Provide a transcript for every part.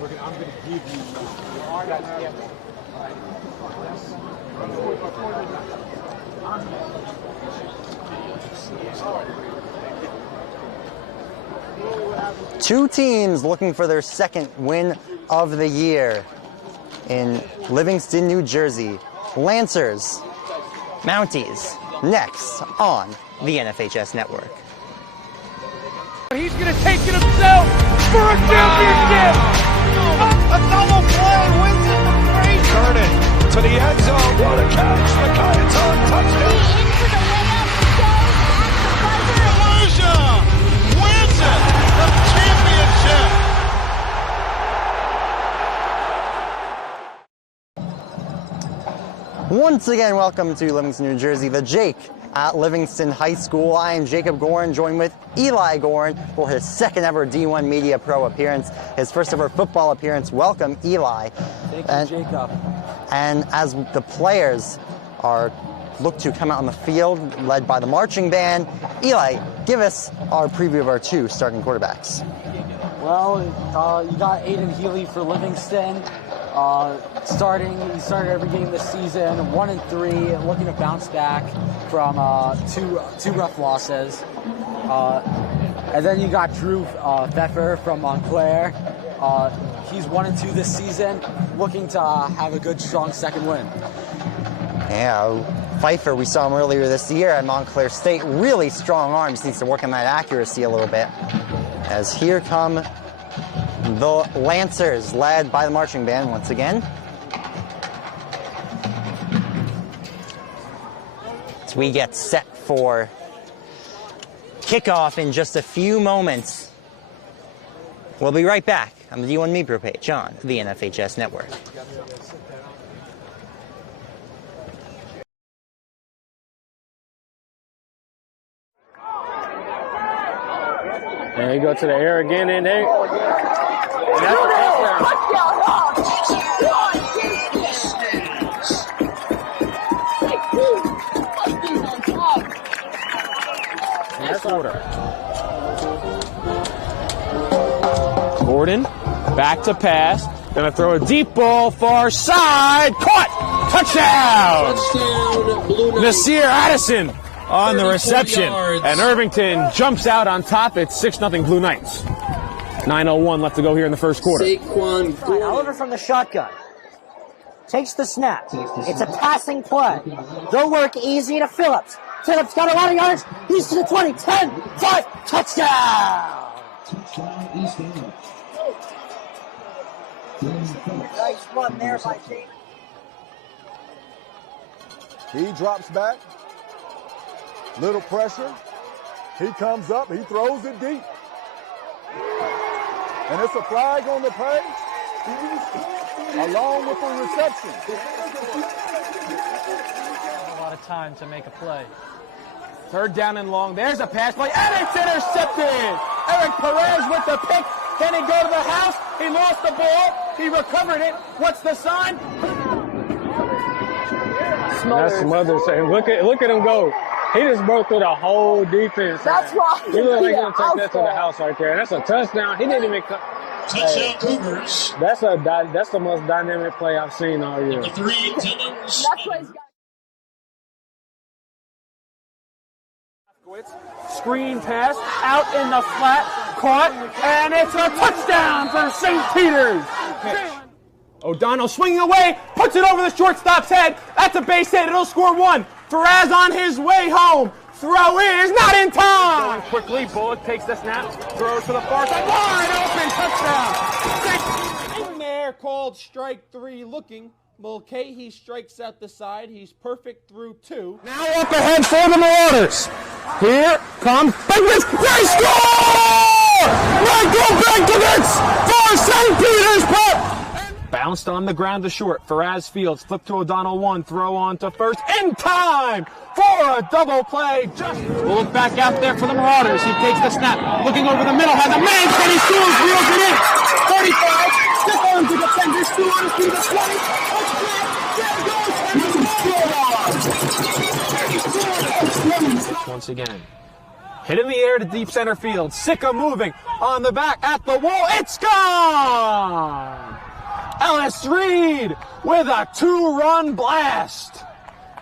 I'm going to give you Two teams looking for their second win of the year in Livingston, New Jersey. Lancers, Mounties, next on the NFHS Network. He's going to take it himself for a championship! A double play wins it the free. Turn it to the end zone. What a catch! The Coyote touchdown. Into the layup, goes at the buzzer. Volusia wins it. The championship. Once again, welcome to Livingston, New Jersey, the Jake at Livingston High School. I am Jacob Gorin, joined with Eli Gorin for his second ever D1 Media Pro appearance, his first ever football appearance. Welcome, Eli. Thank you, Jacob. And as the players are look to come out on the field, led by the marching band, Eli, give us our preview of our two starting quarterbacks. Well, you got Aiden Healy for Livingston. He started every game this season, 1-3, looking to bounce back from two rough losses. And then you got Drew Pfeffer from Montclair. He's 1-2 this season, looking to have a good, strong second win. Yeah, Pfeiffer, we saw him earlier this year at Montclair State. Really strong arms, needs to work on that accuracy a little bit. As here come the Lancers, led by the marching band once again. As we get set for kickoff in just a few moments. We'll be right back on the D1 Media page on the NFHS Network. There you go to the air again, and there. And that's a touchdown. That's order. Gordon, back to pass. Gonna throw a deep ball, far side, caught! Touchdown! Nasir Addison on the reception, and Irvington jumps out on top. It's 6-0 Blue Knights. 9:01 left to go here in the first quarter. Oliver from the shotgun takes the snap. It's a passing play. They'll work easy to Phillips. Phillips got a lot of yards. He's to the 20, 10, 5, touchdown! Nice run there by James. He drops back. Little pressure. He comes up. He throws it deep. And it's a flag on the play, along with the reception. A lot of time to make a play. Third down and long. There's a pass play, and it's intercepted. Eric Perez with the pick. Can he go to the house? He lost the ball. He recovered it. What's the sign? That's Smother saying, look at him go. He just broke through the whole defense. That's why. He looked like he's going to take that to the house right there. That's a touchdown. He didn't even cut. Touchdown Cougars. That's the most dynamic play I've seen all year. Number 3, Timmons. Screen pass out in the flat, caught, and it's a touchdown for St. Peter's. O'Donnell swinging away, puts it over the shortstop's head. That's a base hit. It'll score 1. Faraz on his way home. Throw is not in time. Going quickly, Bullock takes the snap, throws to the far side, wide open, touchdown. In there, called strike 3 looking. Mulcahy strikes out the side. He's perfect through 2. Now up ahead for the Marauders. Here comes Benkovich. They score! Michael Benkovich for St. Peter's Pep. Bounced on the ground to short. Faraz Fields flipped to O'Donnell 1. Throw on to first in time for a double play. Just will look back out there for the Marauders. He takes the snap. Looking over the middle. Has a man. Can he scores? Reels it in. 35. Stick on to the 10. There's 2 on his feet. 20. Once again, Hit in the air to deep center field. Sicka moving on the back at the wall. It's gone! Ellis Reed with a 2-run blast.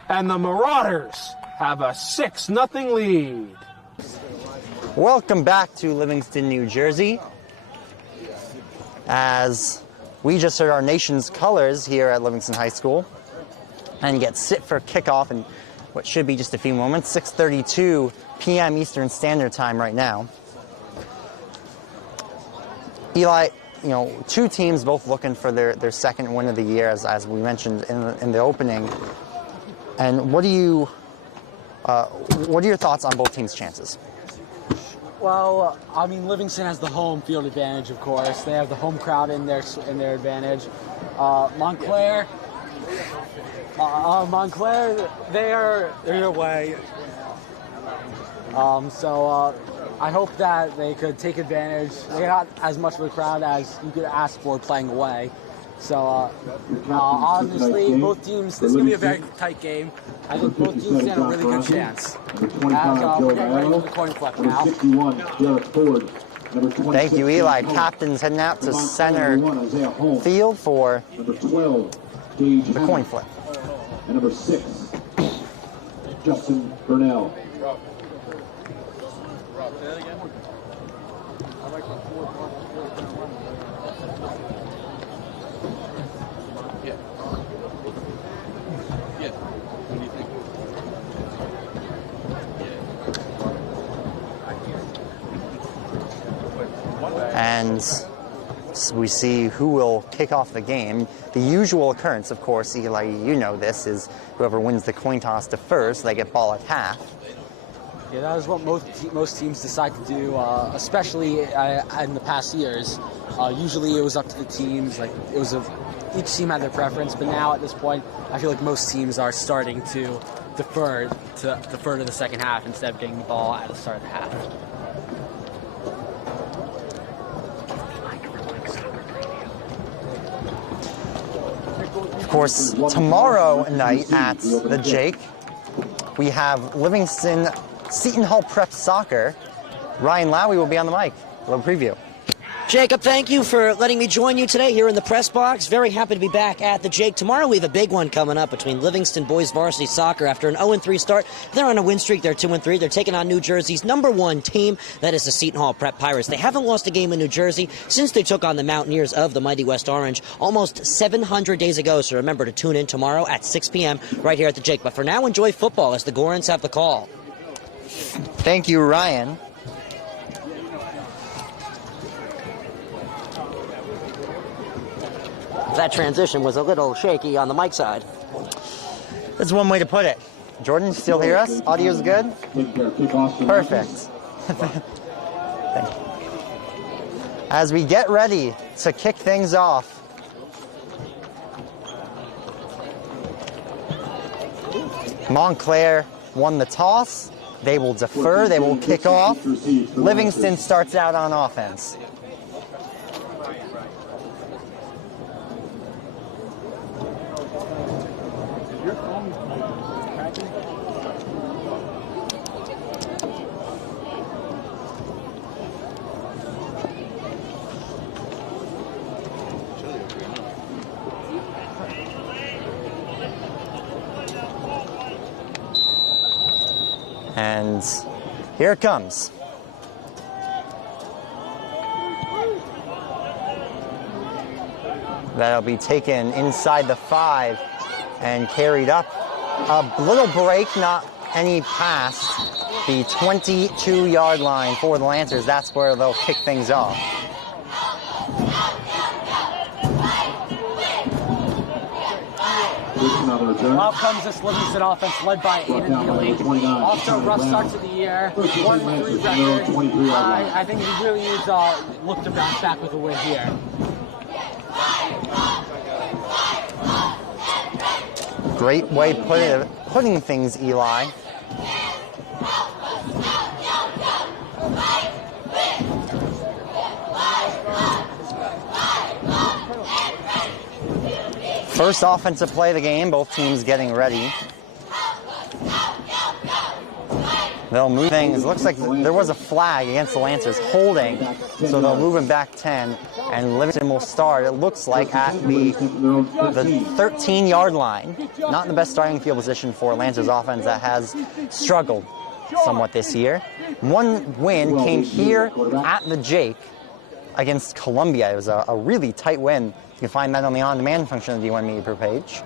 And the Marauders have a 6-0 lead. Welcome back to Livingston, New Jersey. As we just heard our nation's colors here at Livingston High School and get set for kickoff in what should be just a few moments, 6:32 p.m. Eastern Standard Time right now. Eli, you know, two teams both looking for their second win of the year, as we mentioned in the opening. And what are your thoughts on both teams' chances? Well, I mean, Livingston has the home field advantage, of course. They have the home crowd in their advantage. Montclair, they're away. So I hope that they could take advantage. They got as much of a crowd as you could ask for playing away. So honestly, both teams, this is going to be a very tight game. I think both teams stand a really good chance. As we're getting ready for the coin flip now. Thank you, Eli. Captain's heading out to center field for the coin flip. And number 6, Justin Burnell. And we see who will kick off the game. The usual occurrence, of course, Eli, you know this, is whoever wins the coin toss to first, they get ball at half. Yeah, that is what most teams decide to do, especially in the past years. Usually it was up to the teams, like each team had their preference, but now at this point, I feel like most teams are starting to defer to the second half instead of getting the ball at the start of the half. Of course, tomorrow night at the Jake, we have Livingston Seton Hall Prep Soccer. Ryan Lowy will be on the mic. A little preview. Jacob, thank you for letting me join you today here in the press box. Very happy to be back at the Jake. Tomorrow we have a big one coming up between Livingston Boys Varsity Soccer. After an 0-3 start, they're on a win streak. They're 2-3. They're taking on New Jersey's #1 team. That is the Seton Hall Prep Pirates. They haven't lost a game in New Jersey since they took on the Mountaineers of the mighty West Orange almost 700 days ago. So remember to tune in tomorrow at 6 p.m. right here at the Jake. But for now, enjoy football as the Gorans have the call. Thank you, Ryan. That transition was a little shaky on the mic side. That's one way to put it. Jordan, you still hear us? Audio's good? Perfect. Thank you. As we get ready to kick things off, Montclair won the toss. They will defer. They will kick off. Livingston starts out on offense. And here it comes. That'll be taken inside the 5 and carried up. A little break, not any pass. The 22-yard line for the Lancers. That's where they'll kick things off. Off comes this Livingston offense led by Aiden Healy. Off to a rough start to the year. 1-3 record. I think he really needs to look to bounce back with a win here. Great way putting things, Eli. First offensive play of the game, both teams getting ready. They'll move things. Looks like there was a flag against the Lancers holding, so they'll move him back 10, and Livingston will start, it looks like, at the 13-yard line. Not the best starting field position for Lancers offense that has struggled somewhat this year. One win came here at the Jake against Columbia. It was a really tight win. You can find that on the on-demand function of the D1 Media page.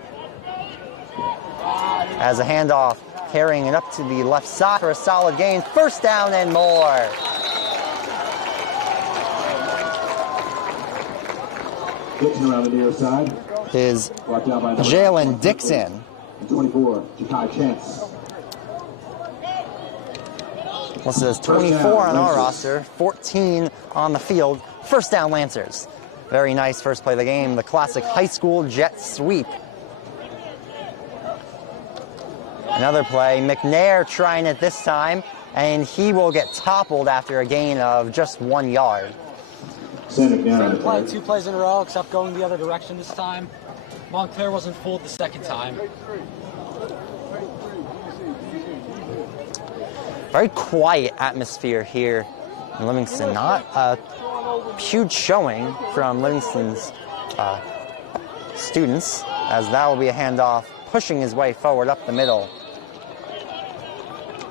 As a handoff, carrying it up to the left side for a solid gain. First down and more. Dixon around the near side. Is Jalen Dixon. 24, Jakai Chance. Listed as 24 on our roster, 14 on the field. First down, Lancers. Very nice first play of the game, the classic high school jet sweep. Another play, McNair trying it this time, and he will get toppled after a gain of just 1 yard. Same play, 2 plays in a row, except going the other direction this time. Montclair wasn't fooled the second time. Very quiet atmosphere here in Livingston. Not a huge showing from Livingston's students, as that will be a handoff, pushing his way forward up the middle.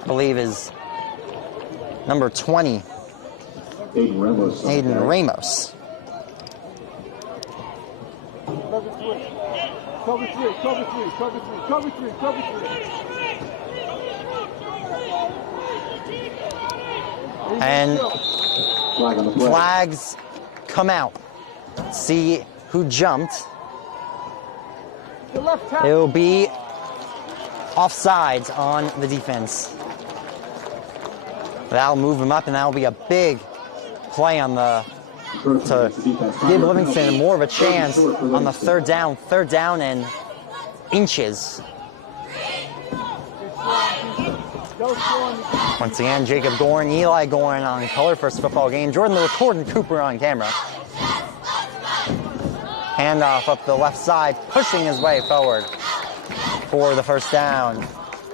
I believe is number 20, Aiden Ramos. Cover three. And flags come out. See who jumped. It will be offsides on the defense. That'll move him up, and that'll be a big play on the to give Livingston more of a chance on the third down and inches. Once again, Jacob Gorin, Eli Gorin on color for his football game. Jordan LeCourt and Cooper on camera. Handoff up the left side, pushing his way forward for the first down.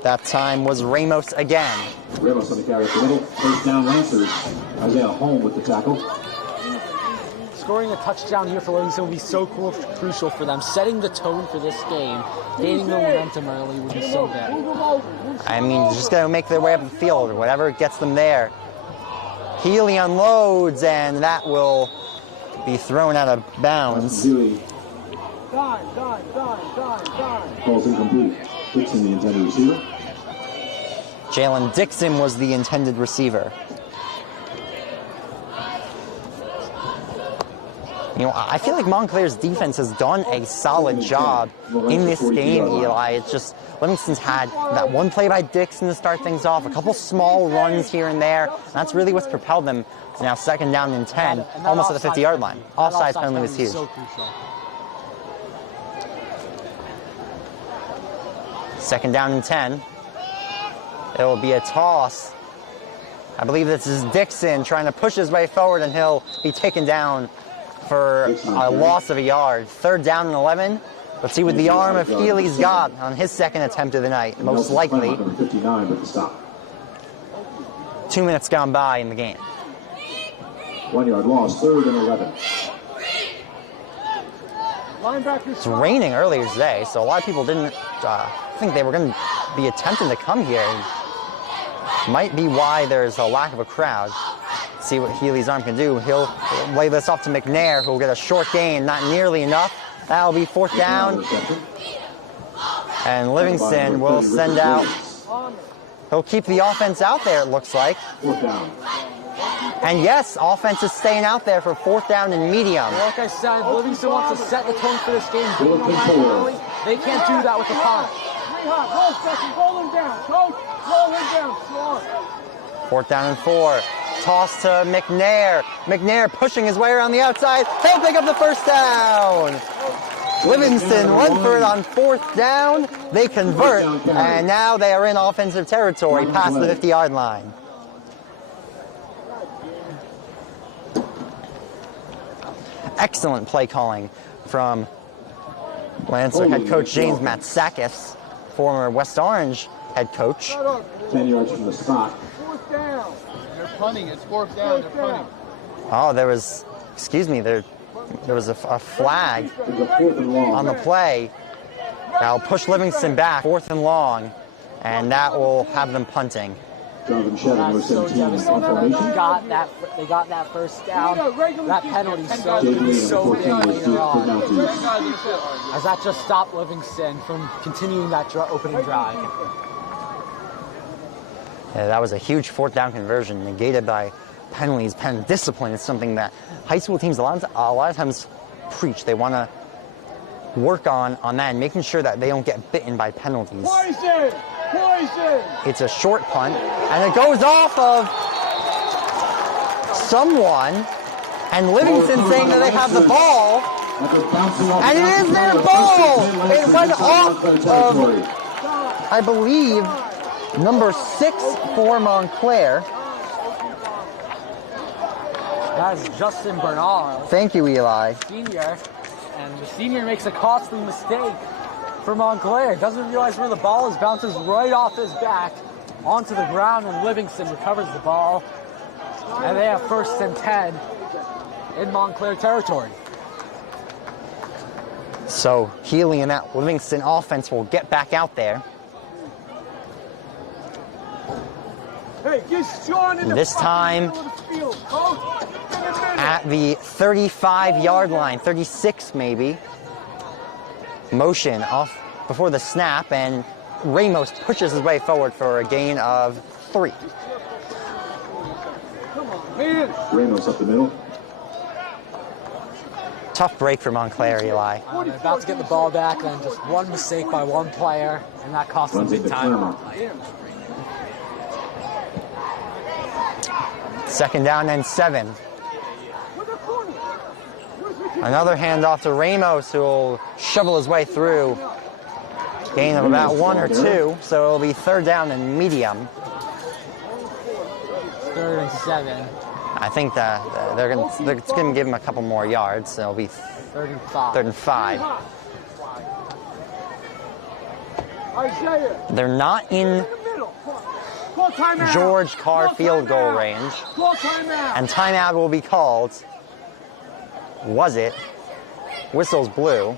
That time was Ramos again. Ramos on the carry for middle. First down, Lancers. Isaiah Holm with the tackle. Scoring a touchdown here for Livingston would be so crucial for them. Setting the tone for this game, gaining the momentum early would be so big. I mean, just got to make their way up the field, or whatever gets them there. Healy unloads, and that will be thrown out of bounds. Ball's incomplete. Dixon, the intended receiver. Jalen Dixon was the intended receiver. You know, I feel like Montclair's defense has done a solid job in this game, Eli. It's just Livingston's had that one play by Dixon to start things off, a couple small runs here and there. And that's really what's propelled them to now second down and 10, almost at the 50-yard line. Offside penalty was huge. So crucial. Second down and 10. It will be a toss. I believe this is Dixon trying to push his way forward, and he'll be taken down for a loss of a yard. Third down and 11. Let's see what the arm of Healy's got on his second attempt of the night. Most likely 2 minutes gone by in the game. 1 yard loss, third and 11. It's raining earlier today, so a lot of people didn't think they were going to be attempting to come here. Might be why there's a lack of a crowd. See what Healy's arm can do. He'll lay this off to McNair, who will get a short gain, not nearly enough. That'll be fourth down. And Livingston will send out. He'll keep the offense out there, it looks like. Fourth down. And yes, offense is staying out there for fourth down and medium. Like I said, Livingston wants to set the tone for this game. They can't do that with the punt. Roll him down, coach. Roll him down. Fourth down and 4. Toss to McNair. McNair pushing his way around the outside. He'll pick up the first down. Livingston went for it on fourth down. They convert, and now they are in offensive territory past the 50-yard line. Excellent play calling from Lancer head coach James Matsakis, former West Orange head coach. 10 yards from the spot. punting. It's fourth down. They're punting. Oh, there was, excuse me, there was a flag on the play. That'll push Livingston back, 4th and long, and that will have them punting. That's so devastating. They got that first down. That penalty so big later on. As that just stopped Livingston from continuing that opening drive. Yeah, that was a huge 4th down conversion negated by penalties. Pen discipline is something that high school teams a lot of times preach. They want to work on that and making sure that they don't get bitten by penalties. It's a short punt, and it goes off of someone, and Livingston saying that they have the ball, and it is their ball! It went off of, I believe, number 6 for Montclair. That is Justin Bernal. Thank you, Eli. Senior, and the senior makes a costly mistake for Montclair. Doesn't realize where the ball is, bounces right off his back onto the ground, and Livingston recovers the ball. And they have 1st and 10 in Montclair territory. So Healy and that Livingston offense will get back out there. This time at the 35-yard line, 36 maybe. Motion off before the snap, and Ramos pushes his way forward for a gain of 3. Ramos up the middle. Tough break for Montclair, Eli. They're about to get the ball back, and just one mistake by one player, and that cost them big time. 2nd down and 7. Another handoff to Ramos, who will shovel his way through. Gain of about 1 or 2, so it'll be 3rd down and medium. 3rd and 7. I think that they're going to give him a couple more yards, so it'll be 3rd and 5. 3rd and 5. They're not in George Carr field goal range, and timeout will be called. Was it? Whistle's blue.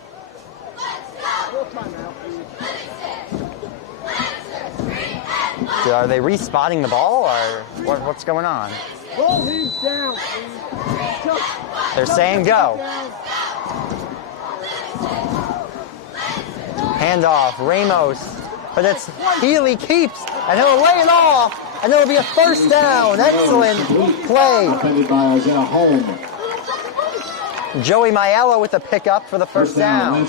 Are they respotting the ball, or what's going on? They're saying go. Handoff, Ramos, but it's Healy keeps, and he'll lay it off, and it'll be a 1st down. Excellent play. Defended by Isaiah Holm. Joey Maiello with a pickup for the 1st down.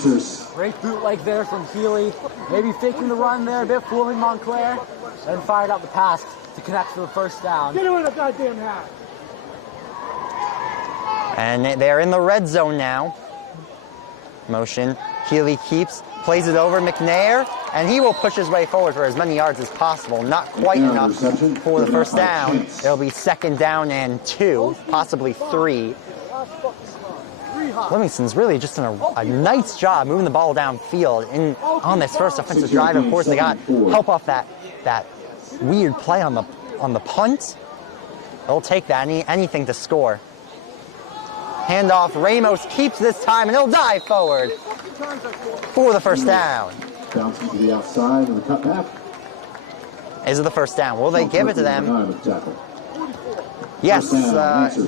Great bootleg there from Healy. Maybe faking the run there a bit, fooling Montclair. Then fired out the pass to connect for the 1st down. Get him in the goddamn hat. And they're in the red zone now. Motion. Healy keeps, plays it over McNair, and he will push his way forward for as many yards as possible. Not quite enough for the 1st down. It'll be 2nd down and 2, possibly 3. Livingston's really just done a nice job moving the ball downfield on this first offensive drive. Of course, they got help off that weird play on the punt. They'll take that, anything to score. Handoff, Ramos keeps this time, and he'll dive forward for the 1st down. Bouncing to the outside of the cutback. Is it the 1st down? Will they give it to them? Yes,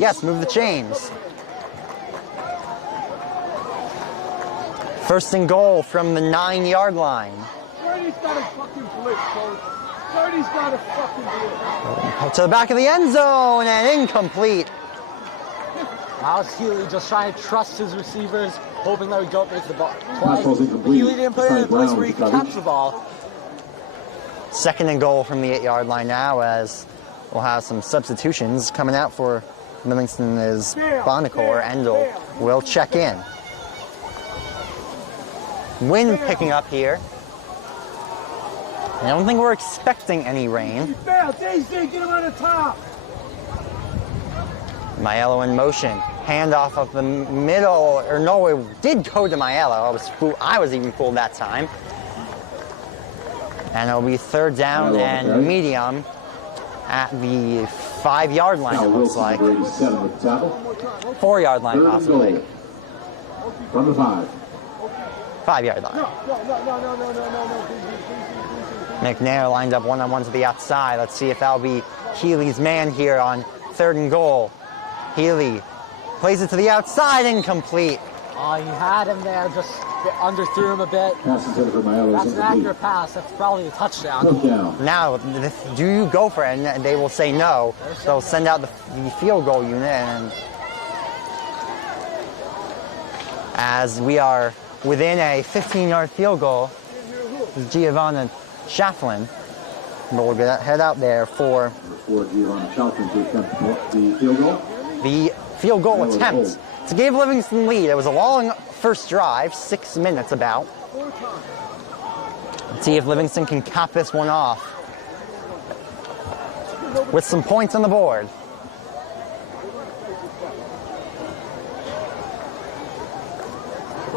yes, move the chains. 1st and goal from the 9-yard line. 30's got a fucking blitz, coach. 30's got a fucking blitz. To the back of the end zone, and incomplete. Alex Healy just trying to trust his receivers, hoping that we don't make the ball play. But Healy didn't put it in a place where he could catch the ball. 2nd and goal from the 8-yard line now, as we'll have some substitutions coming out for Livingston. Is Bonacor. Endel will check in. Wind picking up here. I don't think we're expecting any rain. Get him on the top. Maiello in motion. Handoff of the middle, or no, it did go to Maiello. I was even fooled that time. And it'll be 3rd down and medium at the 5-yard line, it looks like. 4-yard line, possibly. From the 5. 5-yard line. McNair lined up one-on-one to the outside. Let's see if that'll be Healy's man here on 3rd and goal. Healy plays it to the outside, incomplete. He had him there, just underthrew him a bit. That's an accurate pass. That's probably a touchdown. Now, do you go for it? And they will say no. They'll send out the field goal unit. And as we are within a 15-yard field goal, Giovanna Shaflin will head out there for Giovanna Shaflin to attempt the field goal. The field goal attempt to give Livingston lead. It was a long first drive, 6 minutes about. Let's see if Livingston can cap this one off with some points on the board.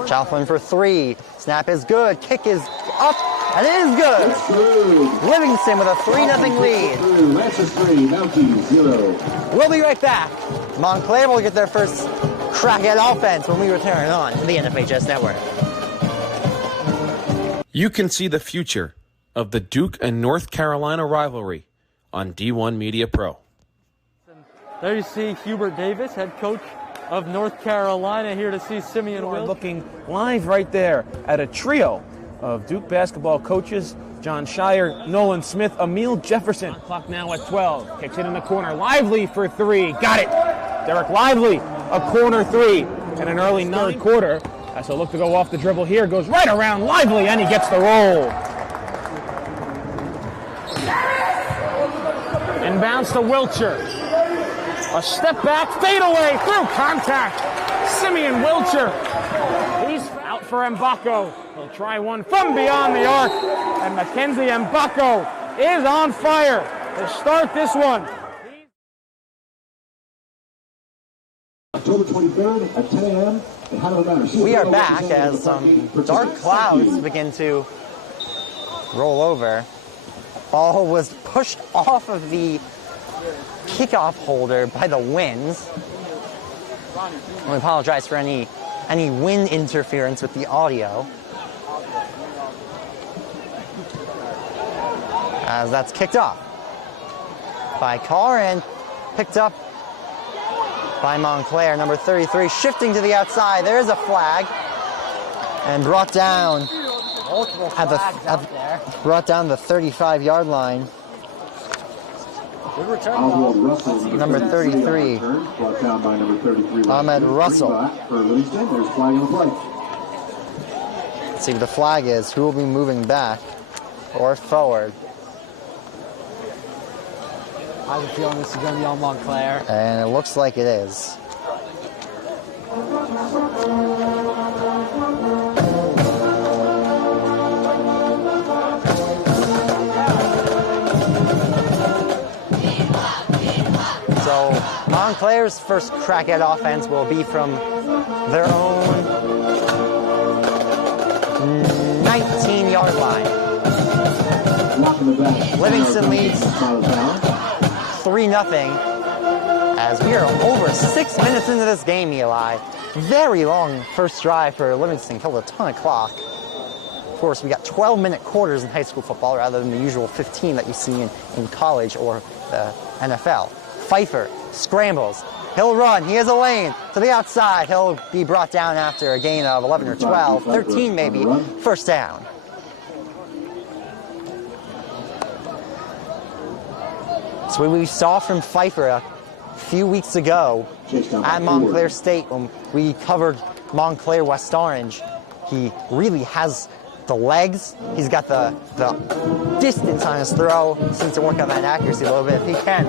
Shaflin for 3. Snap is good. Kick is up. And it is good. Livingston with a 3-0 lead. Lancers 3, Mounties 0. We'll be right back. Montclair will get their first crack at offense when we return on the NFHS Network. You can see the future of the Duke and North Carolina rivalry on D1 Media Pro. There you see Hubert Davis, head coach of North Carolina, here to see Simeon Will. Looking live right there at a trio of Duke basketball coaches: John Shire, Nolan Smith, Emil Jefferson. Clock now at 12. Kicks it in the corner. Lively for 3. Got it. Derek Lively, a corner 3 in an early 3rd quarter. As he'll look to go off the dribble here, goes right around Lively, and he gets the roll. Inbounds to Wilcher. A step back, fade away through contact. Simeon Wilcher. He's out for Mbako. He'll try one from beyond the arc. And Mackenzie Mbako is on fire to start this one. October 23rd at 10 a.m. in Hanover Manor. We are back as some dark clouds begin to roll over. Ball was pushed off of the kickoff holder by the winds. We apologize for any wind interference with the audio. As that's kicked off by Carr and picked up by Montclair, number 33, shifting to the outside. There's a flag and brought down at the 35-yard line. Number 33, Ahmed Russell. Let's see what the flag is. Who will be moving back or forward? I have a feeling this is going to be on Montclair. And it looks like it is. So Montclair's first crack at offense will be from their own 19-yard line. Livingston leads 3-0 as we are over 6 minutes into this game, Eli. Very long first drive for Livingston, killed a ton of clock. Of course, we got 12-minute quarters in high school football rather than the usual 15 that you see in college or the NFL. Pfeiffer scrambles. He'll run. He has a lane to the outside. He'll be brought down after a gain of 11 or 12, 13 maybe. First down. So we saw from Pfeiffer a few weeks ago at Montclair State when we covered Montclair West Orange. He really has the legs. He's got the distance on his throw. Seems to work on that accuracy a little bit. If he can,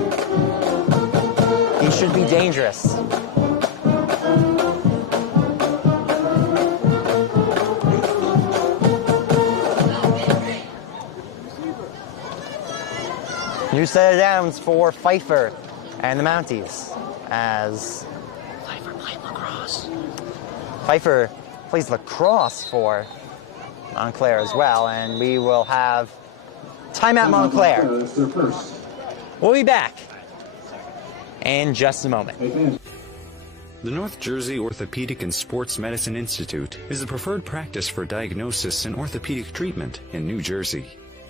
he should be dangerous. New set of downs for Pfeiffer and the Mounties as Pfeiffer played lacrosse. Pfeiffer plays lacrosse for Montclair as well, and we will have timeout Montclair. We'll be back in just a moment. The North Jersey Orthopedic and Sports Medicine Institute is the preferred practice for diagnosis and orthopedic treatment in New Jersey.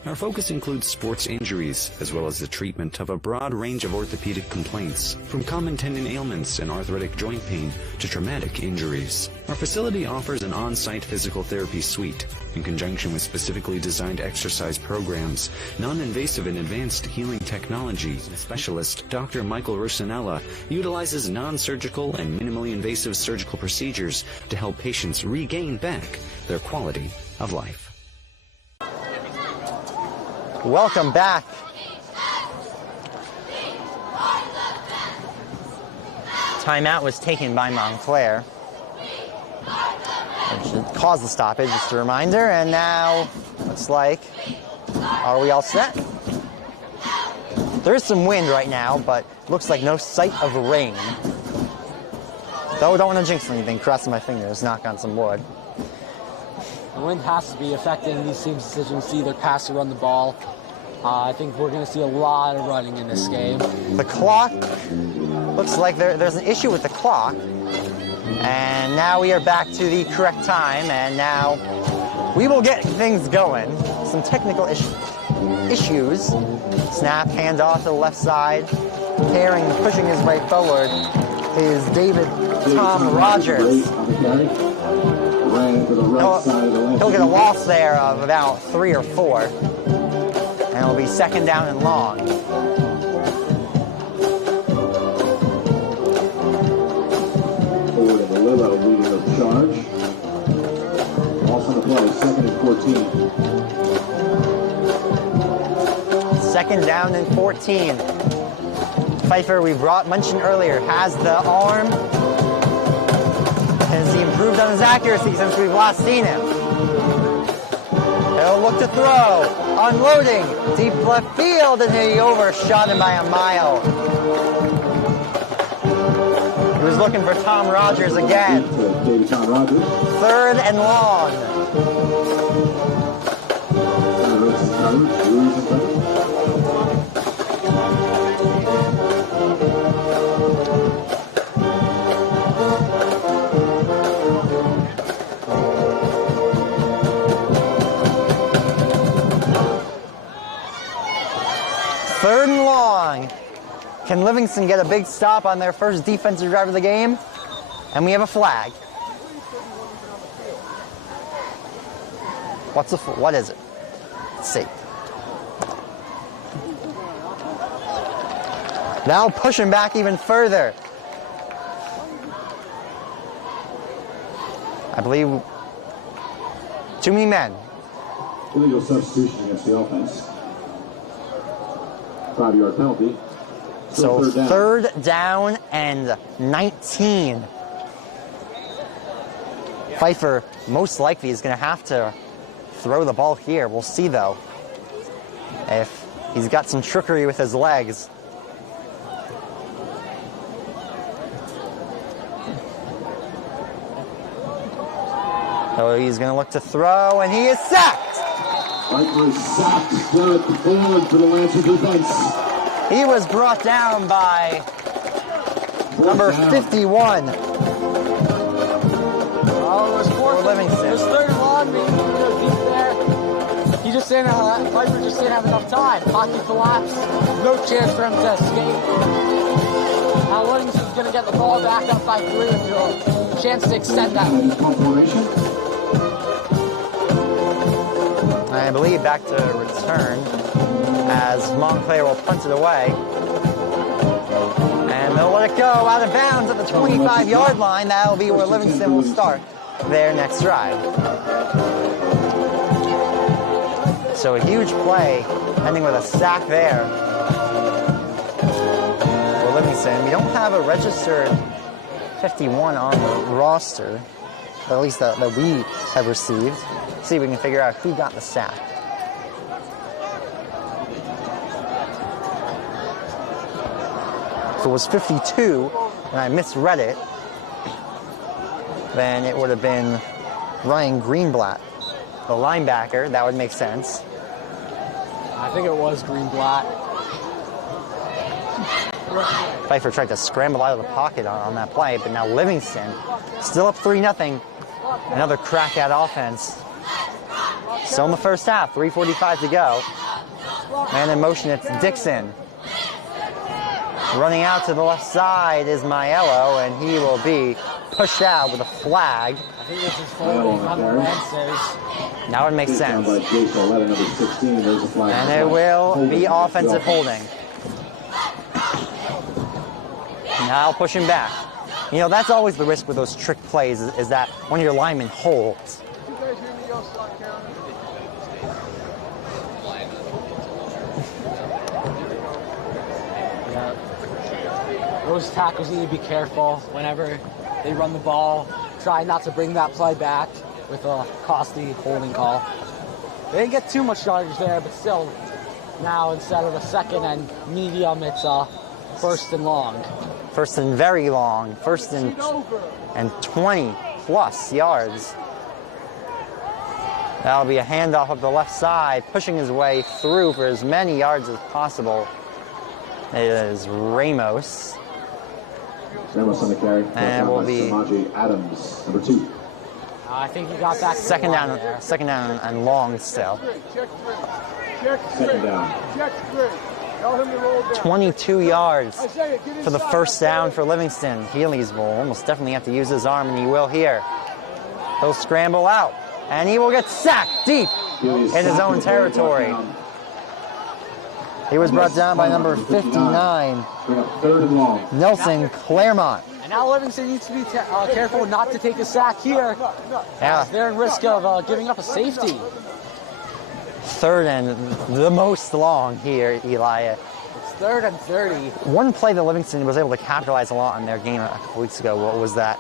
Our focus includes sports injuries, as well as the treatment of a broad range of orthopedic complaints, from common tendon ailments and arthritic joint pain to traumatic injuries. Our facility offers an on-site physical therapy suite, in conjunction with specifically designed exercise programs, non-invasive and advanced healing technology. Specialist Dr. Michael Rosanella utilizes non-surgical and minimally invasive surgical procedures to help patients regain back their quality of life. Welcome back. Timeout was taken by Montclair, which caused the stoppage, just a reminder. And now, looks like, are we all set? There is some wind right now, but looks like no sight of rain. Though, don't want to jinx anything, crossing my fingers, knock on some wood. The wind has to be affecting these teams' decisions to either pass or run the ball. I think we're going to see a lot of running in this game. The clock, looks like there's an issue with the clock. And now we are back to the correct time, and now we will get things going. Some technical issues. Snap, handoff to the left side. Carrying, pushing his way forward is Tom Rogers. He'll get a loss there of about 3 or 4. And it'll be second down and long. Forward in the Lilo leading the charge. Loss on the play, 2nd and 14. Second down and 14. Pfeiffer, we mentioned earlier, has the arm. Has he improved on his accuracy since we've last seen him? He'll look to throw. Unloading. Deep left field, and he overshot him by a mile. He was looking for Tom Rogers again. 3rd and long. Third and long. Can Livingston get a big stop on their first defensive drive of the game? And we have a flag. What is it? Let's see. Now pushing back even further. I believe too many men. Illegal substitution against the offense. 5-yard penalty. So third down and 19. Pfeiffer most likely is going to have to throw the ball here. We'll see, though, if he's got some trickery with his legs. So he's going to look to throw, and he is sacked. Pfeiffer is sacked forward for the Lancer defense. He was brought down by number 51. Oh, it was fourth. Livingston. It was 3rd and long, maybe deep there. He just didn't have, Pfeiffer just didn't have enough time. Pocket collapse, no chance for him to escape. Now Livingston's going to get the ball back up by 3 until a chance to extend that lead. I believe back to return as Montclair will punt it away. And they'll let it go out of bounds at the 25-yard line. That'll be where Livingston will start their next drive. So a huge play, ending with a sack there for Livingston. We don't have a registered 51 on the roster, or at least that we have received. See if we can figure out who got the sack. If it was 52, and I misread it, then it would have been Ryan Greenblatt, the linebacker. That would make sense. I think it was Greenblatt. Pfeiffer tried to scramble out of the pocket on that play, but now Livingston still up 3-0. Another crack at offense. Still in the first half, 3:45 to go. Man in motion, it's Dixon. Running out to the left side is Maiello, and he will be pushed out with a flag. I think this is holding on the Lancers. Now it makes sense. And it will be offensive holding. Now pushing back. You know, that's always the risk with those trick plays, is that one of your linemen holds. Those tackles need to be careful whenever they run the ball. Try not to bring that play back with a costly holding call. They didn't get too much yardage there, but still, now instead of a second and medium, it's first and long. First and very long. First and 20 plus yards. That'll be a handoff up the left side, pushing his way through for as many yards as possible. It is Ramos. Ramos on the carry. And will be Adams, number 2. I think he got back. Second down and long still. Second down. 22 yards for the first down for Livingston. Healy's will almost definitely have to use his arm, and he will here. He'll scramble out, and he will get sacked deep in his own territory. He was brought down by number 59, Nelson Claremont. And now Livingston needs to be careful not to take a sack here. Yeah. They're in risk of giving up a safety. Third and the most long here, Eli. It's 3rd and 30. One play that Livingston was able to capitalize a lot on their game a couple weeks ago was that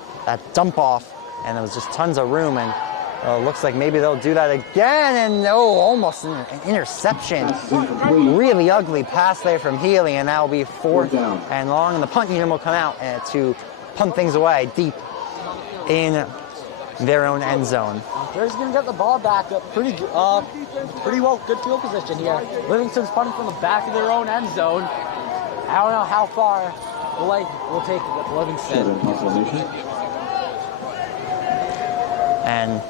dump off, and there was just tons of room, and looks like maybe they'll do that again, and almost an interception. Really ugly pass there from Healy, and that will be 4th and long, and the punt unit will come out to punt things away deep in their own end zone. They're just going to get the ball back up pretty well, good field position here. Livingston's punting from the back of their own end zone. I don't know how far the leg will take it with Livingston. And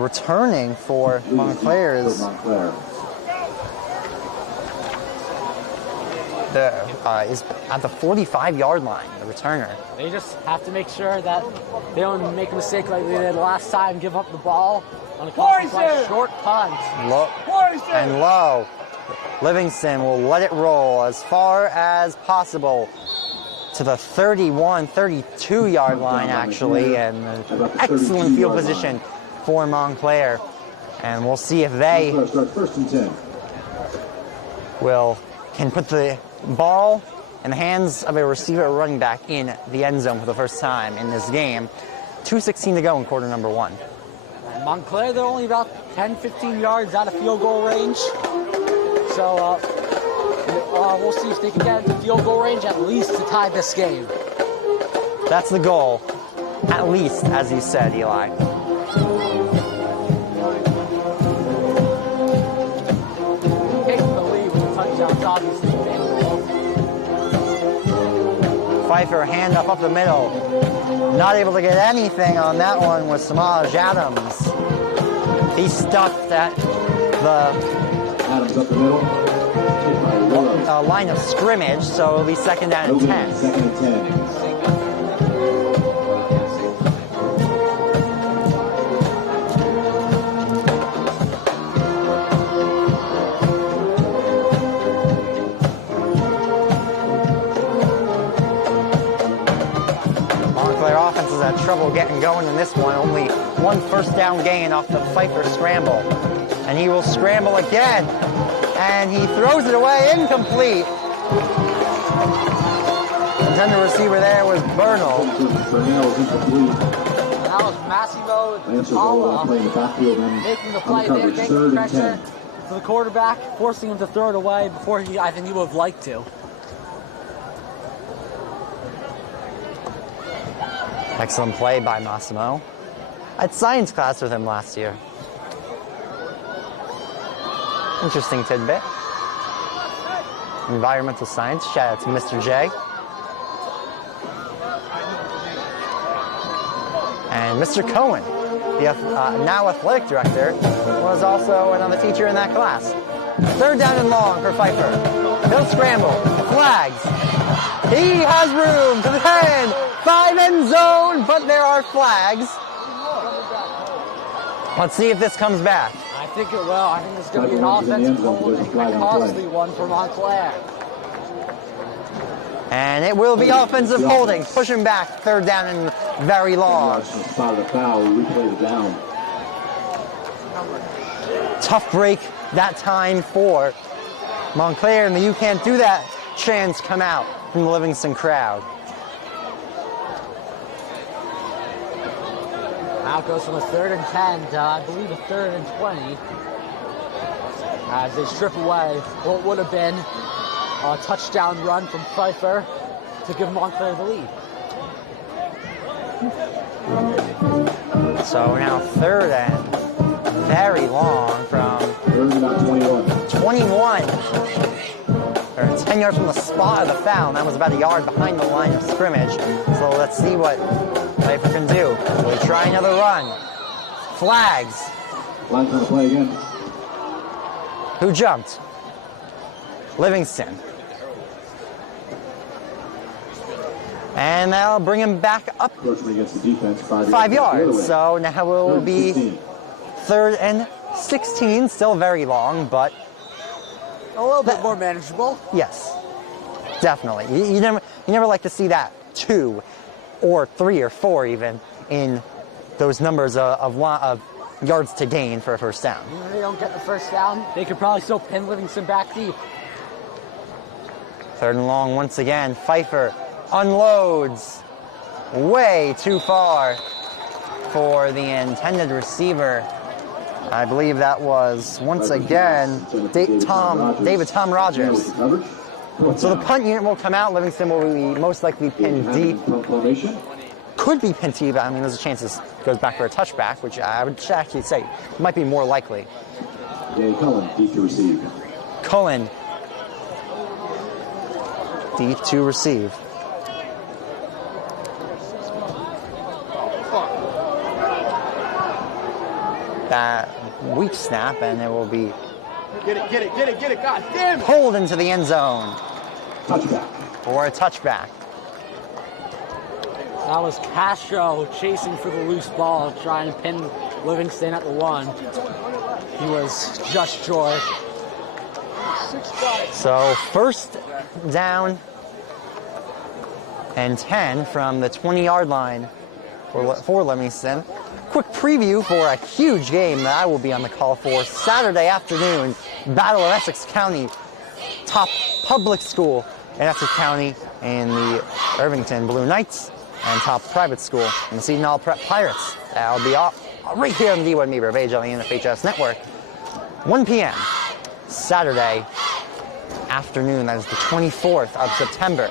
returning for Montclair is at the 45-yard line, the returner. They just have to make sure that they don't make a mistake like they did last time, give up the ball on a short punt. Low. Livingston will let it roll as far as possible to the 32-yard line, actually, and excellent field position for Montclair. And we'll see if they can put the ball in the hands of a receiver or running back in the end zone for the first time in this game. 2:16 to go in quarter number 1. Montclair, they're only about 10-15 yards out of field goal range. So we'll see if they can get into field goal range at least to tie this game. That's the goal, at least, as you said, Eli. Taking the lead with the touchdowns, obviously. Pfeiffer, handoff up the middle. Not able to get anything on that one was Samaj Adams. He stuffed at the line of scrimmage, so it'll be 2nd down and 10. 2nd and 10. Offense has had trouble getting going in this one. Only one first down gain off the Pfeiffer scramble. And he will scramble again. And he throws it away, incomplete. Intended receiver there was Bernal. That was Massimo Paula making the play there, taking pressure to the quarterback, forcing him to throw it away before I think he would have liked to. Excellent play by Massimo. I had science class with him last year. Interesting tidbit. environmental science. Shout out to Mr. J. And Mr. Cohen, the now athletic director, was also another teacher in that class. Third down and long for Pfeiffer. He'll scramble. Flags. He has room to the 10. 5 end zone, but there are flags. Let's see if this comes back. I think it will. I think it's going to be an offensive holding, a costly one for Montclair. And it will be offensive holding. Push him back. Third down and very long. Tough break that time for Montclair, and the "you can't do that" chants come out from the Livingston crowd. Now it goes from a 3rd and 10 to, I believe, a 3rd and 20. As they strip away what would have been a touchdown run from Pfeiffer to give Montclair the lead. So now 3rd and very long from 21. They're 10 yards from the spot of the foul, and that was about a yard behind the line of scrimmage. So let's see what Pfeiffer can do. We'll try another run. Flags. Flags on the play again. Who jumped? Livingston. And that'll bring him back up 5 yards. So now it will be 3rd and 16. Still very long, but a little bit more manageable. Yes, definitely. You never like to see that 2 or 3 or 4 even in those numbers of yards to gain for a first down. If they don't get the first down, they could probably still pin Livingston back deep. 3rd and long once again. Pfeiffer unloads way too far for the intended receiver. I believe that was once again David Tom Rogers. So the punt unit will come out. Livingston will be most likely pinned deep. Could be pinned deep. I mean, there's a chance this goes back for a touchback, which I would actually say might be more likely. Cullen, deep to receive. Cullen, deep to receive. That weak snap, and it will be Get it, God damn it! pulled into the end zone. Touchback. Or a touchback. That was Castro chasing for the loose ball, trying to pin Livingston at the 1. He was just short. So 1st down and 10 from the 20-yard line for Livingston. Quick preview for a huge game that I will be on the call for Saturday afternoon. Battle of Essex County, top public school in Essex County in the Irvington Blue Knights, and top private school in the Seton Hall Prep Pirates. That'll be right here on the D1 Media page on the NFHS Network. 1 p.m. Saturday afternoon. That is the 24th of September.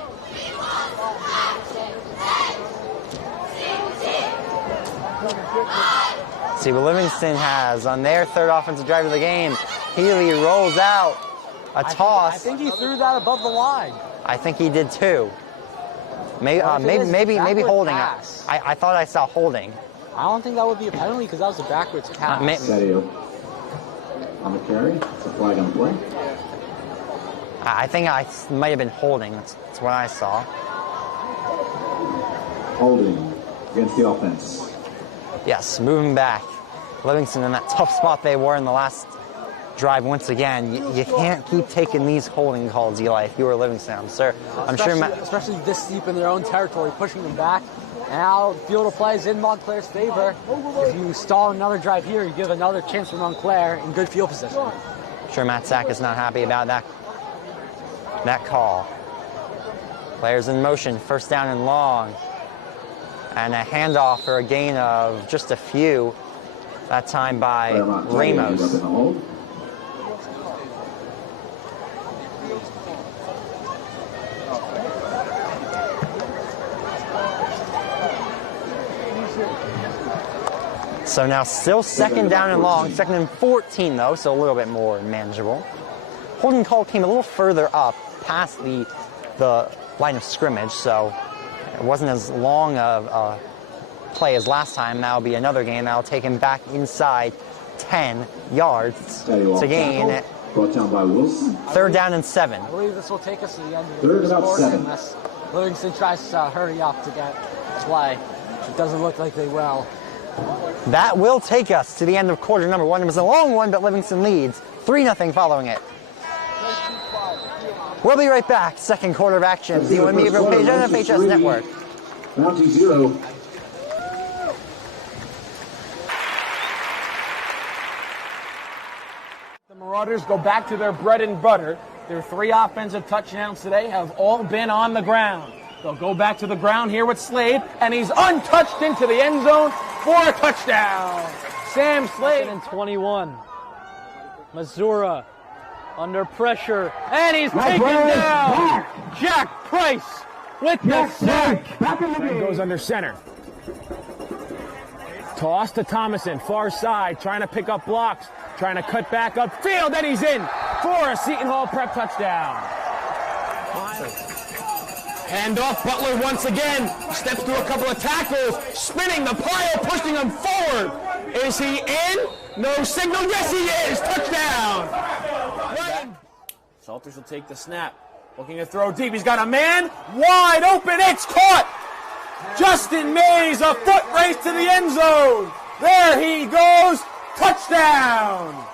See what Livingston has on their 3rd offensive drive of the game. Healy rolls out a toss. I think he threw that above the line. I think he did too. Maybe holding. I thought I saw holding. I don't think that would be a penalty because that was a backwards pass. On the carry, it's a flag on the play. I think I might have been holding. That's what I saw. Holding against the offense. Yes, moving back. Livingston in that tough spot they were in the last drive once again. You can't keep taking these holding calls, Eli, if you were Livingston. Especially this deep in their own territory, pushing them back. Now, field of play is in Montclair's favor. If you stall another drive here, you give another chance for Montclair in good field position. I'm sure Matt Sack is not happy about that call. Players in motion, 1st down and long. And a handoff for a gain of just a few, that time by Ramos. So now still 2nd down and long, 2nd and 14 though, so a little bit more manageable. Holding call came a little further up past the line of scrimmage, so it wasn't as long of a play as last time. That'll be another game that'll take him back inside 10 yards to gain Brought down by Wilson. 3rd down and 7. I believe this will take us to the end of the 3rd first and quarter 7. unless Livingston tries to hurry up to get play. It doesn't look like they will. That will take us to the end of quarter number 1. It was a long one, but Livingston leads 3-0 following it. We'll be right back. Second quarter of action. D1 Media Pro page on FHS Network. Mountie 0. The Marauders go back to their bread and butter. Their 3 offensive touchdowns today have all been on the ground. They'll go back to the ground here with Slade, and he's untouched into the end zone for a touchdown. Sam Slade. 21. Missouri under pressure, and he's taken down. Jack Price with the sack. And goes under center. Toss to Thomason, far side, trying to pick up blocks, trying to cut back upfield, and he's in for a Seton Hall Prep touchdown. Hand off, Butler once again, steps through a couple of tackles, spinning the pile, pushing him forward. Is he in? No signal, yes he is, touchdown. Salters will take the snap, looking to throw deep, he's got a man, wide open, it's caught. Justin Mays, a foot race to the end zone. There he goes, touchdown.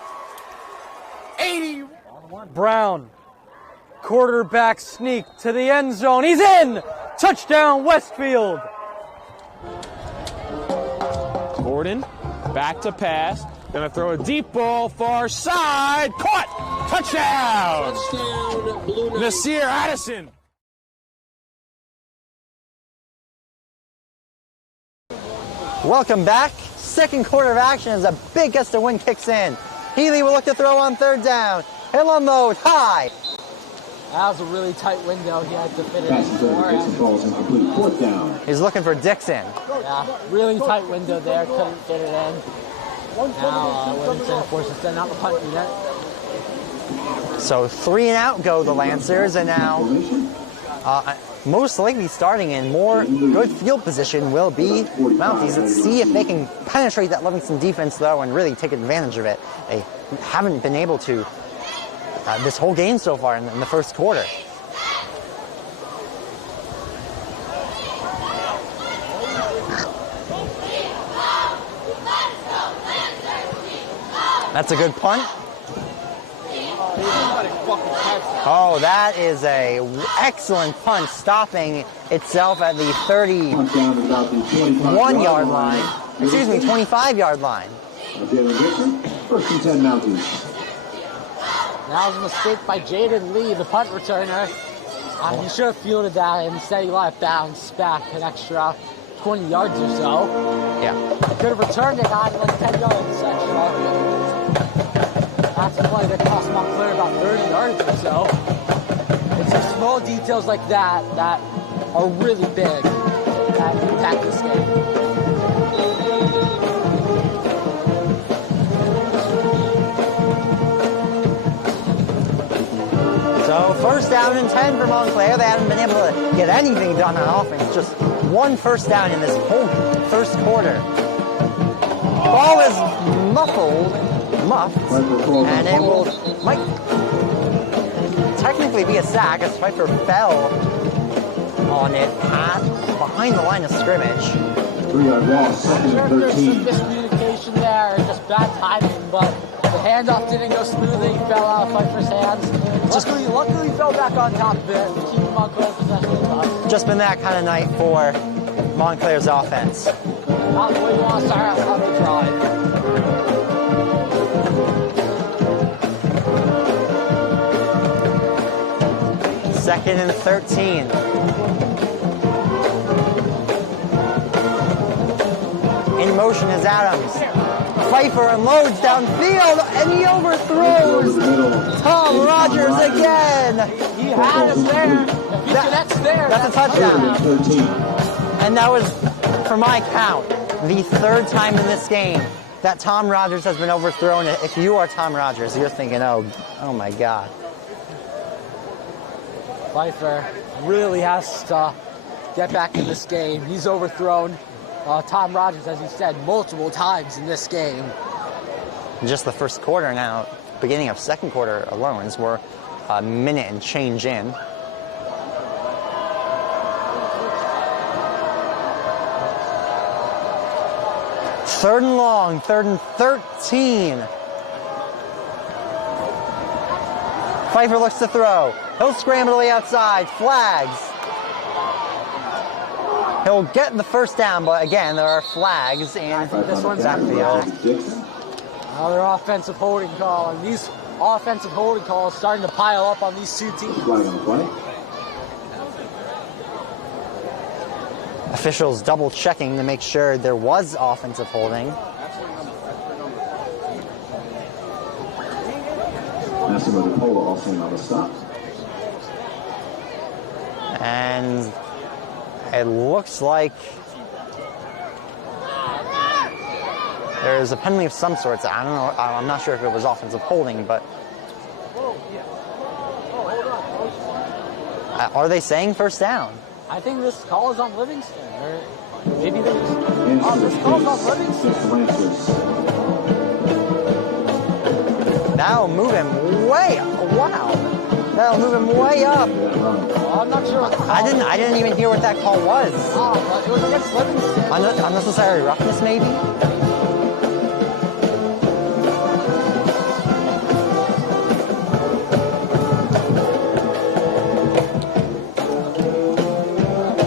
80. Brown, quarterback sneak to the end zone. He's in. Touchdown, Westfield. Gordon, back to pass. Gonna throw a deep ball, far side. Caught. Touchdown. Nasir Addison. Welcome back. Second quarter of action as a big gets to win kicks in. Healy will look to throw on 3rd down. He'll unload high. That was a really tight window. He had to fit it Pass in. Dixon falls incomplete. 4th down. He's looking for Dixon. Yeah, really tight window there. Couldn't fit it in. Now Livingston forces to send out the punt unit. So 3 and out go the Lancers, and now most likely starting in more good field position will be Mounties. Let's see if they can penetrate that Livingston defense, though, and really take advantage of it. They haven't been able to this whole game so far in the first quarter. That's a good punt. Oh, that is a excellent punt, stopping itself at the 31-yard line. Excuse me, 25-yard line. Jalen Dixon, 1st and 10 Mounties. That was a mistake by Jaden Lee, the punt returner. He should have fielded that, and instead he let it bounce back an extra 20 yards or so. Yeah. He could have returned it, got like 10 yards extra. That's a play that cost Montclair about 30 yards or so. It's just small details like that that are really big that impact this game. So 1st down and 10 for Montclair. They haven't been able to get anything done on offense. Just 1 first down in this whole first quarter. Ball is muffed, and it might technically be a sack as Pfeiffer fell on it behind the line of scrimmage. 3-yard loss, 2nd and 13. There's some miscommunication there, just bad timing, but the handoff didn't go smoothly. He fell out of Pfeiffer's hands. Luckily, he fell back on top of it, keeping Montclair possession. Just been that kind of night for Montclair's offense. Not the way you want to start out the drive. Second and 13. In motion is Adams. Pfeiffer unloads downfield, and he overthrows Tom Rogers again. He had us there. If he connects there, that's a touchdown. And that was, for my count, the 3rd time in this game that Tom Rogers has been overthrown. If you are Tom Rogers, you're thinking, oh my God. Pfeiffer really has to get back in this game. He's overthrown Tom Rogers, as he said, multiple times in this game. Just the first quarter now, beginning of second quarter alone, as we're a minute and change in. Third and long, 3rd and 13. Pfeiffer looks to throw. He'll scramble to the outside, flags. He'll get the first down, but again, there are flags in this one's backfield. Another offensive holding call, and these offensive holding calls starting to pile up on these two teams. Officials double checking to make sure there was offensive holding. Also another stop. And it looks like there's a penalty of some sorts. I don't know. I'm not sure if it was offensive holding, but are they saying first down? I think this call is on Livingston. Or maybe they just... Oh, this call's on Livingston. That'll move him way... Wow. That'll move him way up. I'm not sure what the call I didn't even hear what that call was. Oh, but it was against Livingston. Unnecessary roughness, maybe?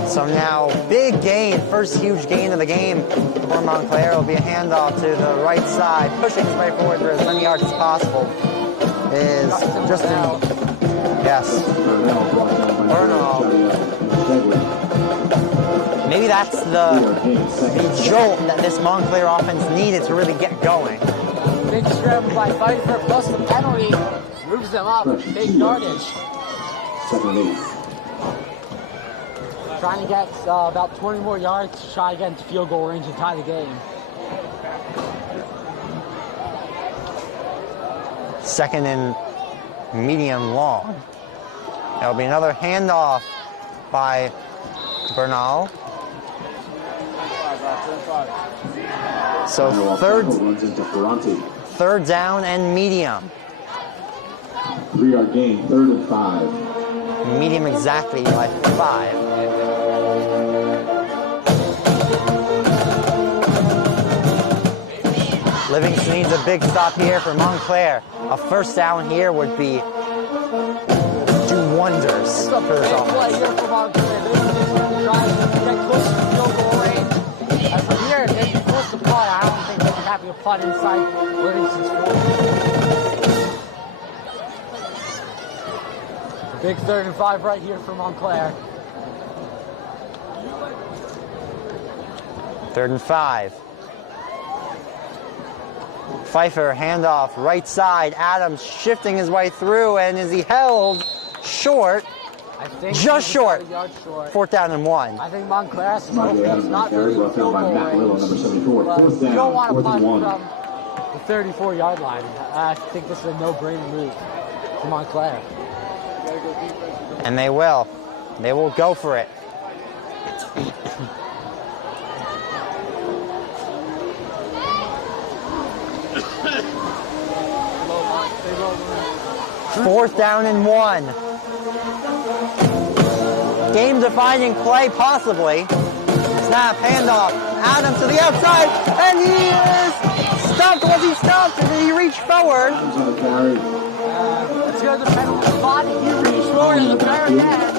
So now, big gain, first huge gain of the game for Montclair. It'll be a handoff to the right side, pushing his way forward for as many yards as possible. Is Justin, yes, Bernal. Maybe that's the jolt that this Montclair offense needed to really get going. Big scramble by Pfeiffer, plus the penalty moves them up, big yardage. 2nd and 8. Trying to get about 20 more yards to try to get into field goal range and tie the game. 2nd and medium long. There'll be another handoff by Bernal. So third down and medium. 3-yard gain, 3rd and 5. Medium exactly by 5. Livingston needs a big stop here for Montclair. A first down here would be do wonders for this offense. Here for Montclair. They try to get close to field goal range. And from here, they'd be close to punt. I don't think they can have a punt inside Livingston's 40. Big 3rd and 5 right here for Montclair. 3rd and 5. Pfeiffer, handoff, right side. Adams shifting his way through, and is he held short? I think just short. 4th down and 1. I think Montclair has to go. He's not really field goal range. You don't want to punt from the 34-yard line. I think this is a no-brainer move for Montclair. And they will. They will go for it. Fourth down and 1. Game-defining play, possibly. Snap, handoff. Adams to the outside, and he is stopped. Was he stopped? Or did he reach forward? Let's go to the penalty spot. He reached forward at the very end.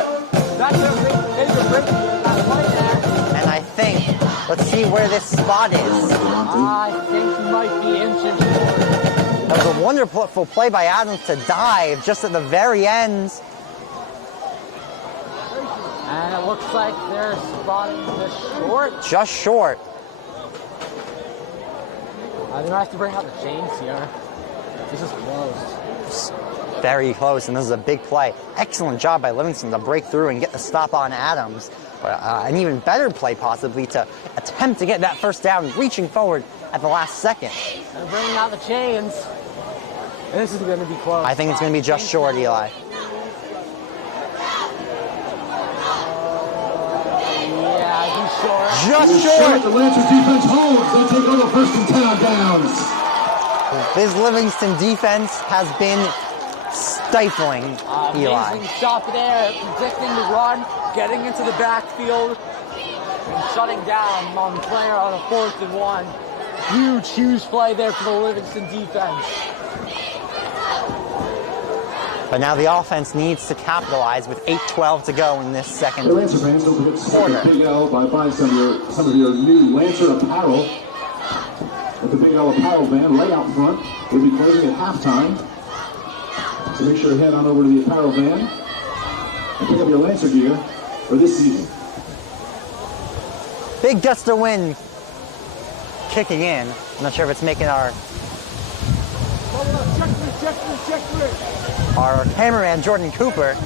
That's a big play there. And I think, let's see where this spot is. I think he might be inches forward. That was a wonderful play by Adams to dive just at the very end. And it looks like they're spotting this short. Just short. They might have to bring out the chains here. This is close. Very close, and this is a big play. Excellent job by Livingston to break through and get the stop on Adams. But an even better play, possibly, to attempt to get that first down, reaching forward at the last second. They're bringing out the chains. This is going to be close. I think it's going to be just short, Eli. Just short. The Lancers defense holds. They take over 1st and 10 on downs. This Livingston defense has been stifling Eli. Amazing shot there, predicting the run, getting into the backfield, and shutting down Montclair on a 4th and 1. Huge play there for the Livingston defense. But now the offense needs to capitalize with 8:12 to go in this second The Lancer fans, don't forget to support quarter. the Big L by buying some of your new Lancer apparel. With the Big L apparel van right out front. We'll be closing at halftime. So make sure to head on over to the apparel van and pick up your Lancer gear for this season. Big gust of wind kicking in. I'm not sure if it's making our cameraman Jordan Cooper's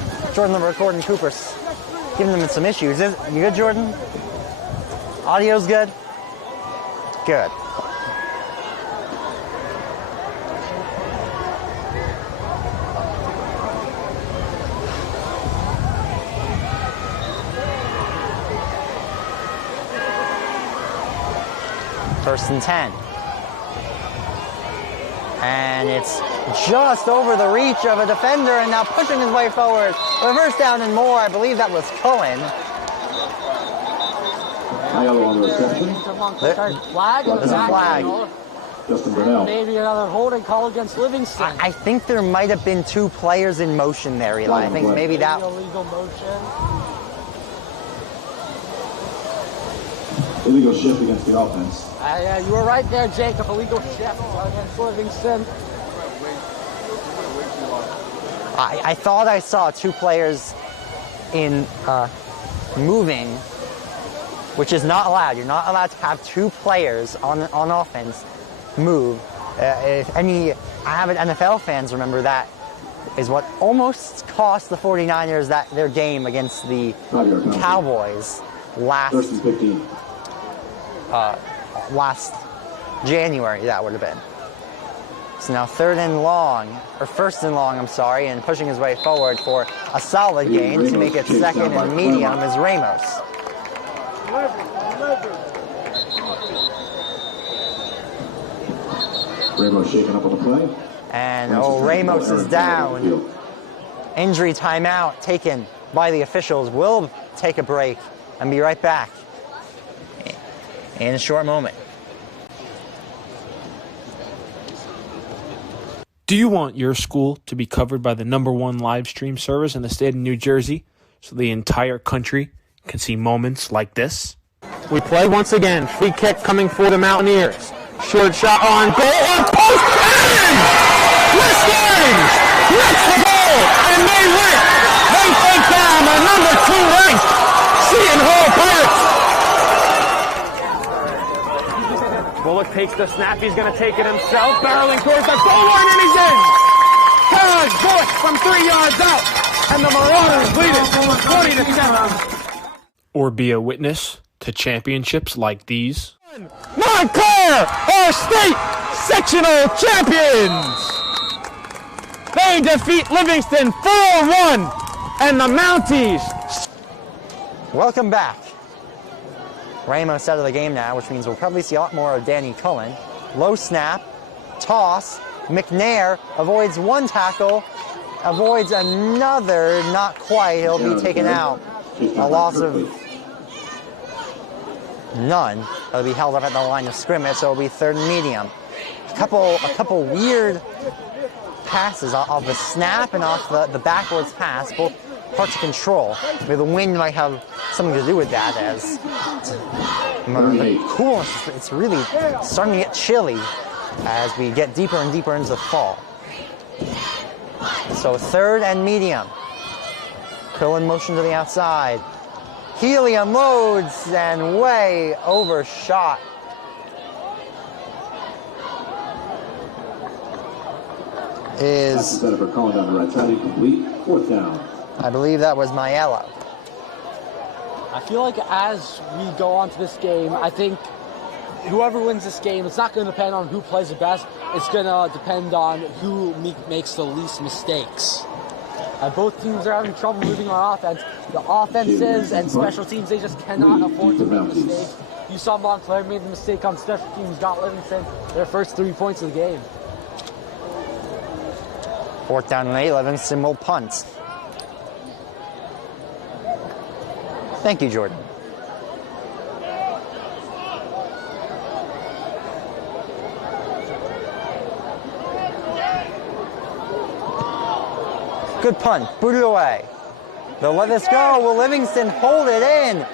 giving them some issues. You good, Jordan? Audio's good? Good. First and 10. And it's just over the reach of a defender and now pushing his way forward. Reverse down and more. I believe that was Cullen. Yellow on the reception. Flag. There's a flag. Justin Burnell. Maybe another holding call against Livingston. I think there might have been 2 players in motion there, Eli. I think maybe that... Illegal motion. Illegal shift against the offense. Yeah, you were right there, Jacob. Illegal shift against Livingston. I thought I saw 2 players in moving, which is not allowed. You're not allowed to have 2 players on offense move. If any avid NFL fans remember, that is what almost cost the 49ers their game against the Cowboys last January. That would have been. So now 1st and long, I'm sorry, and pushing his way forward for a solid gain to make it 2nd and medium is Ramos. Ramos shaking up on the play. And Ramos is down. Injury timeout taken by the officials. We'll take a break and be right back in a short moment. Do you want your school to be covered by the #1 live stream service in the state of New Jersey so the entire country can see moments like this? We play once again. Free kick coming for the Mountaineers. Short shot on goal. On post. And Livingston gets the goal, and they win. They take down the #2 ranked Seton Hall Pirates. Bullock takes the snap. He's going to take it himself. Barreling towards the goal line, and he's in. Charles Bullock from 3 yards out, and the Marauders lead it 20-7. Or be a witness to championships like these. Montclair are state sectional champions. They defeat Livingston 4-1, and the Mounties. Welcome back. Ramos out of the game now, which means we'll probably see a lot more of Danny Cullen. Low snap, toss. McNair avoids 1 tackle, avoids another, not quite. He'll be taken out. A loss of none. He'll be held up at the line of scrimmage, so it'll be 3rd and medium. A couple weird passes off the snap and off the backwards pass, both parts of control. Maybe the wind might have something to do with that, as the coolness, it's really starting to get chilly as we get deeper and deeper into the fall. So 3rd and medium. Krill in motion to the outside. Healy unloads and way overshot. Is for calling down the right side, complete. 4th down. I believe that was Maiello. I feel like as we go on to this game, I think whoever wins this game, it's not going to depend on who plays the best. It's going to depend on who makes the least mistakes. Both teams are having trouble moving on offense. The offenses and special teams, they just cannot afford to make mistakes. You saw Montclair made the mistake on special teams, got Livingston their first 3 points of the game. 4th down and 8, Livingston will punt. Thank you, Jordan. Good punt, boot it away. They'll let this go. Will Livingston hold it in?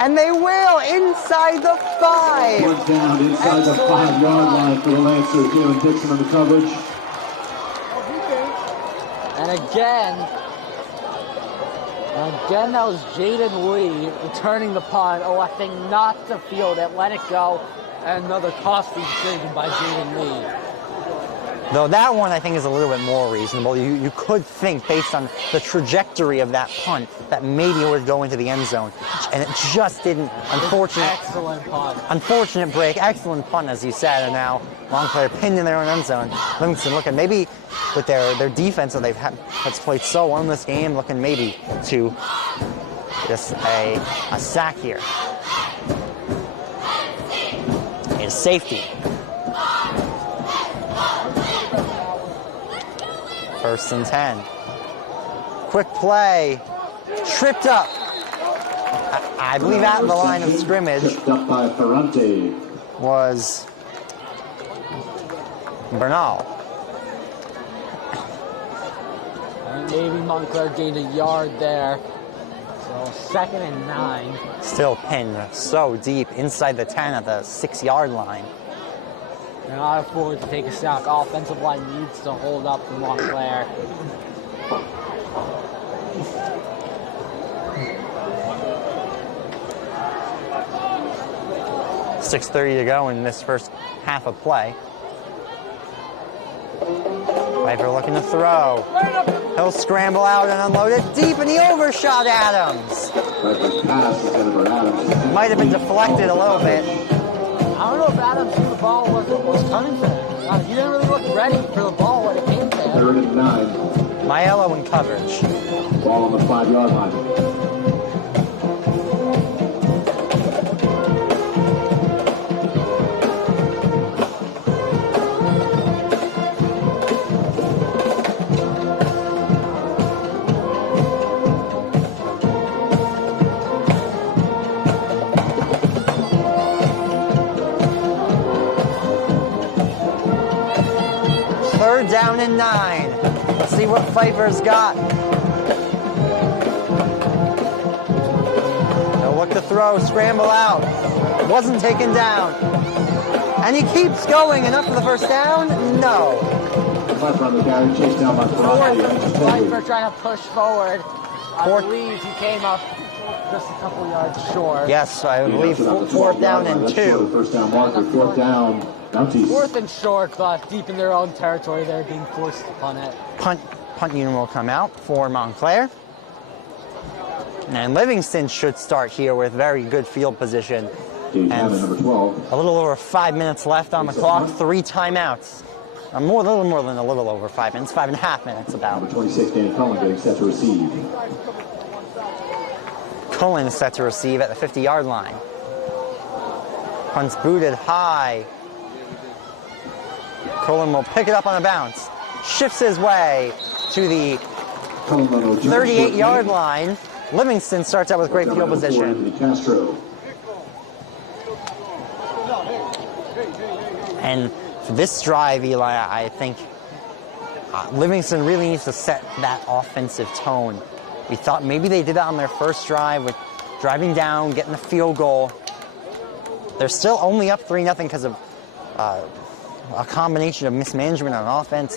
And they will, inside the 5. One down inside the 5-yard line for the Lancers. Jalen Dixon on the coverage. And again, that was Jaden Lee returning the punt, electing not to field it, let it go. And another costly decision by Jaden Lee. Though that one I think is a little bit more reasonable. You could think, based on the trajectory of that punt, that maybe it would go into the end zone. And it just didn't. Excellent punt. Unfortunate break. Excellent punt, as you said. And now Montclair pinned in their own end zone. Livingston looking maybe with their defense that that's played so well in this game, looking maybe to just a sack here. Is safety. 1st and 10. Quick play. Tripped up. I believe at the line of scrimmage. Tripped up by Ferrante. Was Bernal. Maybe Montclair gained a yard there. So 2nd and 9. Still pinned so deep inside the 10 at the 6-yard line. They're not afford to take a sack. Offensive line needs to hold up for Montclair. .6:30 to go in this first half of play. Piper looking to throw. He'll scramble out and unload it deep, and he overshot Adams. Piper's pass is headed for Adams. Might have been deflected a little bit. I don't know if Adams knew the ball was coming for him. He didn't really look ready for the ball when it came to him. 3rd and 9. Maiello in coverage. Ball on the 5-yard line. Down and 9. Let's see what Pfeiffer's got. He'll look to throw, scramble out. Wasn't taken down. And he keeps going. Enough for the first down? No. Pfeiffer on the carry, chased down by Ferrante. Pfeiffer trying to push forward. I believe he came up just a couple yards short. Yes, I believe 4th down and 2. First down marker, 4th down. 4th and short, but deep in their own territory, they're being forced to punt it. Punt unit will come out for Montclair. And Livingston should start here with very good field position. And number 12. A little over 5 minutes left on the clock, 3 timeouts. A little more than a little over 5 minutes, 5.5 minutes about. Number 26, Danny Cullen getting set to receive. Cullen is set to receive at the 50-yard line. Punt's booted high. Cullen will pick it up on a bounce. Shifts his way to the 38-yard line. Livingston starts out with great field position. And for this drive, Eli, I think Livingston really needs to set that offensive tone. We thought maybe they did that on their first drive with driving down, getting the field goal. They're still only up 3-0 because of a combination of mismanagement on offense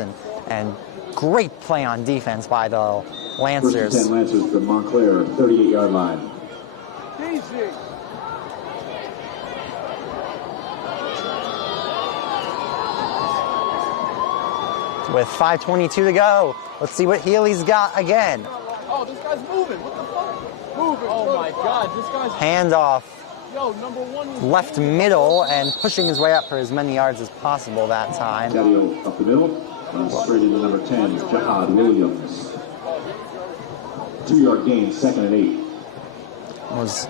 and great play on defense by the Lancers. First and 10 Lancers from Montclair, 38-yard line. With 5:22 to go, let's see what Healy's got again. Oh, this guy's moving. What the fuck? Moving. Oh my God, this guy's handoff. Yo, number 1 was left middle and pushing his way up for as many yards as possible that time. Daddy up the middle, straight into number 10, Jihad Williams. 2-yard gain, 2nd and 8. Was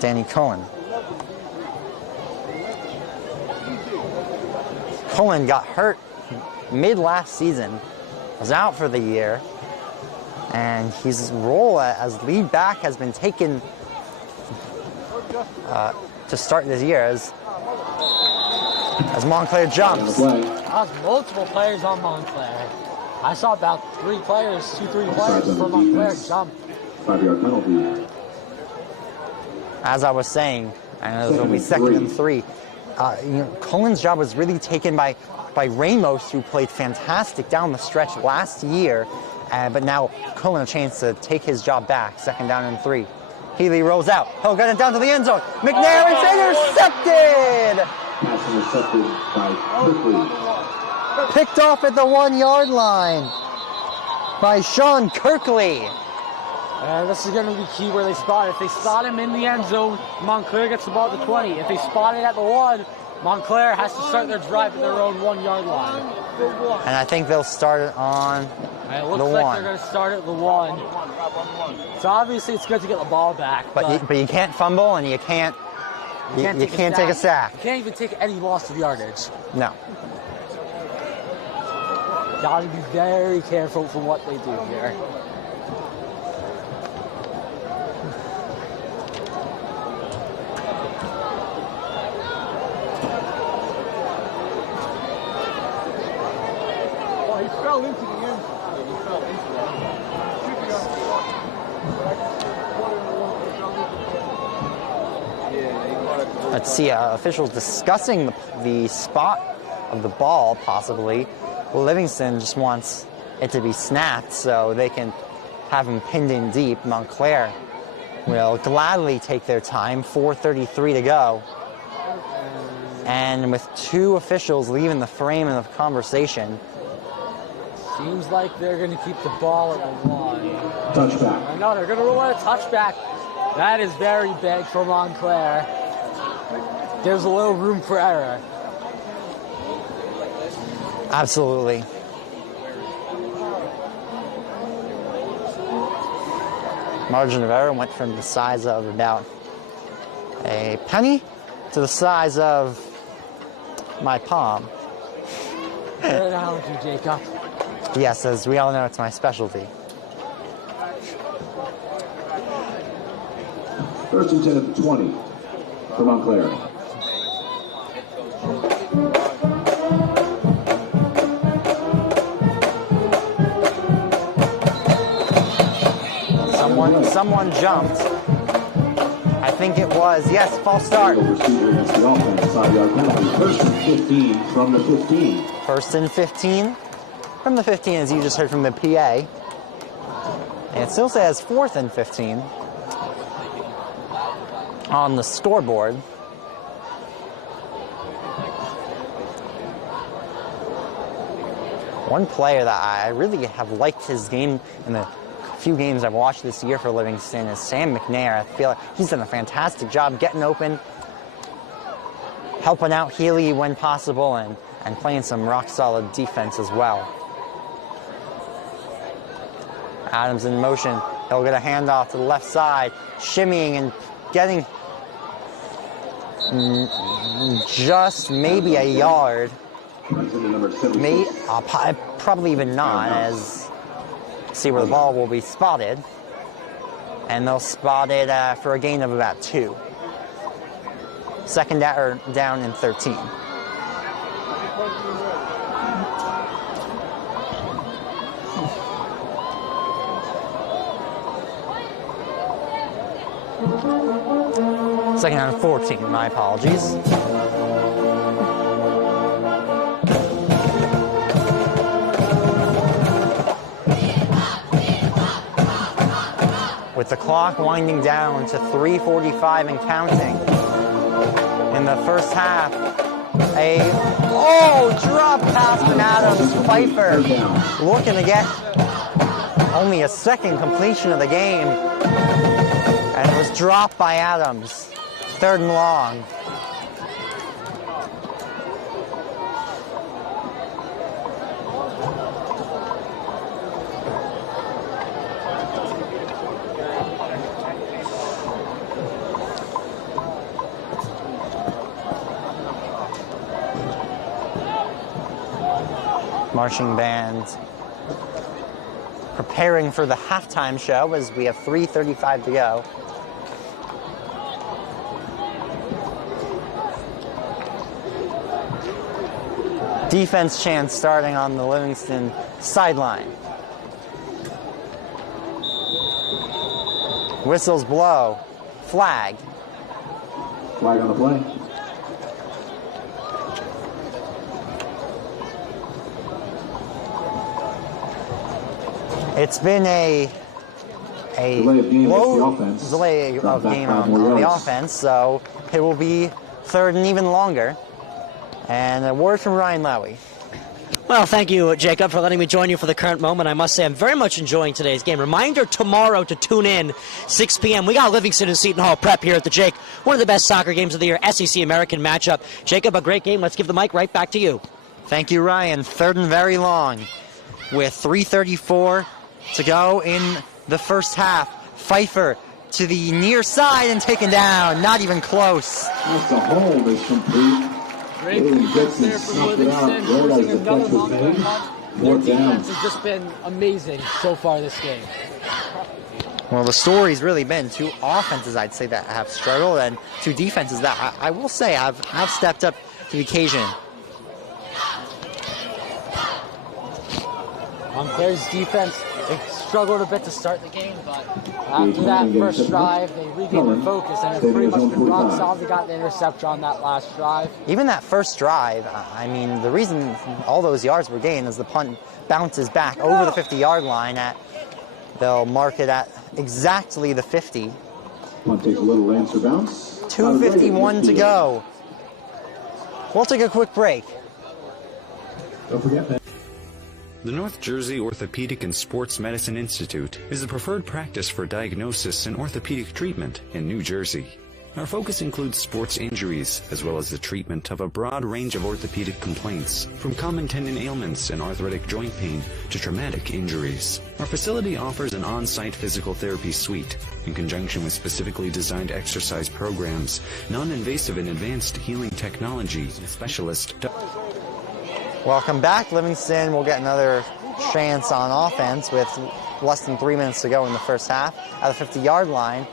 Danny Cohen. Cohen got hurt mid last season, was out for the year, and his role as lead back has been taken to start this year as Montclair jumps. Multiple players on Montclair. I saw about 3 players from Montclair jump. 5-yard penalty. As I was saying, I know it'll be 2nd and 3. Cohen's job was really taken by Ramos, who played fantastic down the stretch last year, but now Cohen a chance to take his job back. 2nd down and 3. Healy rolls out. He'll get it down to the end zone. McNair is intercepted! Pass intercepted by Kirkley. Picked off at the 1-yard line by Sean Kirkley. This is going to be key where they spot it. If they spot him in the end zone, Montclair gets the ball at the 20. If they spot it at the 1, Montclair has to start their drive at their own 1-yard line. And I think they'll start it on it looks like they're going to start at the 1. So obviously it's good to get the ball back. But you can't fumble and you can't take a sack. You can't even take any loss of yardage. No. Got to be very careful for what they do here. He fell into the end zone. He fell into the Let's see, officials discussing the spot of the ball, possibly. Livingston just wants it to be snapped so they can have him pinned in deep. Montclair will gladly take their time. 4:33 to go. And with 2 officials leaving the frame of the conversation. Seems like they're going to keep the ball at the 1. Touchback. I know, they're going to rule a touchback. That is very big for Montclair. There's a little room for error. Absolutely. Margin of error went from the size of about a penny to the size of my palm. Good analogy, Jacob. Yes, as we all know, it's my specialty. 1st and 10 at the 20 for Montclair. Someone jumped. I think it was, yes, false start. Receiver against the offense, 5-yard penalty. 1st and 15 from the 15. 1st and 15 from the 15, as you just heard from the PA. And it still says 4th and 15 on the scoreboard. One player that I really have liked his game in the few games I've watched this year for Livingston is Sam McNair. I feel like he's done a fantastic job getting open, helping out Healy when possible, and playing some rock-solid defense as well. Adams in motion. He'll get a handoff to the left side, shimmying and getting just maybe a yard. Probably even not, as see where the ball will be spotted. And they'll spot it for a gain of about 2. 2nd down and 13. Second down and 14, my apologies. With the clock winding down to 3:45 and counting. In the first half, drop pass from Adams. Pfeiffer looking to get only a 2nd completion of the game. And it was dropped by Adams. 3rd and long. Marching band preparing for the halftime show as we have 3:35 to go. Defense chants starting on the Livingston sideline. Whistles blow. Flag. Flag on the play. It's been a low delay of game on the offense, so it will be third and even longer. And a word from Ryan Lowy. Well, thank you, Jacob, for letting me join you for the current moment. I must say I'm very much enjoying today's game. Reminder tomorrow to tune in, 6 p.m. We got Livingston and Seton Hall Prep here at the Jake. One of the best soccer games of the year, SEC American matchup. Jacob, a great game. Let's give the mic right back to you. Thank you, Ryan. Third and very long with 3:34 to go in the first half. Pfeiffer to the near side and taken down. Not even close. That's the hold is complete. Great defense there from Livingston, forcing another long punt. Their defense has just been amazing so far this game. Well, the story's really been two offenses, I'd say, that have struggled, and two defenses that I will say have stepped up to the occasion. Montclair's defense, they struggled a bit to start the game, but after that first drive, they regained their focus, and it's pretty much been rock solid. They got the interception on that last drive. Even that first drive, I mean, the reason all those yards were gained is the punt bounces back over the 50-yard line. They'll mark it at exactly the 50. Punt takes a little Lancer bounce. 2:51 to go. We'll take a quick break. Don't forget that. The North Jersey Orthopedic and Sports Medicine Institute is the preferred practice for diagnosis and orthopedic treatment in New Jersey. Our focus includes sports injuries, as well as the treatment of a broad range of orthopedic complaints, from common tendon ailments and arthritic joint pain to traumatic injuries. Our facility offers an on-site physical therapy suite, in conjunction with specifically designed exercise programs, non-invasive and advanced healing technology, and specialist. Welcome back. Livingston will get another chance on offense with less than 3 minutes to go in the first half. At the 50-yard line,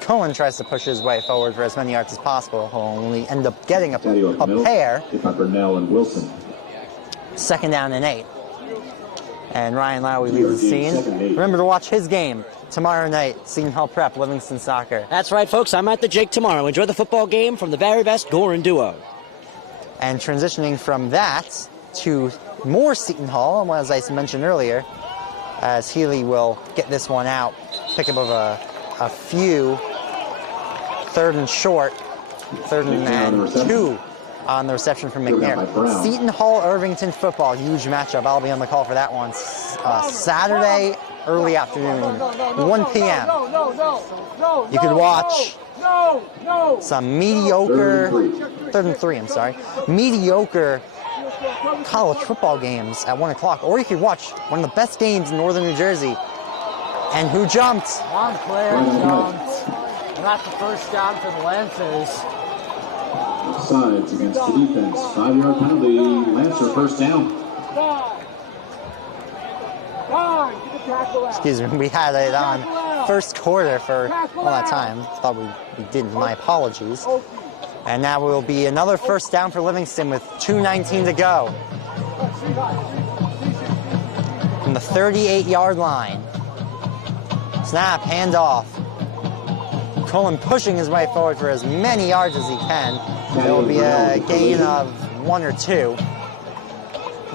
Cohen tries to push his way forward for as many yards as possible. He'll only end up getting a pair. Burnell and Wilson. Second down and 8. And Ryan Lowy leaves the scene. Remember to watch his game tomorrow night, Seton Hall Prep, Livingston Soccer. That's right, folks. I'm at the Jake tomorrow. Enjoy the football game from the very best Gorin duo. And transitioning from that to more Seton Hall, and as I mentioned earlier, as Healy will get this one out, pick up of a few, third and short, third and 2 on the reception from McNair. Seton Hall Irvington football, huge matchup. I'll be on the call for that one. Saturday, early afternoon, 1 p.m. You could watch some mediocre, third and 3, I'm sorry, mediocre college football games at 1 o'clock, or you could watch one of the best games in northern New Jersey. And who jumped? Montclair jumped. And that's the first down for the Lancers. Sides against the defense. 5-yard penalty. Lancer first down. Excuse me, we had it on first quarter for all that time. Thought we didn't. My apologies. And now will be another first down for Livingston with 2:19 to go. From the 38-yard line. Snap, handoff. Cullen pushing his way forward for as many yards as he can. There will be a gain of 1 or 2.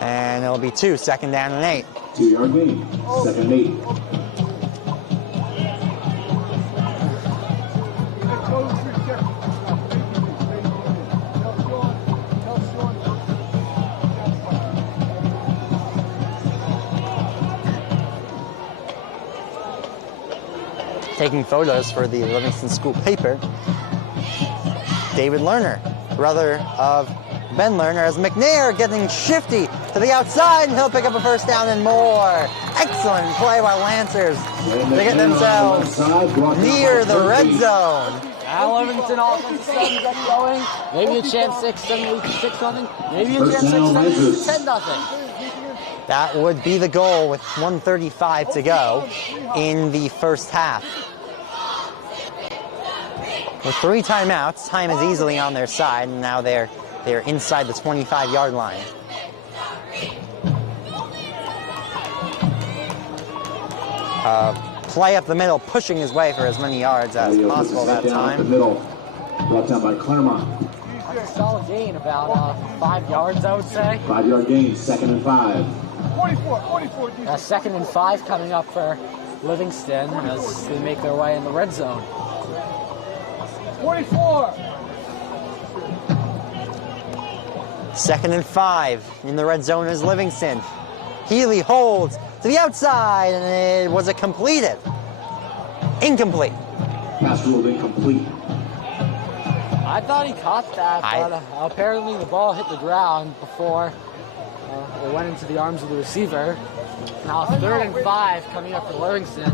And it'll be 2, second down and 8. 2-yard gain, second and 8. Taking photos for the Livingston School paper, David Lerner, brother of Ben Lerner, as McNair getting shifty to the outside, and he'll pick up a first down and more. Excellent play by Lancers. They get themselves near the red zone. Now Livingston offense is starting to get going. Maybe a chance 6-0. Maybe a chance 6-0. That would be the goal with 1:35 to go in the first half. With 3 timeouts, time is easily on their side, and now they're inside the 25-yard line. Play up the middle, pushing his way for as many yards as possible that time. Brought down by Claremont. That's a solid gain, about 5 yards, I would say. 5-yard gain, 2nd and 5. 44. 2nd and 5 coming up for Livingston as they make their way in the red zone. 44. 2nd and 5 in the red zone is Livingston. Healy holds to the outside, and was it completed? Incomplete. Pass ruled incomplete. I thought he caught that, but apparently the ball hit the ground before it went into the arms of the receiver. Now 3rd and 5 coming up for Livingston.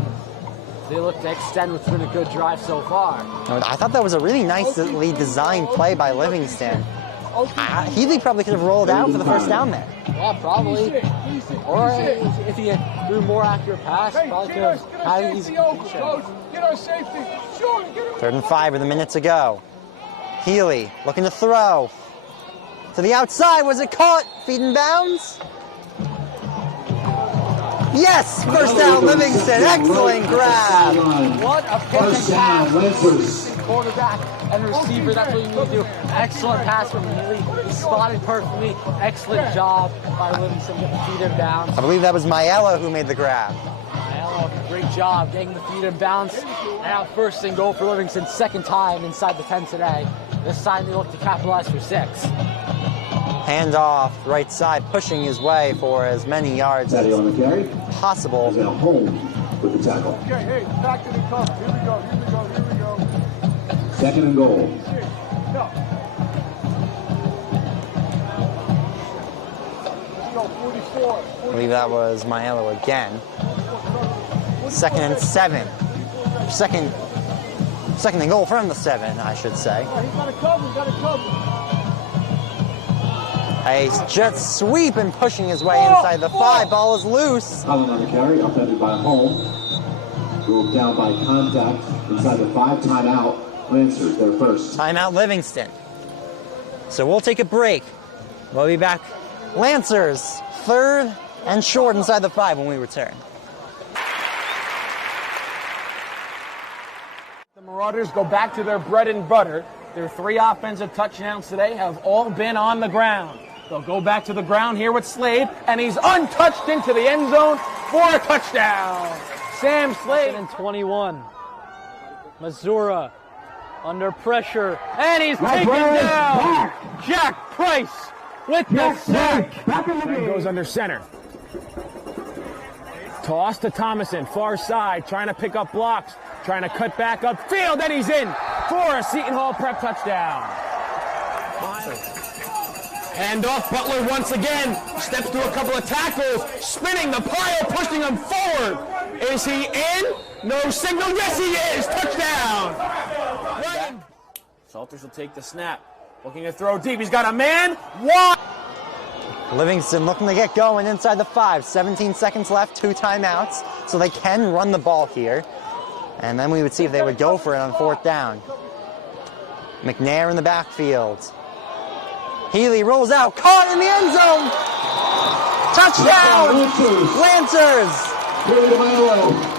They look to extend what's been a good drive so far. I thought that was a really nicely designed play by Livingston. Healy probably could have rolled out for the first down there. Yeah, probably. Or if he had threw a more accurate pass, probably could have had an easy completion. 3rd and 5 with a minute to go. Healy looking to throw. To the outside, was it caught? Feet in bounds? Yes! First down, Livingston. Excellent grab. What a perfect pass. Quarterback and receiver, that's what you need to do. Excellent pass from Healy. He spotted perfectly. Excellent job by Livingston getting the feet in bounds. I believe that was Maiello who made the grab. Maiello, great job getting the feet in bounds. Now 1st and goal for Livingston, 2nd time inside the 10 today. This time they look to capitalize for 6. Hand off, right side, pushing his way for as many yards as possible. He's at home with the tackle. Okay, hey, back to the cover. Here we go. 2nd and goal. No. I believe that was Maiello again. 2nd and 7. Second and goal from the 7, I should say. He's got a cover. A jet sweep and pushing his way inside the 5. Ball is loose. Holland on the carry, offended by Holm. Ruled down by contact inside the 5. Timeout. Lancers, their first. Timeout Livingston. So we'll take a break. We'll be back. Lancers, 3rd and short inside the 5 when we return. The Marauders go back to their bread and butter. Their 3 offensive touchdowns today have all been on the ground. They'll go back to the ground here with Slade, and he's untouched into the end zone for a touchdown. Sam Slade. 2nd and 21. Missouri under pressure, and he's taken down. Jack Price with the sack. That goes under center. Toss to Thomason, far side, trying to pick up blocks, trying to cut back upfield, and he's in for a Seton Hall Prep touchdown. Hand off, Butler once again, steps through a couple of tackles, spinning the pile, pushing him forward. Is he in? No signal, yes he is, touchdown. Ryan. Salters will take the snap, looking to throw deep, he's got a man, wide. Livingston looking to get going inside the 5. 17 seconds left, 2 timeouts, so they can run the ball here. And then we would see if they would go for it on 4th down. McNair in the backfield. Healy rolls out, caught in the end zone. Touchdown, Lancers.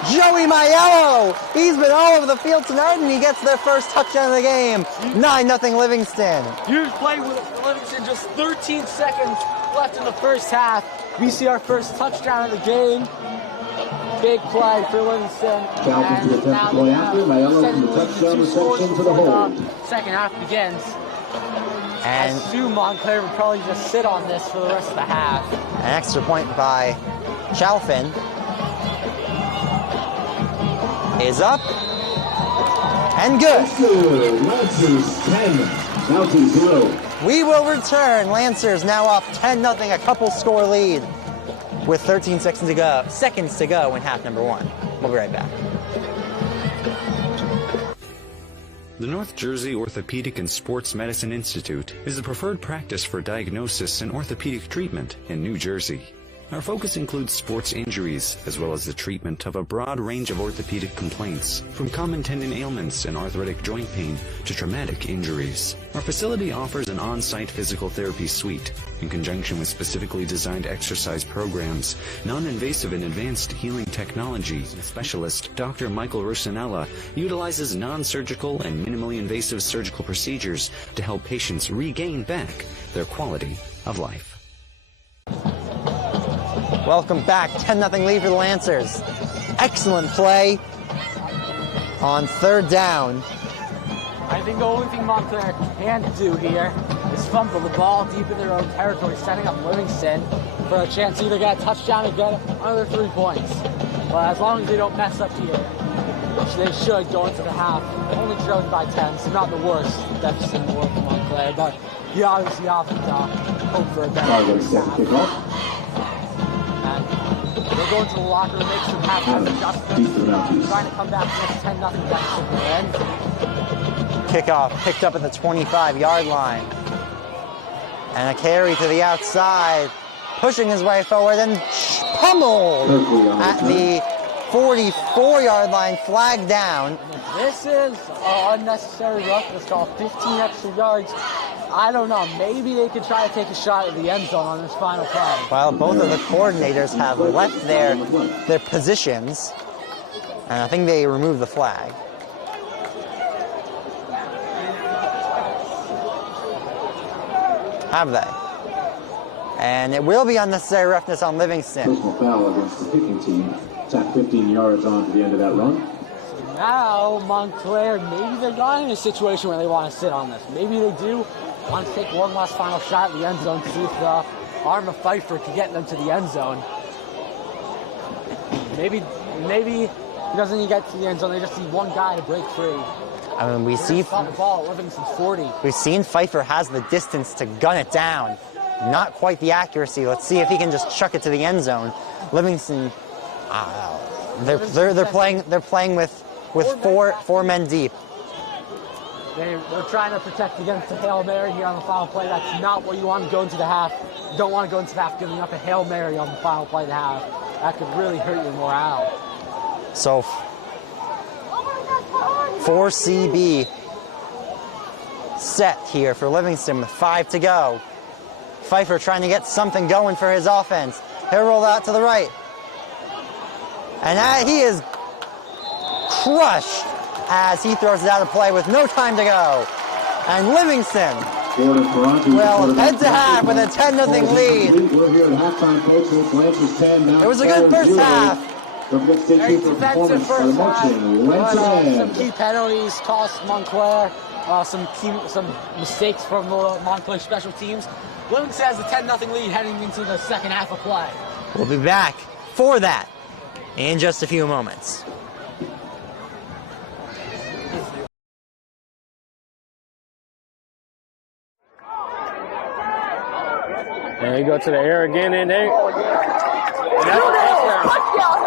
Joey Maiello. He's been all over the field tonight, and he gets their first touchdown of the game. 9-0 Livingston. Huge play with Livingston, just 13 seconds left in the first half. We see our first touchdown of the game. Big play for Livingston. Falcons to attempt to play after. Maiello from the touchdown reception to the hold. Second half begins. And I assume Montclair would probably just sit on this for the rest of the half. An extra point by Chalfin is up and good. Lancers 10, Mountie 0. We will return. Lancers now up 10-0, a couple score lead with 13 seconds to go in half number 1. We'll be right back. The North Jersey Orthopedic and Sports Medicine Institute is the preferred practice for diagnosis and orthopedic treatment in New Jersey. Our focus includes sports injuries, as well as the treatment of a broad range of orthopedic complaints, from common tendon ailments and arthritic joint pain to traumatic injuries. Our facility offers an on-site physical therapy suite, in conjunction with specifically designed exercise programs, non-invasive and advanced healing technology. Specialist Dr. Michael Rusinella utilizes non-surgical and minimally invasive surgical procedures to help patients regain back their quality of life. Welcome back. 10-0 lead for the Lancers. Excellent play on third down. I think the only thing Montclair can do here is fumble the ball deep in their own territory, setting up Livingston for a chance to either get a touchdown or get another 3 points. But as long as they don't mess up here, which they should go into the half, only trailing by 10, so not the worst deficit in the world for Montclair, but you obviously have to hope for a better first half. They'll go into the locker room, make some halftime adjustments, trying to come back to this 10-0 deficit in the end. Kickoff picked up at the 25-yard line. And a carry to the outside, pushing his way forward and pummeled at the 44-yard line, flagged down. This is unnecessary rough. It's called 15 extra yards. I don't know. Maybe they could try to take a shot at the end zone on this final play. Well, both of the coordinators have left their positions, and I think they removed the flag. Have they? And it will be unnecessary roughness on Livingston. Personal foul against the kicking team. Tack 15 yards on to the end of that run. So now Montclair, maybe they're not in a situation where they want to sit on this. Maybe they do want to take one last final shot at the end zone to see if the arm of Pfeiffer can get them to the end zone. Maybe he doesn't need to get to the end zone. They just need one guy to break free. I mean, we see the ball at Livingston's 40. We've seen Pfeiffer has the distance to gun it down. Not quite the accuracy. Let's see if he can just chuck it to the end zone. Livingston, they're playing with four men deep. They're trying to protect against the Hail Mary here on the final play. That's not what you want to go into the half. You don't want to go into the half giving up a Hail Mary on the final play of the half. That could really hurt your morale. So 4CB set here for Livingston with 5 to go. Pfeiffer trying to get something going for his offense. He'll roll out to the right. And he is crushed as he throws it out of play with no time to go. And Livingston will head to half with a 10-0 lead. We're here at halftime, folks. It's Lancers 10 now. It was a good first half. Very defensive first half. Some key penalties cost Montclair. Some mistakes from the Montclair special teams. Livingston has a 10-0 lead heading into the second half of play. We'll be back for that in just a few moments. And they go to the air again, and that's a touchdown.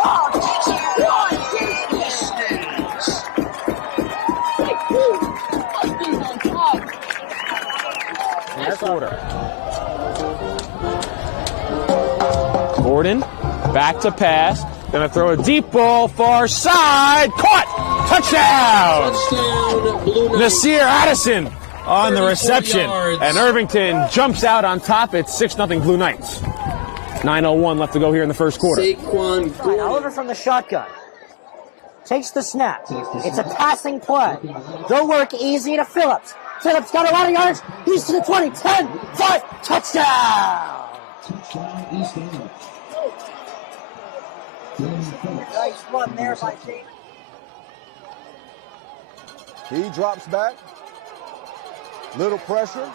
That's order. Gordon, back to pass. Gonna throw a deep ball, far side. Caught! Touchdown! Nasir Addison on the reception. And Irvington jumps out on top. It's 6-0 Blue Knights. 9:01 left to go here in the first quarter. Oliver from the shotgun. Takes the snap. It's a passing play. They'll work easy to Phillips. Phillips got a lot of yards. He's to the 20, 10, 5, touchdown! Nice run there by James. He drops back. Little pressure.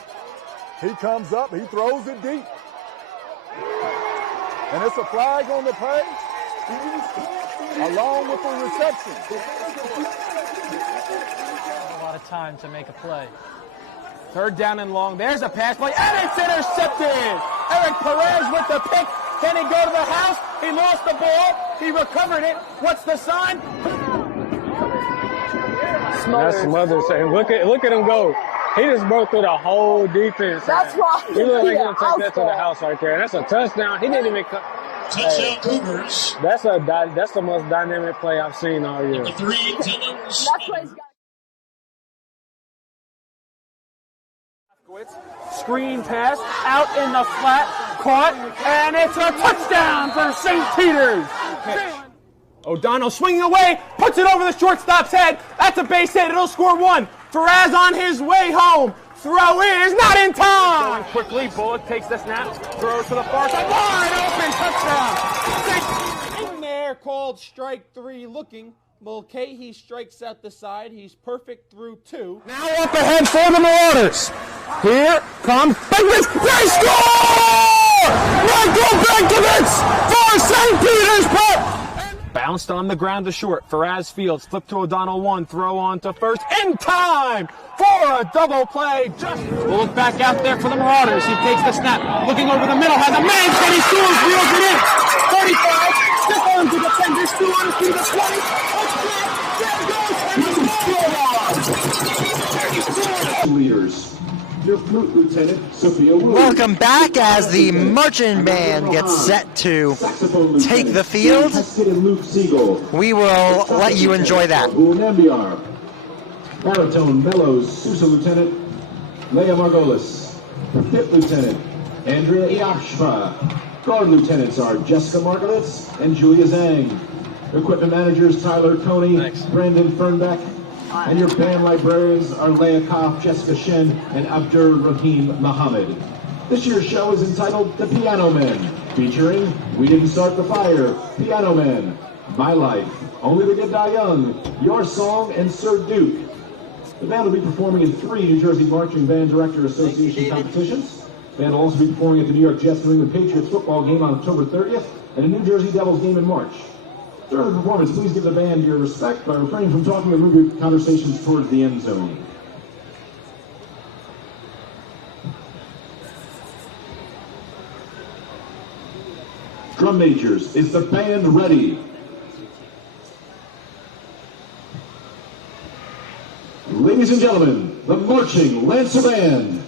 He comes up. He throws it deep. And it's a flag on the play, along with the reception. A lot of time to make a play. Third down and long. There's a pass play, and it's intercepted. Eric Perez with the pick. Can he go to the house? He lost the ball. He recovered it. What's the sign? That's Smothers saying, look at him go. He just broke through the whole defense. That's why. He looked like he's going to take that to the house right there. That's a touchdown. He didn't even Touchdown Cougars. That's the most dynamic play I've seen all year. Number 3, Timmons. Screen pass out in the flat, caught, and it's a touchdown for St. Peter's. O'Donnell swinging away, puts it over the shortstop's head. That's a base hit. It'll score 1. Faraz on his way home. Throw is not in time. Going quickly, Bullock takes the snap, throws to the far side. Wide open touchdown. In there, called strike 3 looking. Mulcahy strikes out the side. He's perfect through 2. Now up ahead for the Marauders. Here comes Penguins. They score! Michael Benkovich for St. Peter's Pep. Bounced on the ground to short. Faraz Fields, flip to O'Donnell 1, throw on to first. In time for a double play. We'll look back out there for the Marauders. He takes the snap, looking over the middle, has a man, and he scores, reels it in. 35, stick on to defenders, 2 on to the 20. Leaders. Your flute lieutenant, Sophia Williams. Welcome back as the marching band gets set to take the field. We will let you enjoy that. Baritone Bellows, Sousa Lieutenant Leia Margolis. Fifth Lieutenant Andrea Iashva. Guard Lieutenants are Jessica Markowitz and Julia Zhang. Equipment Managers Tyler Coney, Brandon Fernbeck. And your band librarians are Leah Koff, Jessica Shen, and Abdur Rahim Mohammed. This year's show is entitled The Piano Men, featuring We Didn't Start the Fire, Piano Men, My Life, Only the Good Die Young, Your Song, and Sir Duke. The band will be performing in 3 New Jersey Marching Band Director Association competitions. The band will also be performing at the New York Jets New England Patriots football game on October 30th and a New Jersey Devils game in March. During the performance, please give the band your respect by refraining from talking and move your conversations towards the end zone. Drum majors, is the band ready? Ladies and gentlemen, the Marching Lancer Band.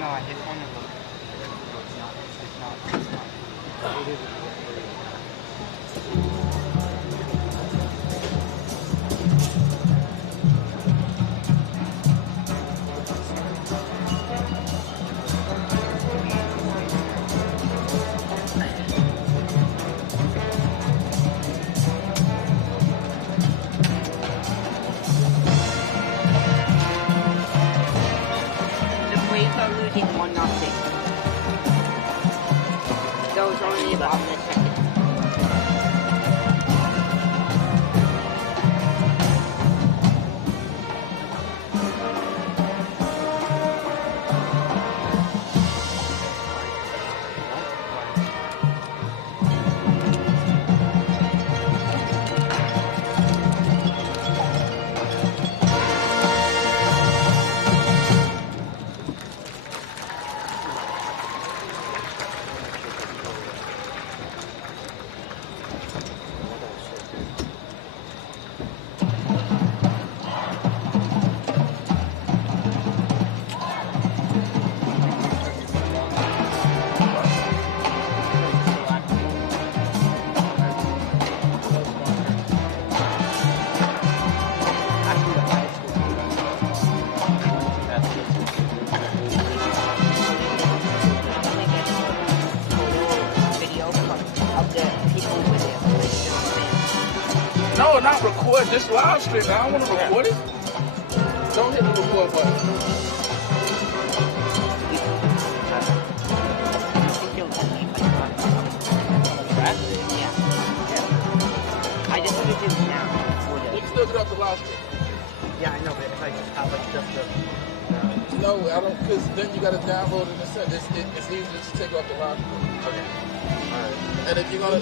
No, I just want to look. It's not. Losing 1-0. That was only about a second. No, not record, just live stream. I don't want to record it. Don't hit the record button. I just want to do it now. You can still get off the live stream. Yeah, I know, but if I just have like just the... No, I don't, because then you got to download it and send it. It's easy to just take it off the live stream. Okay. Alright. And if you're gonna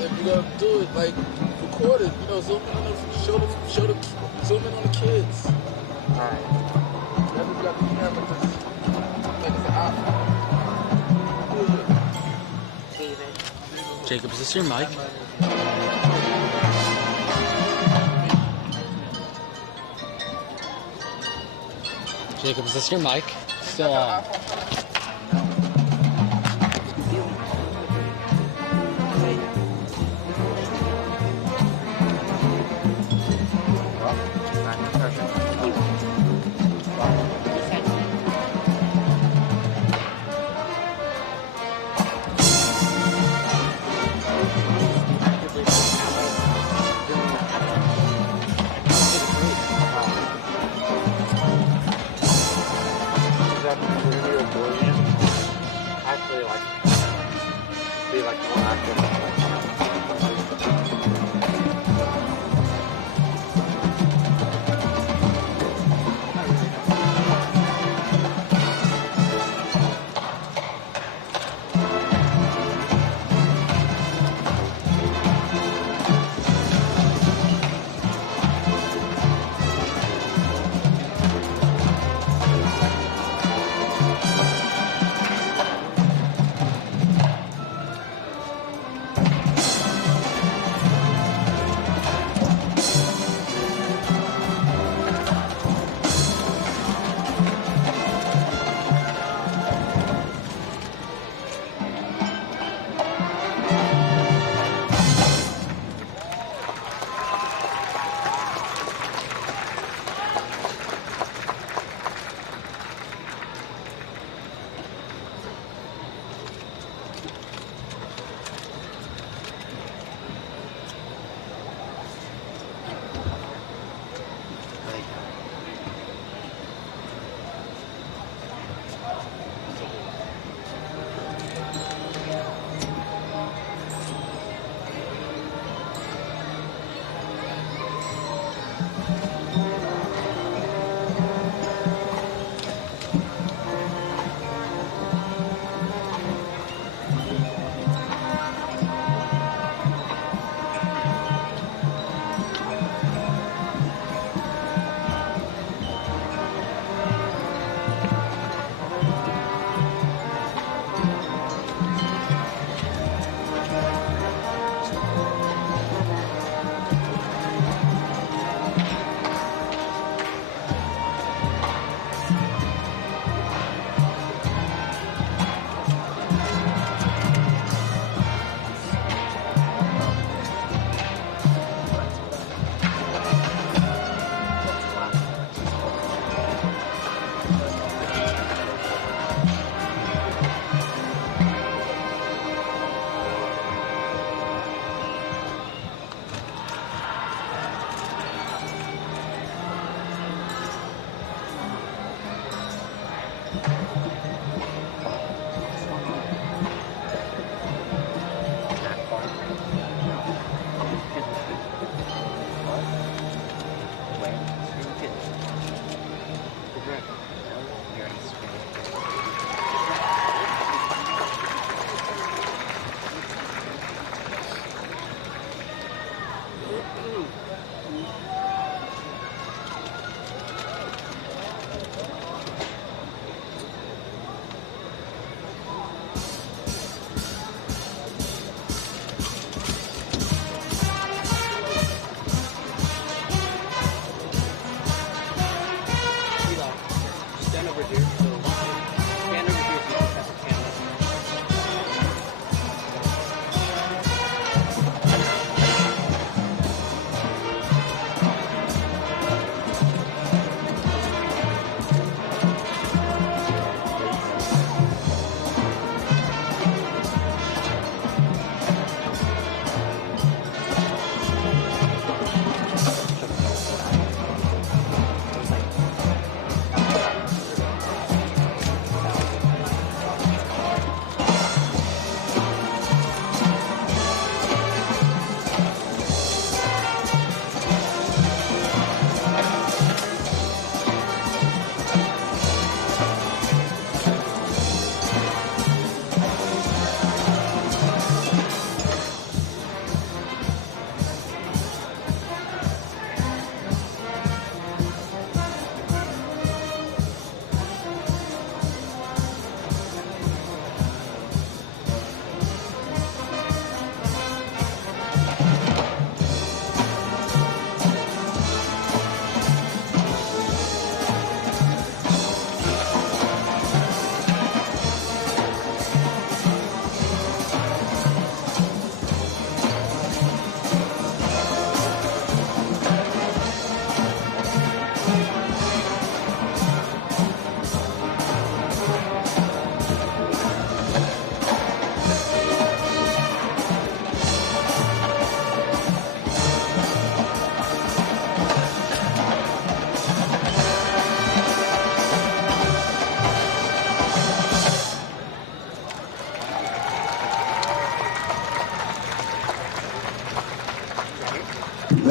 do it, like, record it, you know, zoom in on the, zoom in on the kids. Alright. Never got the camera. Jacob, is this your mic? Jacob, is this your mic? Still on. Actually, be more active.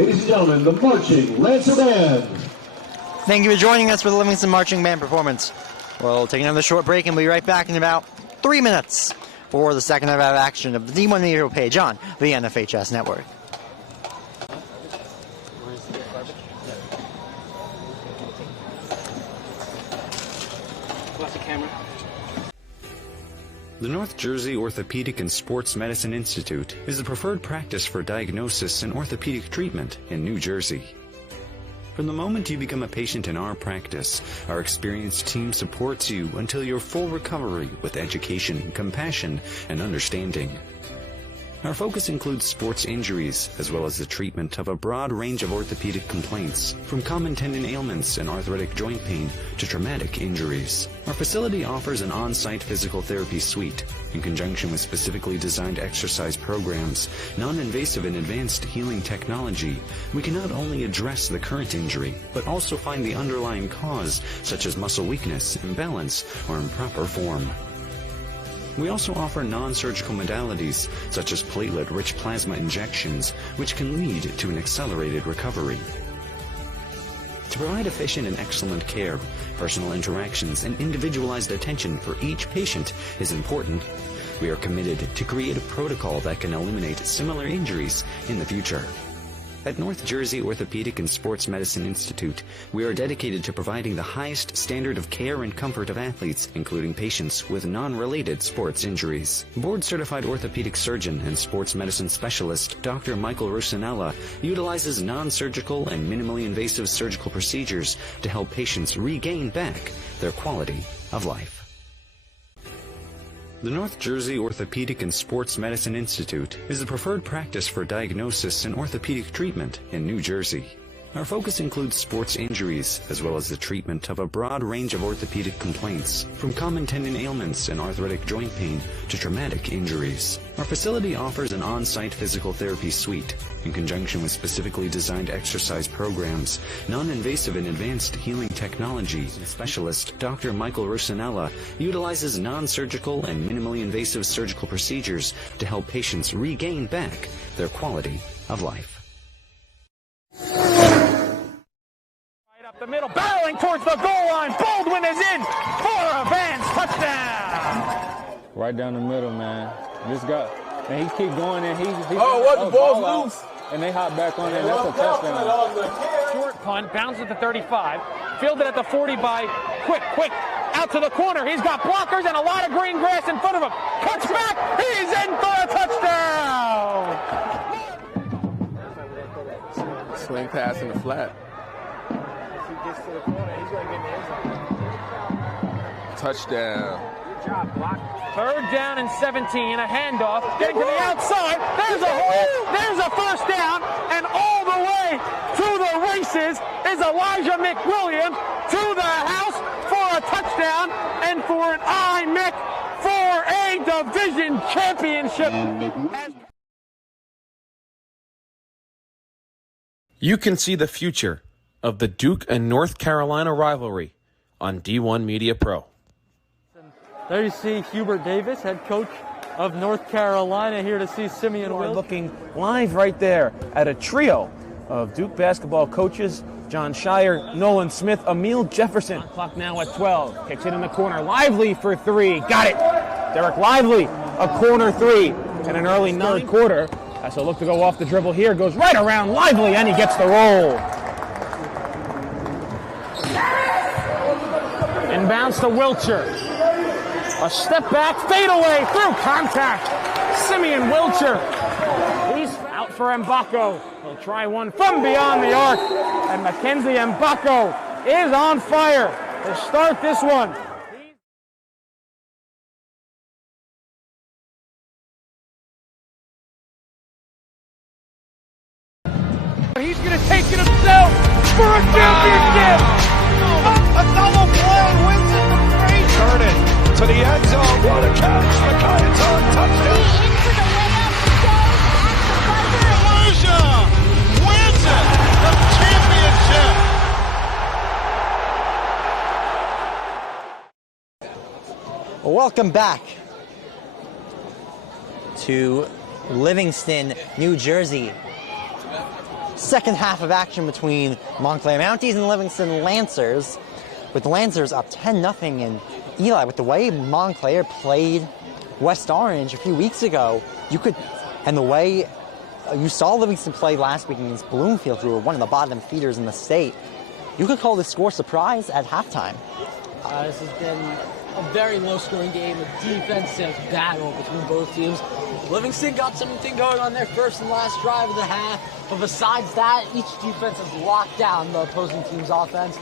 Ladies and gentlemen, the Marching Lancer Band. Thank you for joining us for the Livingston Marching Band performance. We'll take another short break and we'll be right back in about 3 minutes for the second half of action of the D1 Media page on the NFHS network. Watch the camera. The North Jersey Orthopedic and Sports Medicine Institute is the preferred practice for diagnosis and orthopedic treatment in New Jersey. From the moment you become a patient in our practice, our experienced team supports you until your full recovery with education, compassion, and understanding. Our focus includes sports injuries, as well as the treatment of a broad range of orthopedic complaints, from common tendon ailments and arthritic joint pain to traumatic injuries. Our facility offers an on-site physical therapy suite. In conjunction with specifically designed exercise programs, non-invasive and advanced healing technology, we can not only address the current injury, but also find the underlying cause, such as muscle weakness, imbalance, or improper form. We also offer non-surgical modalities, such as platelet-rich plasma injections, which can lead to an accelerated recovery. To provide efficient and excellent care, personal interactions and individualized attention for each patient is important. We are committed to create a protocol that can eliminate similar injuries in the future. At North Jersey Orthopedic and Sports Medicine Institute, we are dedicated to providing the highest standard of care and comfort of athletes, including patients with non-related sports injuries. Board-certified orthopedic surgeon and sports medicine specialist Dr. Michael Rusinella utilizes non-surgical and minimally invasive surgical procedures to help patients regain back their quality of life. The North Jersey Orthopedic and Sports Medicine Institute is the preferred practice for diagnosis and orthopedic treatment in New Jersey. Our focus includes sports injuries, as well as the treatment of a broad range of orthopedic complaints, from common tendon ailments and arthritic joint pain to traumatic injuries. Our facility offers an on-site physical therapy suite. In conjunction with specifically designed exercise programs, non-invasive and advanced healing technology, specialist Dr. Michael Rusinella utilizes non-surgical and minimally invasive surgical procedures to help patients regain back their quality of life. The middle, barreling towards the goal line. Baldwin is in for a Vance touchdown. Right down the middle, man. This guy, and he keep going and the ball's loose. And they hop back on it. That's a touchdown. Short punt, bounces at the 35, fielded at the 40 by Quick, out to the corner. He's got blockers and a lot of green grass in front of him. Cuts back, he's in for a touchdown. Swing pass in the flat. Gets to the corner, he's going to get in the end zone. Touchdown. Good job, block. Third down and 17, a handoff, getting to the outside. There's a hole, there's a first down, and all the way to the races is Elijah McWilliams to the house for a touchdown and for an IMIC for a division championship. You can see the future of the Duke and North Carolina rivalry on D1 Media Pro. There you see Hubert Davis, head coach of North Carolina, here to see Simeon Will. Looking live right there at a trio of Duke basketball coaches: John Shire, Nolan Smith, Emil Jefferson. Clock now at 12. Kicks it in the corner. Lively for three. Got it. Derek Lively, a corner three in an early third quarter. Has a look to go off the dribble here. Goes right around Lively, and he gets the roll. Inbounds to Wilcher. A step back, fade away through contact. Simeon Wilcher. He's out for Mbako. He'll try one from beyond the arc. And Mackenzie Mbako is on fire to start this one. He's going to take it himself for a championship. A double play wins it for Brady. Turn it to the end zone. What a catch. McIntyre touchdown. Elijah wins it. The championship. Welcome back to Livingston, New Jersey. second half of action between Montclair Mounties and Livingston Lancers, with the Lancers up 10-0. And Eli, with the way Montclair played West Orange a few weeks ago, and the way you saw Livingston play last week against Bloomfield, who were one of the bottom feeders in the state, you could call this score surprise at halftime. This has been a very low-scoring game, a defensive battle between both teams. Livingston got something going on their first and last drive of the half, but besides that, each defense has locked down the opposing team's offense.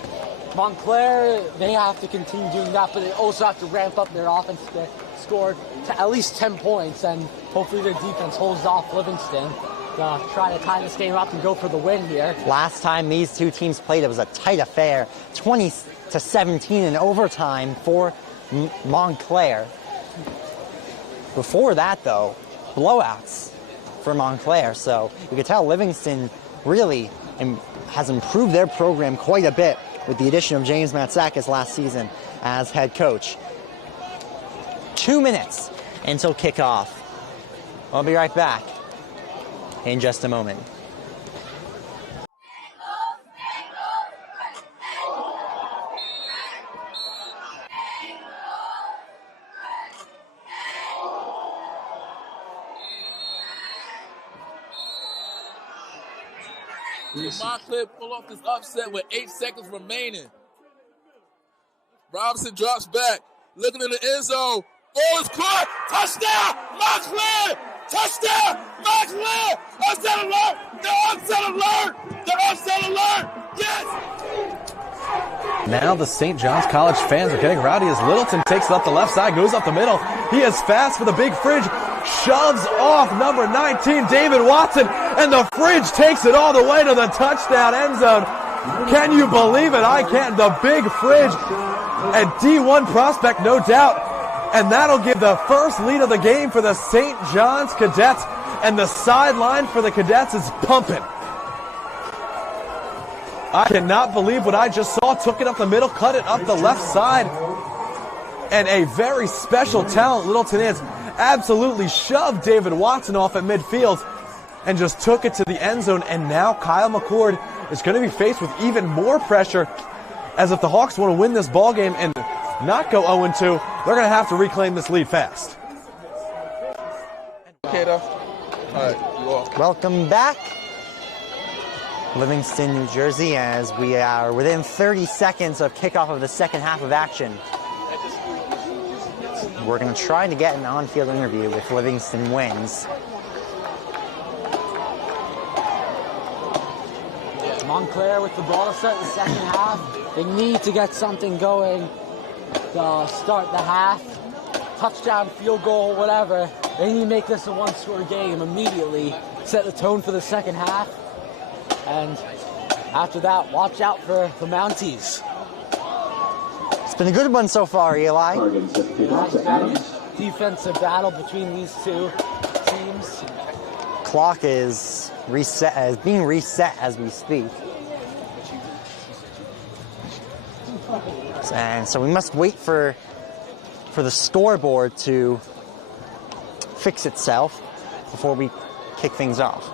Montclair, they have to continue doing that, but they also have to ramp up their offense to score to at least 10 points, and hopefully their defense holds off Livingston to try to tie this game up and go for the win here. Last time these two teams played, it was a tight affair, 20-17 in overtime for Montclair. Before that, though, blowouts for Montclair. So you could tell Livingston really has improved their program quite a bit with the addition of James Matsakis last season as head coach. 2 minutes until kickoff. I'll be right back in just a moment. Montclair pull off this upset with 8 seconds remaining. Robinson drops back, looking in the end zone. Ball is caught. Touchdown, Montclair! Touchdown, Montclair! Upset alert! The upset alert! The upset alert! Yes! Now the St. John's College fans are getting rowdy as Littleton takes it up the left side, goes up the middle. He is fast for the big fridge, shoves off number 19, David Watson, and the fridge takes it all the way to the touchdown end zone. Can you believe it? I can't. The big fridge, a D1 prospect, no doubt. And that'll give the first lead of the game for the St. John's Cadets. And the sideline for the Cadets is pumping. I cannot believe what I just saw. Took it up the middle, cut it up the left side. And a very special talent, Littleton is, absolutely shoved David Watson off at midfield and just took it to the end zone. And now Kyle McCord is going to be faced with even more pressure, as if the Hawks want to win this ball game and not go 0-2, they're going to have to reclaim this lead fast. Okay, though. All right, you are. Welcome back, Livingston, New Jersey, as we are within 30 seconds of kickoff of the second half of action. We're going to try to get an on-field interview if Livingston wins. Montclair with the ball set in the second half. They need to get something going to start the half. Touchdown, field goal, whatever. They need to make this a one-score game immediately. Set the tone for the second half. And after that, watch out for the Mounties. It's been a good one so far, Eli. Defensive battle between these two teams. Clock is being reset as we speak. And so we must wait for the scoreboard to fix itself before we kick things off.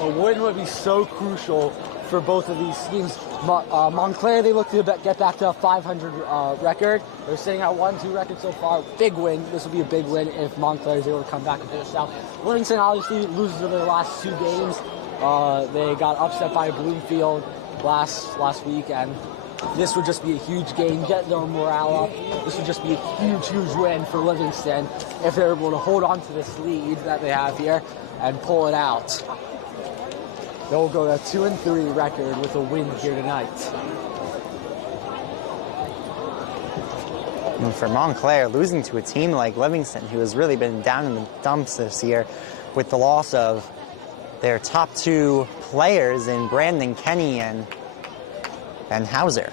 A win would be so crucial for both of these teams. Montclair, they look to get back to a 500 record. They're sitting at 1-2 record so far. Big win. This will be a big win if Montclair is able to come back and finish out. Livingston obviously loses their last 2 games. They got upset by Bloomfield last week, and this would just be a huge game, get their morale up. This would just be a huge, huge win for Livingston if they're able to hold on to this lead that they have here and pull it out. They'll go to 2-3 record with a win here tonight. And for Montclair, losing to a team like Livingston, who has really been down in the dumps this year with the loss of their top 2 players in Brandon Kenny and Hauser.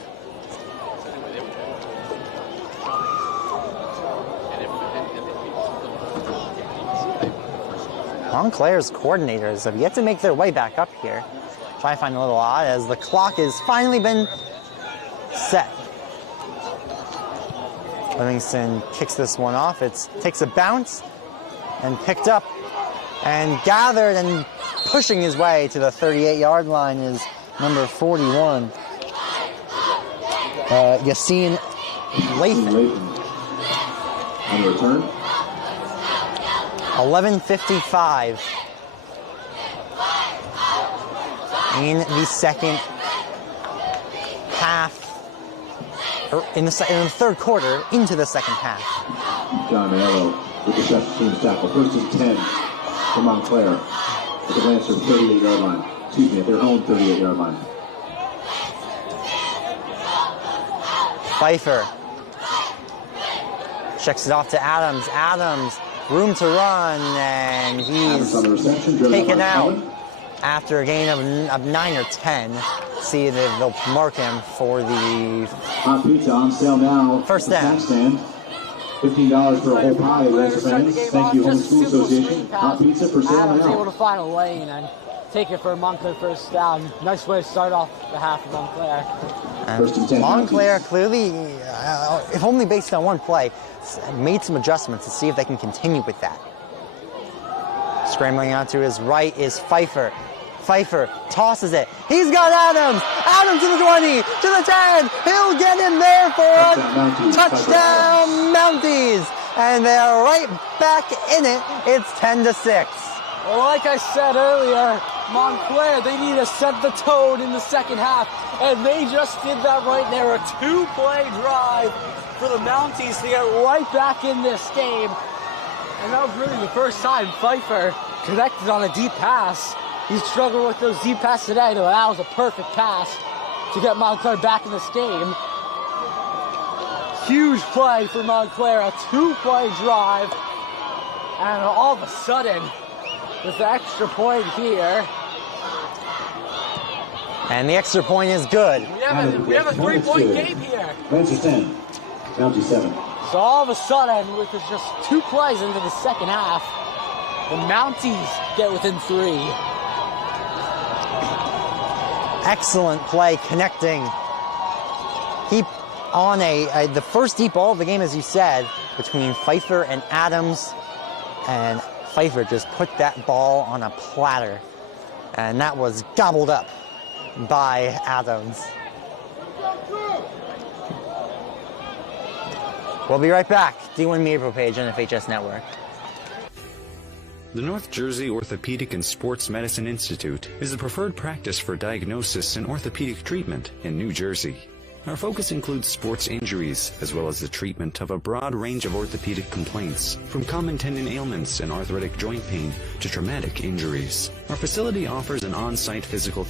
Montclair's coordinators have yet to make their way back up here. Try to find a little odd as the clock has finally been set. Livingston kicks this one off. It takes a bounce and picked up And gathered and pushing his way to the 38-yard line is number 41, Yassine Lathan. On the return. 11:55 in the second half, or in the third quarter into the second half. John Manello with the special teams tackle. 1st and 10 for Montclair at the Lancers 38-yard line. Excuse me, at their own 38-yard line. Pfeiffer checks it off to Adams. Adams, room to run, and he's taken out after a gain of 9 or 10. See if they'll mark him for the Hot pizza on sale now. First down. Stand. $15 for a whole pie, Lancer fans. Thank you, Home School Association. Hot pizza for sale Adams now. able to find a lane and take it for a Montclair first down. Nice way to start off the half of Montclair. And Montclair clearly, if only based on one play, made some adjustments to see if they can continue with that. Scrambling out to his right is Pfeiffer. Pfeiffer tosses it. He's got Adams. Adams to the 20, to the 10. He'll get him there for a touchdown, Mounties. And they're right back in it. It's 10-6. Well, like I said earlier, Montclair, they need to set the tone in the second half. And they just did that right there. A two-play drive for the Mounties to get right back in this game. And that was really the first time Pfeiffer connected on a deep pass. He's struggled with those deep passes today, but that was a perfect pass to get Montclair back in this game. Huge play for Montclair, a two-play drive. And all of a sudden, with the extra point here. And the extra point is good. We have a three-point game here. Lancer 10, Mountie 7. So all of a sudden, with just two plays into the second half, the Mounties get within 3. Excellent play connecting. He on the first deep ball of the game, as you said, between Pfeiffer and Adams, and Pfeiffer just put that ball on a platter, and that was gobbled up by Adams. We'll be right back. D1 Media Pro page on FHS Network. The North Jersey Orthopedic and Sports Medicine Institute is the preferred practice for diagnosis and orthopedic treatment in New Jersey. Our focus includes sports injuries, as well as the treatment of a broad range of orthopedic complaints, from common tendon ailments and arthritic joint pain to traumatic injuries. Our facility offers an on-site physical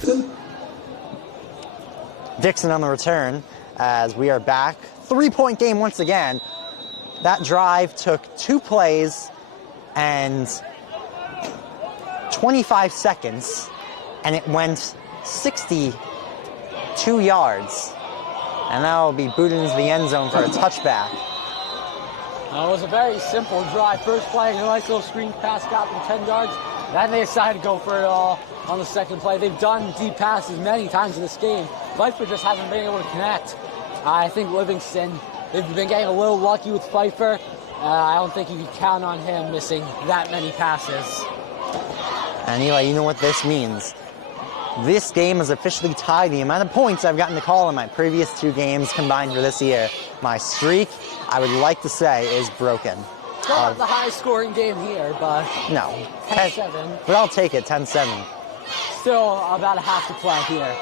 Dixon on the return as we are back. 3-point game once again. That drive took 2 plays and 25 seconds, and it went 62 yards. And that will be booted into the end zone for a touchback. It was a very simple drive. First play, a nice little screen pass got them 10 yards. Then they decided to go for it all on the second play. They've done deep passes many times in this game. Pfeiffer just hasn't been able to connect. I think Livingston, they've been getting a little lucky with Pfeiffer. I don't think you can count on him missing that many passes. And Eli, you know what this means. This game has officially tied the amount of points I've gotten to call in my previous 2 games combined for this year. My streak, I would like to say, is broken. Still not the highest scoring game here, but no, 10-7. But I'll take it, 10-7. Still about a half to play here.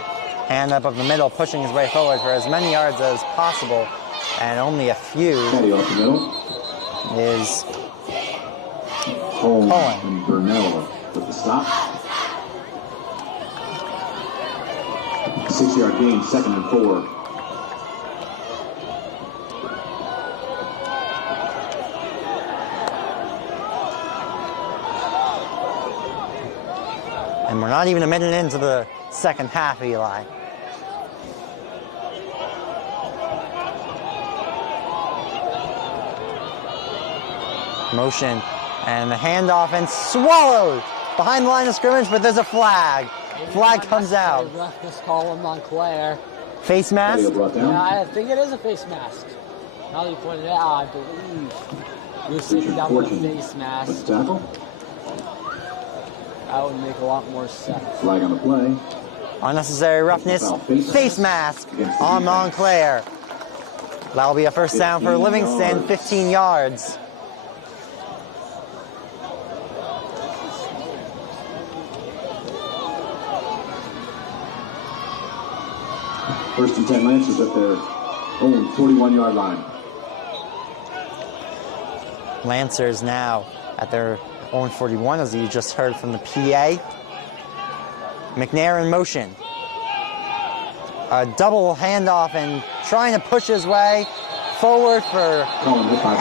Hand up of the middle, pushing his way forward for as many yards as possible, and only a few is Cohen and Burnell with the stop. 6-yard gain, 2nd and 4. And we're not even a minute into the second half, Eli. Motion, and the handoff, and swallowed behind the line of scrimmage, but there's a flag. Flag comes out. This call on Montclair. Face mask? Yeah, I think it is a face mask. Now that you pointed it out, I believe you're sitting down with a face mask. Tackle. That would make a lot more sense. Flag on the play. Unnecessary roughness, face mask on Montclair. That'll be a first down for Livingston, 15 yards. First and 10 Lancers at their own 41-yard line. Lancers now at their own 41, as you just heard from the PA. McNair in motion. A double handoff and trying to push his way forward for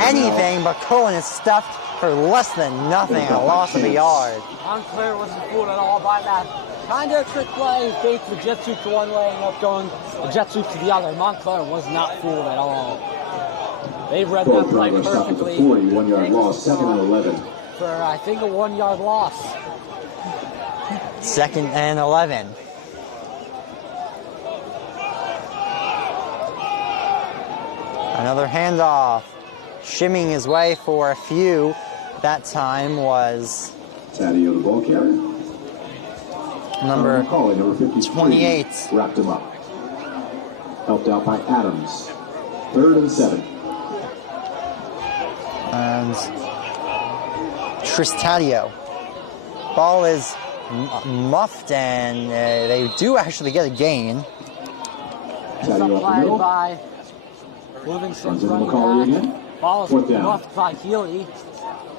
anything, but Cohen is stuffed for less than nothing, a loss of a yard. Montclair wasn't fooled at all by that. Kind of a trick play, fake the jet sweep to one way and up going the jet sweep to the other. Montclair was not fooled at all. They read that play perfectly. 41-yard loss, 2nd and 11. For, I think, a 1-yard loss. 2nd and 11. Another handoff. Shimming his way for a few. That time was Taddeo, the ball carrier. Number 28. Wrapped him up. Helped out by Adams. 3rd and 7. And Taddeo. Ball is muffed, and they do actually get a gain. Supplied by Livingston's running back. Ball is muffed by Healy.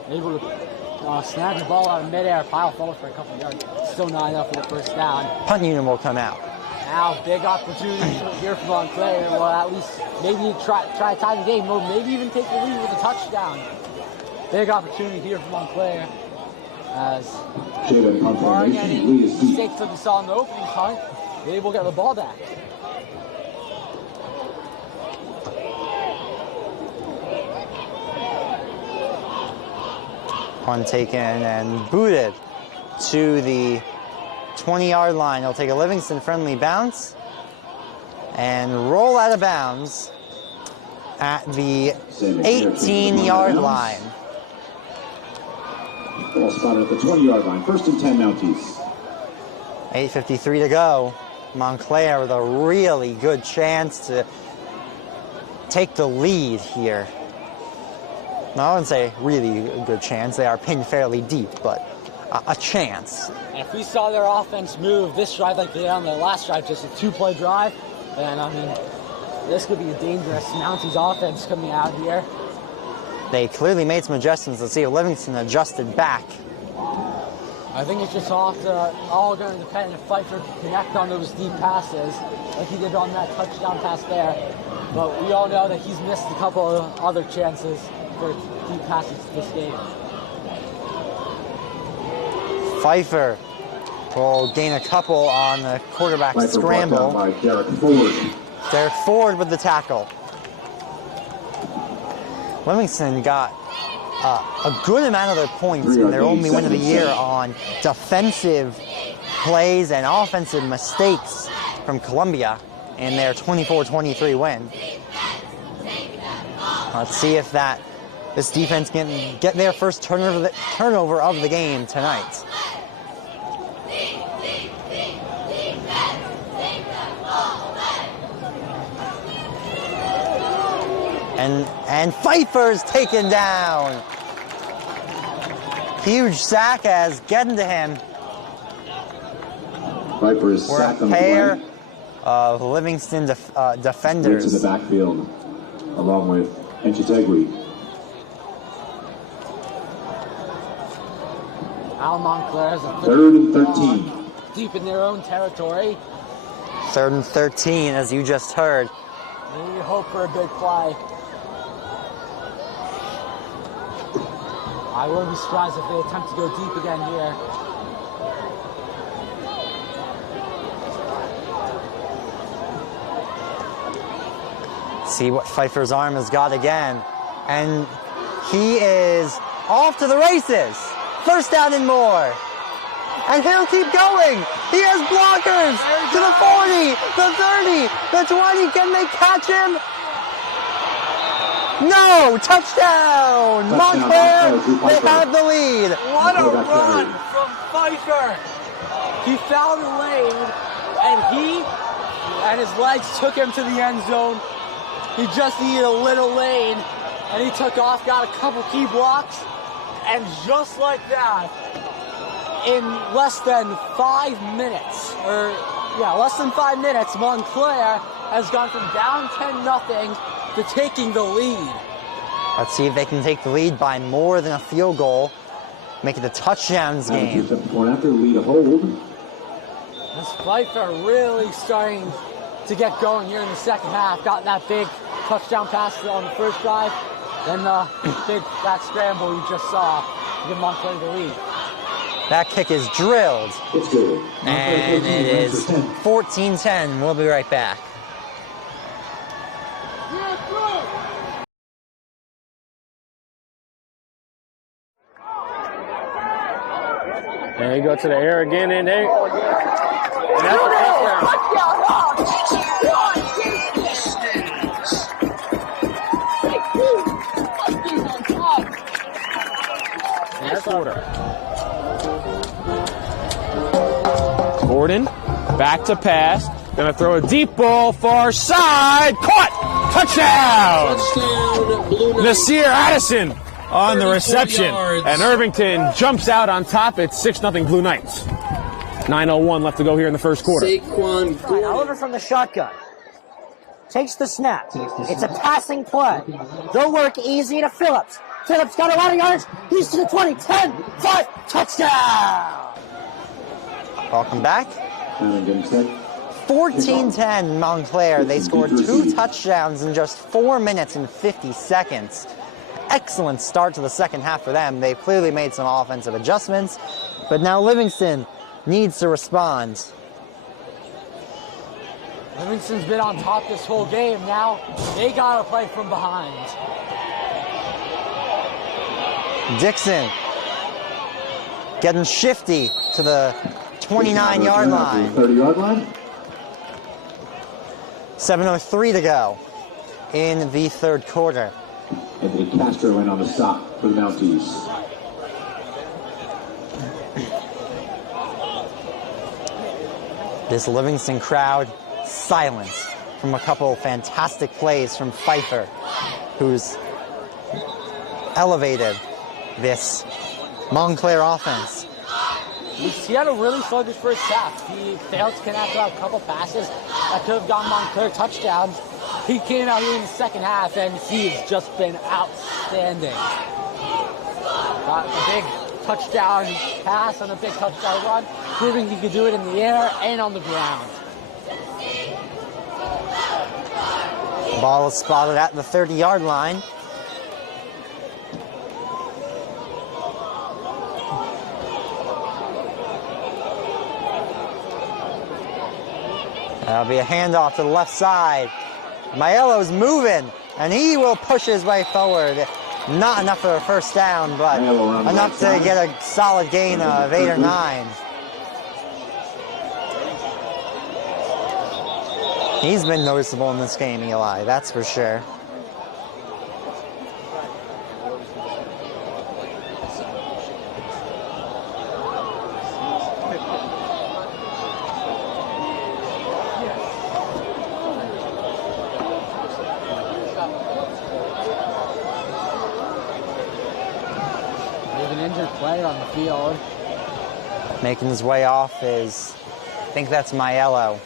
Able to snag the ball out of midair, pile forward for a couple of yards. Still not enough for the first down. Punt unit will come out. Now, big opportunity here for Montclair. Well, at least maybe try to tie the game, or maybe even take the lead with a touchdown. Big opportunity here for Montclair. As barring any mistakes that we saw in the opening punt, they will get the ball back. Punt taken and booted to the 20-yard line. He'll take a Livingston friendly bounce and roll out of bounds at the 18-yard line. Ball spotted at the 20-yard line. 1st and 10 Mounties. 8:53 to go. Montclair with a really good chance to take the lead here. No, I wouldn't say really a good chance. They are pinned fairly deep, but a chance. And if we saw their offense move this drive like they did on their last drive, just a 2-play drive, then, I mean, this could be a dangerous Mounties offense coming out here. They clearly made some adjustments. Let's see if Livingston adjusted back. I think it's just all going to depend if Pfeiffer can connect on those deep passes like he did on that touchdown pass there. But we all know that he's missed a couple of other chances for deep passes this game. Pfeiffer will gain a couple on the quarterback scramble. By Derek Ford. Derek Ford with the tackle. Livingston got a good amount of their points in their only win of the year on defensive plays and offensive mistakes from Columbia in their 24-23 win. Let's see if this defense can get their first turnover of the game tonight. And Pfeiffer's taken down. Huge sack as getting to him. Pfeiffer is sacked on the play. Pair of Livingston defenders. Straight to the backfield, along with Enchitegui. Al Montclair has a 3rd and 13. Deep in their own territory. 3rd and 13, as you just heard. We hope for a big play. I wouldn't be surprised if they attempt to go deep again here. See what Pfeiffer's arm has got again. And he is off to the races. First down and more. And he'll keep going. He has blockers to the 40, the 30, the 20. Can they catch him? No! Touchdown! Montclair, they have the lead. What a run from Pfeiffer. He found a lane, and his legs took him to the end zone. He just needed a little lane, and he took off, got a couple key blocks, and just like that, in less than 5 minutes, Montclair has gone from down 10-0 to taking the lead. Let's see if they can take the lead by more than a field goal, make it a touchdowns game. After lead a hold. This Pfeiffer really starting to get going here in the second half. Got that big touchdown pass on the first drive, then that scramble you just saw to give Montclair the lead. That kick is drilled. It's good. And it is 14-10. We'll be right back. And he go to the air again, and that's a touchdown. And that's order. Gordon, back to pass. Gonna throw a deep ball, far side. Caught! Touchdown! Nasir Addison on the reception. And Irvington jumps out on top. It's 6-0 Blue Knights. 9:01 left to go here in the first quarter. Oliver from the shotgun. Takes the snap. It's a passing play. They'll work easy to Phillips. Phillips got a lot of yards. He's to the 20, 10, 5, touchdown! Welcome back. 14-10 Montclair. They scored 2 touchdowns in just 4 minutes and 50 seconds. Excellent start to the second half for them. They've clearly made some offensive adjustments, but now Livingston needs to respond. Livingston's been on top this whole game. Now they gotta play from behind. Dixon getting shifty to the 29-yard line. 30-yard line. 7:03 to go in the third quarter. Anthony Castro in on the stop for the Mounties. This Livingston crowd silent from a couple fantastic plays from Pfeiffer, who's elevated this Montclair offense. He had a really sluggish first half. He failed to connect on a couple passes that could have gotten Montclair touchdowns. He came out here in the second half, and he has just been outstanding. Got a big touchdown pass and a big touchdown run, proving he could do it in the air and on the ground. Ball is spotted at the 30-yard line. That'll be a handoff to the left side. Maiello's moving, and he will push his way forward. Not enough for a first down, but enough to get a solid gain of 8 or 9. He's been noticeable in this game, Eli, that's for sure. On the field. Making his way off is, I think that's Maiello.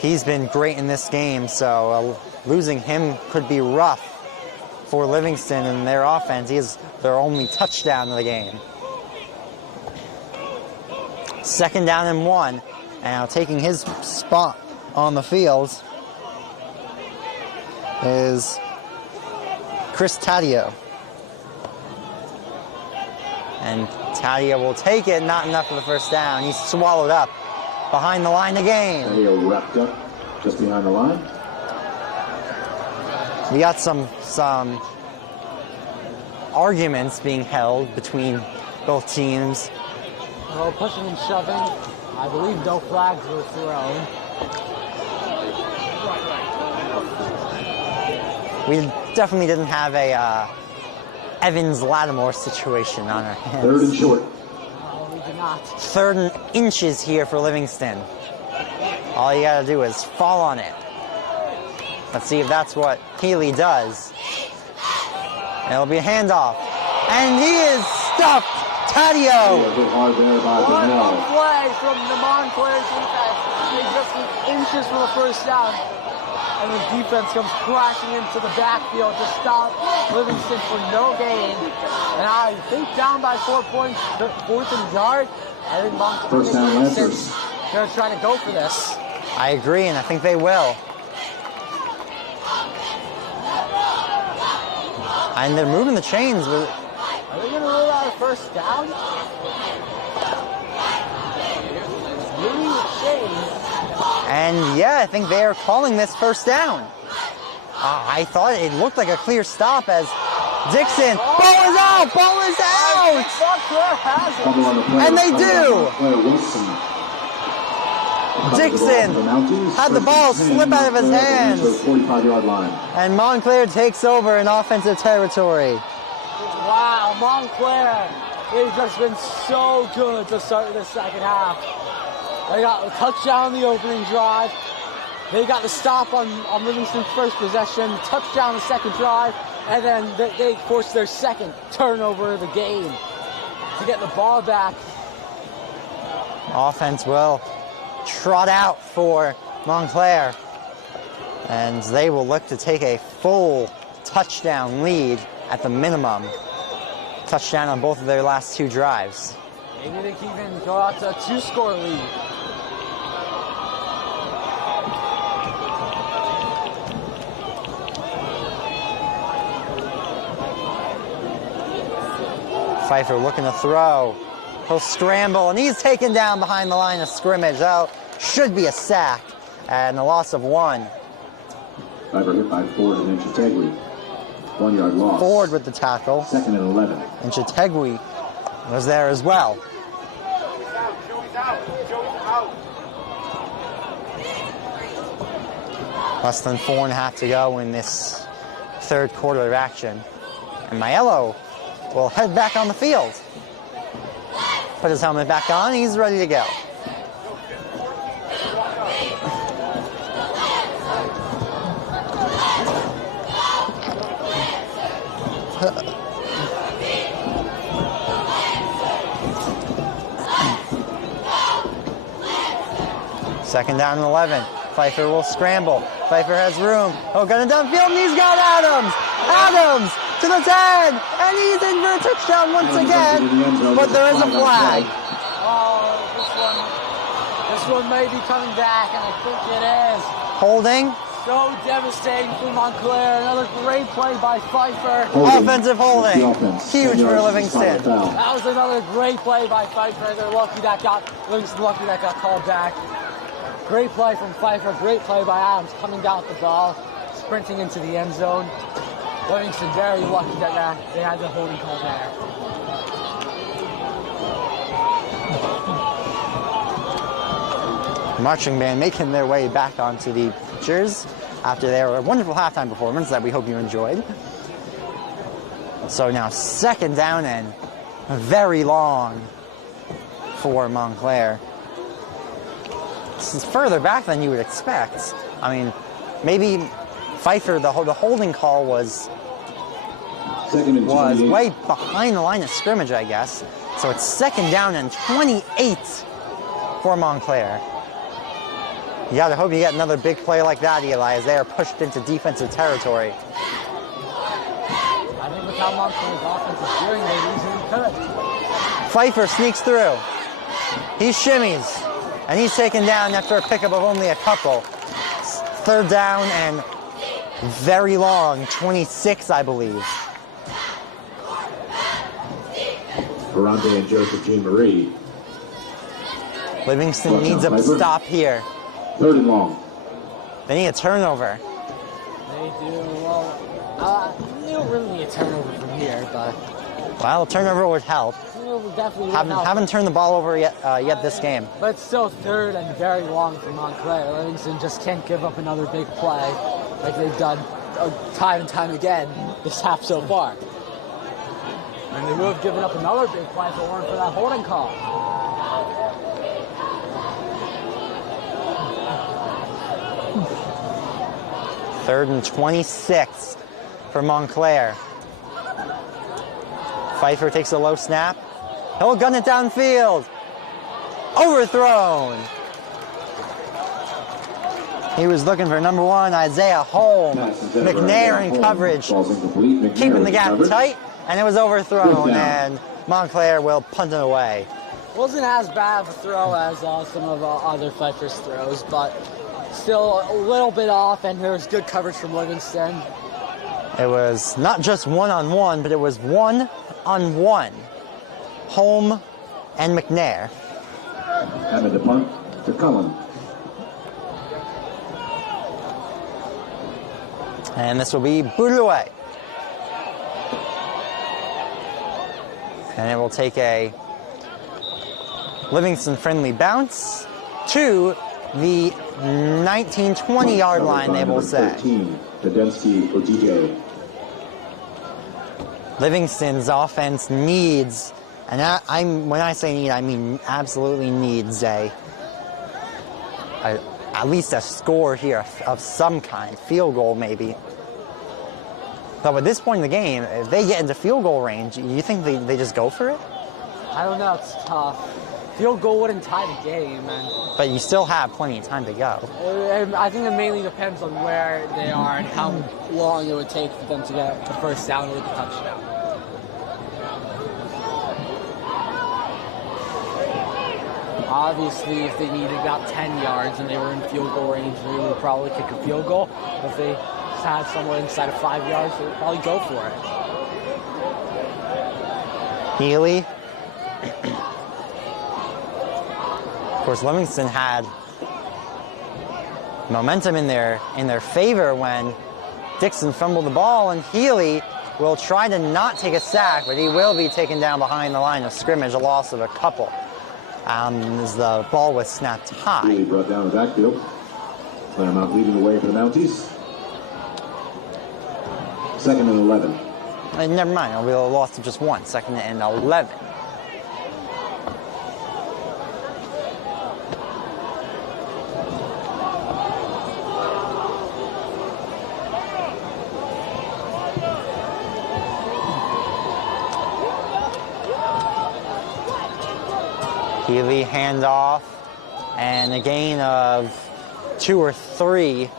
He's been great in this game, so losing him could be rough for Livingston and their offense. He is their only touchdown of the game. 2nd down and 1, and now taking his spot on the field is Chris Taddeo. And Taddeo will take it, not enough for the first down. He's swallowed up behind the line again. Taddeo wrapped up just behind the line. We got some arguments being held between both teams. Well, pushing and shoving. I believe no flags were thrown. We definitely didn't have a Evans-Lattimore situation on our hands. 3rd and short. We not. 3rd and inches here for Livingston. All you gotta do is fall on it. Let's see if that's what Healy does. And it'll be a handoff. And he is stuffed. Taddeo. What a play from the Montclair defense. They just need inches from the first down. And the defense comes crashing into the backfield to stop Livingston for no gain. And I think down by 4 points, 4th and yard. I think Montclair is going to try to go for this. I agree, and I think they will. And they're moving the chains. Are they going to rule out a first down? Moving the chains. And yeah, I think they are calling this first down. I thought it looked like a clear stop as Dixon. Ball is out! Ball is out! And they do! Dixon had the ball slip out of his hands. And Montclair takes over in offensive territory. Wow, Montclair, they've just been so good to start the second half. They got a touchdown on the opening drive. They got the stop on Livingston's first possession, touchdown the second drive, and then they forced their second turnover of the game to get the ball back. Offense will trot out for Montclair, and they will look to take a full touchdown lead at the minimum. Touchdown on both of their last 2 drives. Maybe they can even go out to a 2-score lead. Pfeiffer looking to throw. He'll scramble, and he's taken down behind the line of scrimmage. That should be a sack, and a loss of 1. Pfeiffer hit by Ford and Inchategui. 1 yard loss. Ford with the tackle. 2nd and 11. And Chategui was there as well. Less than 4.5 to go in this 3rd quarter of action. And Maiello will head back on the field. Put his helmet back on, he's ready to go. Second down and 11. Pfeiffer will scramble. Pfeiffer has room. Oh, got it downfield, and he's got Adams! Adams to the 10! And he's in for a touchdown once again, but there is a flag. Oh, this one may be coming back, and I think it is. Holding. So devastating for Montclair. Another great play by Pfeiffer. Offensive holding. Huge for Livingston. That was another great play by Pfeiffer. They're lucky that Livingston lucky that got called back. Great play from Pfeiffer. Great play by Adams coming down with the ball, sprinting into the end zone. Livingston very lucky that they had the holding call there. Marching band making their way back onto the pitchers after their wonderful halftime performance that we hope you enjoyed. So now 2nd down and very long for Montclair. This is further back than you would expect. I mean, maybe Pfeiffer, the holding call was way behind the line of scrimmage, I guess. So it's 2nd down and 28 for Montclair. You gotta hope you get another big play like that, Eli, as they are pushed into defensive territory. I think with how Montclair's offense is doing, they easily could. Pfeiffer sneaks through. He shimmies, and he's taken down after a pickup of only a couple. 3rd down and very long, 26, I believe. Ferrante and Joseph Jean-Marie. Livingston needs a stop here. 3rd and long. They need a turnover. They do. Well, they don't really need a turnover from here, but... Well, a turnover would help. Turnover definitely would help. Haven't turned the ball over yet this game. But it's still 3rd and very long for Montclair. Livingston just can't give up another big play like they've done time and time again this half so far. And they would have given up another big play if it weren't for that holding call. 3rd and 26 for Montclair. Pfeiffer takes a low snap. He'll gun it downfield. Overthrown. He was looking for number 1, Isaiah Holm. McNair in coverage, keeping the gap tight, and it was overthrown, and Montclair will punt it away. Wasn't as bad of a throw as some of other Pfeiffer's throws, but still a little bit off, and there was good coverage from Livingston. It was not just one-on-one, but it was one-on-one. Holm and McNair. Having to punt to Cullen. And this will be booted away. And it will take a Livingston-friendly bounce to the 19-20 yard line, they will say. 13, Tedeschi Ojije. Livingston's offense needs, and when I say need, I mean absolutely needs at least a score here of some kind, field goal maybe. But at this point in the game, if they get into field goal range, you think they just go for it? I don't know, it's tough. Field goal wouldn't tie the game, but you still have plenty of time to go. I think it mainly depends on where they are and how long it would take for them to get the first down or the touchdown. Obviously, if they needed about 10 yards and they were in field goal range, they would probably kick a field goal. If they had somewhere inside of 5 yards, they would probably go for it. Healy. Of course, Livingston had momentum in their favor when Dixon fumbled the ball, and Healy will try to not take a sack, but he will be taken down behind the line of scrimmage, a loss of a couple. As the ball was snapped high. Healy brought down the backfield. Claremont leading the way for the Mounties. 2nd and 11. Never mind, it'll be a loss of just 1, 2nd and 11. Healy handoff, and a gain of 2 or 3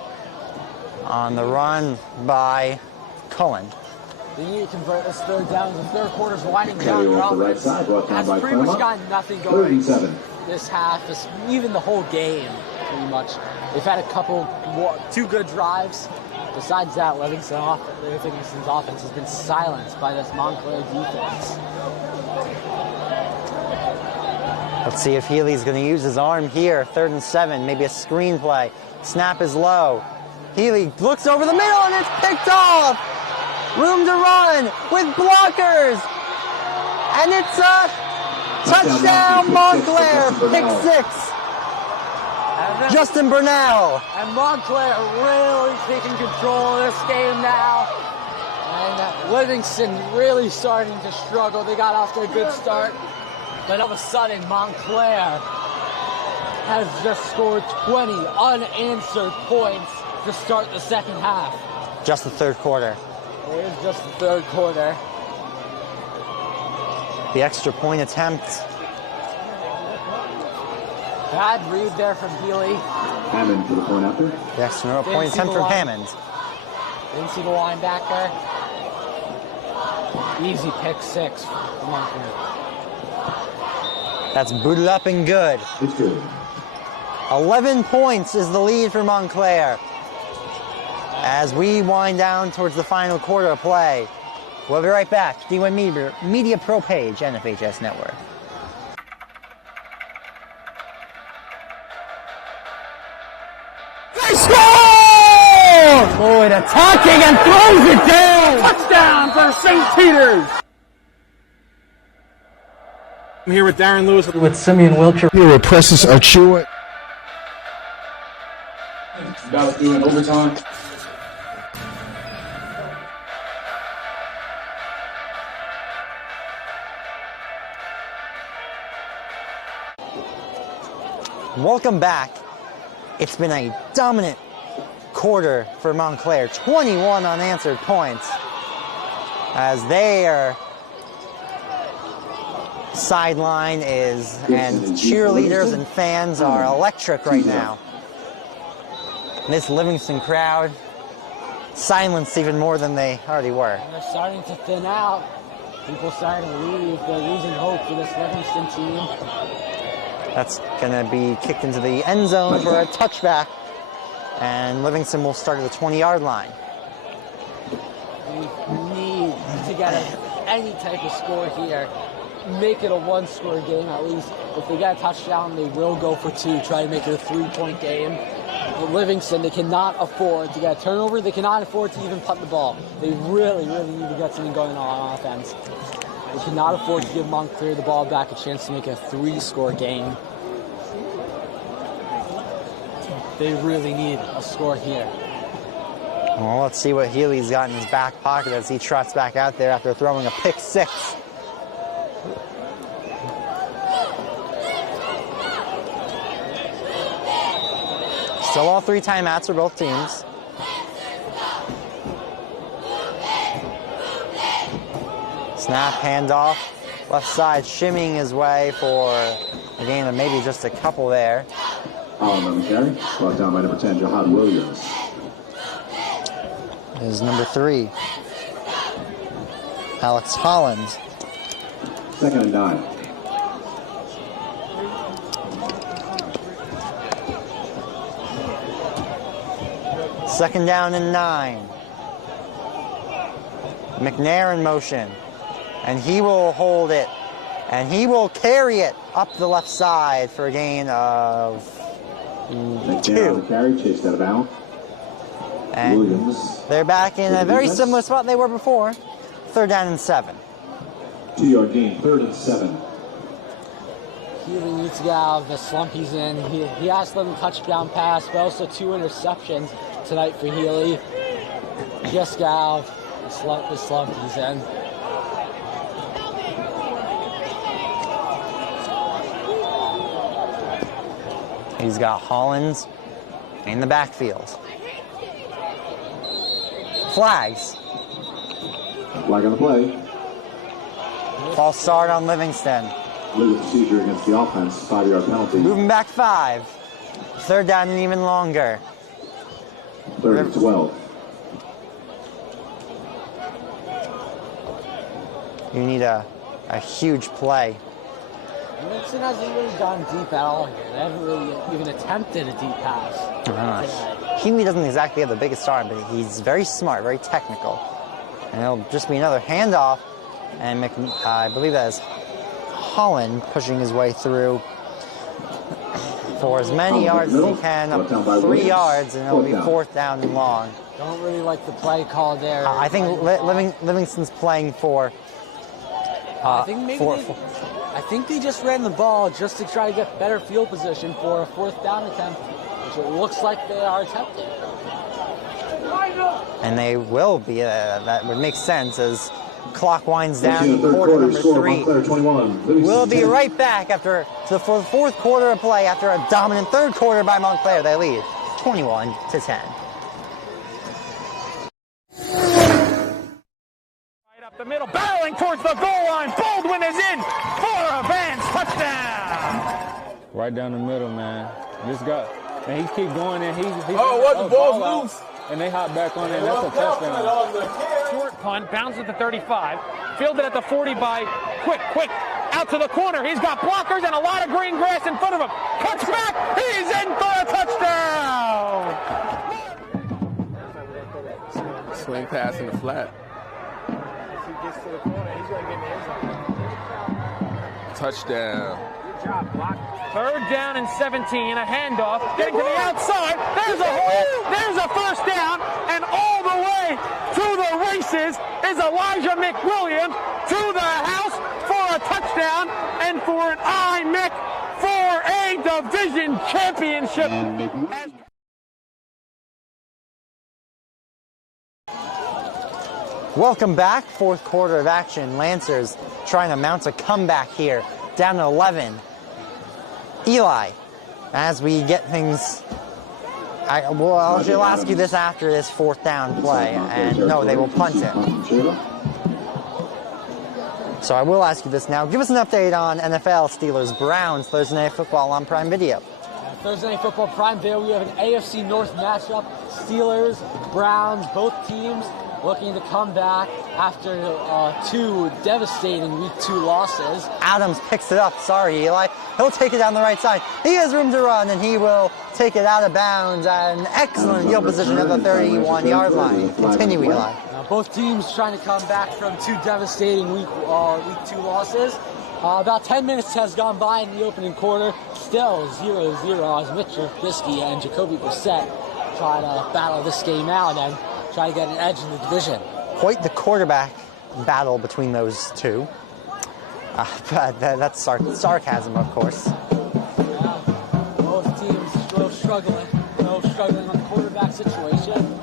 on the run by Cullen. They need to convert this 3rd down. The 3rd quarter's winding down. Their offense has pretty much got nothing going this half, even the whole game, pretty much. They've had a couple, 2 good drives. Besides that, Livingston's offense has been silenced by this Montclair defense. Let's see if Healy's going to use his arm here. 3rd and 7, maybe a screen play. Snap is low. Healy looks over the middle and it's picked off. Room to run with blockers. And it's a touchdown Montclair, pick 6. Justin Burnell. And Montclair really taking control of this game now. And Livingston really starting to struggle. They got off to a good start. But all of a sudden, Montclair has just scored 20 unanswered points to start the 2nd half. Just the 3rd quarter. It is just the 3rd quarter. The extra point attempt. Bad read there from Healy. Hammond for the point after. The extra point attempt from Hammond. Didn't see the linebacker. Easy pick 6 for Montclair. That's booted up and good. It's good. 11 points is the lead for Montclair. As we wind down towards the final quarter of play. We'll be right back. D1 Media Pro Page and FHS Network. They score! Lloyd attacking and throws it down! Touchdown for St. Peter's! I'm here with Darren Lewis with Simeon Wilcher. Here with Presses Achua. About doing overtime. Welcome back. It's been a dominant quarter for Montclair. 21 unanswered points as their sideline is, and cheerleaders and fans are electric right now. This Livingston crowd silenced even more than they already were. And they're starting to thin out. People starting to leave. They're losing hope for this Livingston team. That's going to be kicked into the end zone for a touchback, and Livingston will start at the 20-yard line. We need to get any type of score here. Make it a one-score game at least. If they get a touchdown, they will go for two, try to make it a three-point game. But Livingston, they cannot afford to get a turnover. They cannot afford to even punt the ball. They really, really need to get something going on offense. They cannot afford to give Montclair the ball back, a chance to make it a three-score game. They really need a score here. Well, let's see what Healy's got in his back pocket as he trots back out there after throwing a pick six. Still all three timeouts for both teams. Snap, handoff, left side shimmying his way for a gain of maybe just a couple there. On the carry, brought down by number 10, Jahad Williams. Is number 3, Alex Holland. 2nd and 9. Second down and 9. McNair in motion. And he will hold it. And he will carry it up the left side for a gain of 2. Carry, chased out of bounds. And Williams. They're back in a very similar spot they were before. 3rd down and 7. 2-yard gain, 3rd and 7. Healy needs to get out of the slump he's in. He has them a touchdown pass, but also 2 interceptions tonight for Healy. Just get out of the slump he's in. He's got Hollins in the backfield. Flags. Flag on the play. False start on Livingston. Legal procedure against the offense, 5-yard penalty. Moving back 5. 3rd down and even longer. 3rd and 12. You need a huge play. Livingston hasn't really gone deep at all here. They haven't really even attempted a deep pass. Healy doesn't exactly have the biggest arm, but he's very smart, very technical. And it'll just be another handoff. And I believe that is Holland pushing his way through for as many yards as he can, up to 3 yards, and it'll be 4th down and long. Don't really like the play call there. I think Livingston's playing for. I think they just ran the ball just to try to get better field position for a 4th down attempt, which it looks like they are attempting. And they will be. That would make sense as clock winds down. Quarter number 3. We'll be right back for the 4th quarter of play after a dominant 3rd quarter by Montclair. They lead 21-10. The middle, barreling towards the goal line. Baldwin is in for a Vance touchdown. Right down the middle, man. This guy, and he keep going, and the ball's loose. And they hop back on it, and that's a touchdown. Short punt, bounces at the 35. Fielded at the 40 by Quick. Out to the corner. He's got blockers and a lot of green grass in front of him. Cuts back. He's in for a touchdown. Swing pass in the flat. Gets to the corner, he's going to get in the end zone. Touchdown. Good job, block. 3rd down and 17, a handoff, getting to the outside. There's a hole, there's a 1st down, and all the way to the races is Elijah McWilliams to the house for a touchdown and for an IMIC for a division championship. Welcome back, 4th quarter of action. Lancers trying to mount a comeback here, down to 11. Eli, as we get things I'll ask you this after this 4th down play, and no, they will punt it. So I will ask you this now. Give us an update on NFL Steelers Browns Thursday Night Football on Prime Video. Thursday Night Football Prime Video, we have an AFC North matchup. Steelers, Browns, both teams looking to come back after 2 devastating Week 2 losses. Adams picks it up. Sorry, Eli. He'll take it down the right side. He has room to run, and he will take it out of bounds at an excellent field position at the 31-yard line. Continue, Eli. Both teams trying to come back from 2 devastating Week 2 losses. About 10 minutes has gone by in the opening quarter. Still 0-0 as Mitch Trubisky and Jacoby Brissett try to battle this game out and try to get an edge in the division. Quite the quarterback battle between those two. But that's sarcasm, of course. Yeah, both teams still struggling on the quarterback situation.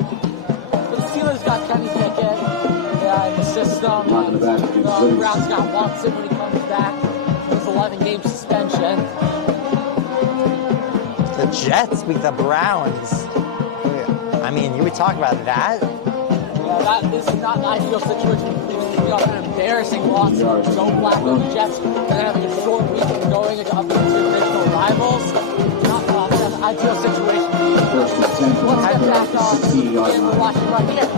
But the Steelers got Kenny Pickett in the system. The Browns got Watson when he comes back. His 11-game suspension. The Jets beat the Browns. I mean, you would talk about that. Yeah, this is not an ideal situation. We got an embarrassing loss to Joe Flacco and the Jets. They're having a short week and going up against divisional rivals. Not an ideal situation. Let's get back on the game we're watching right here.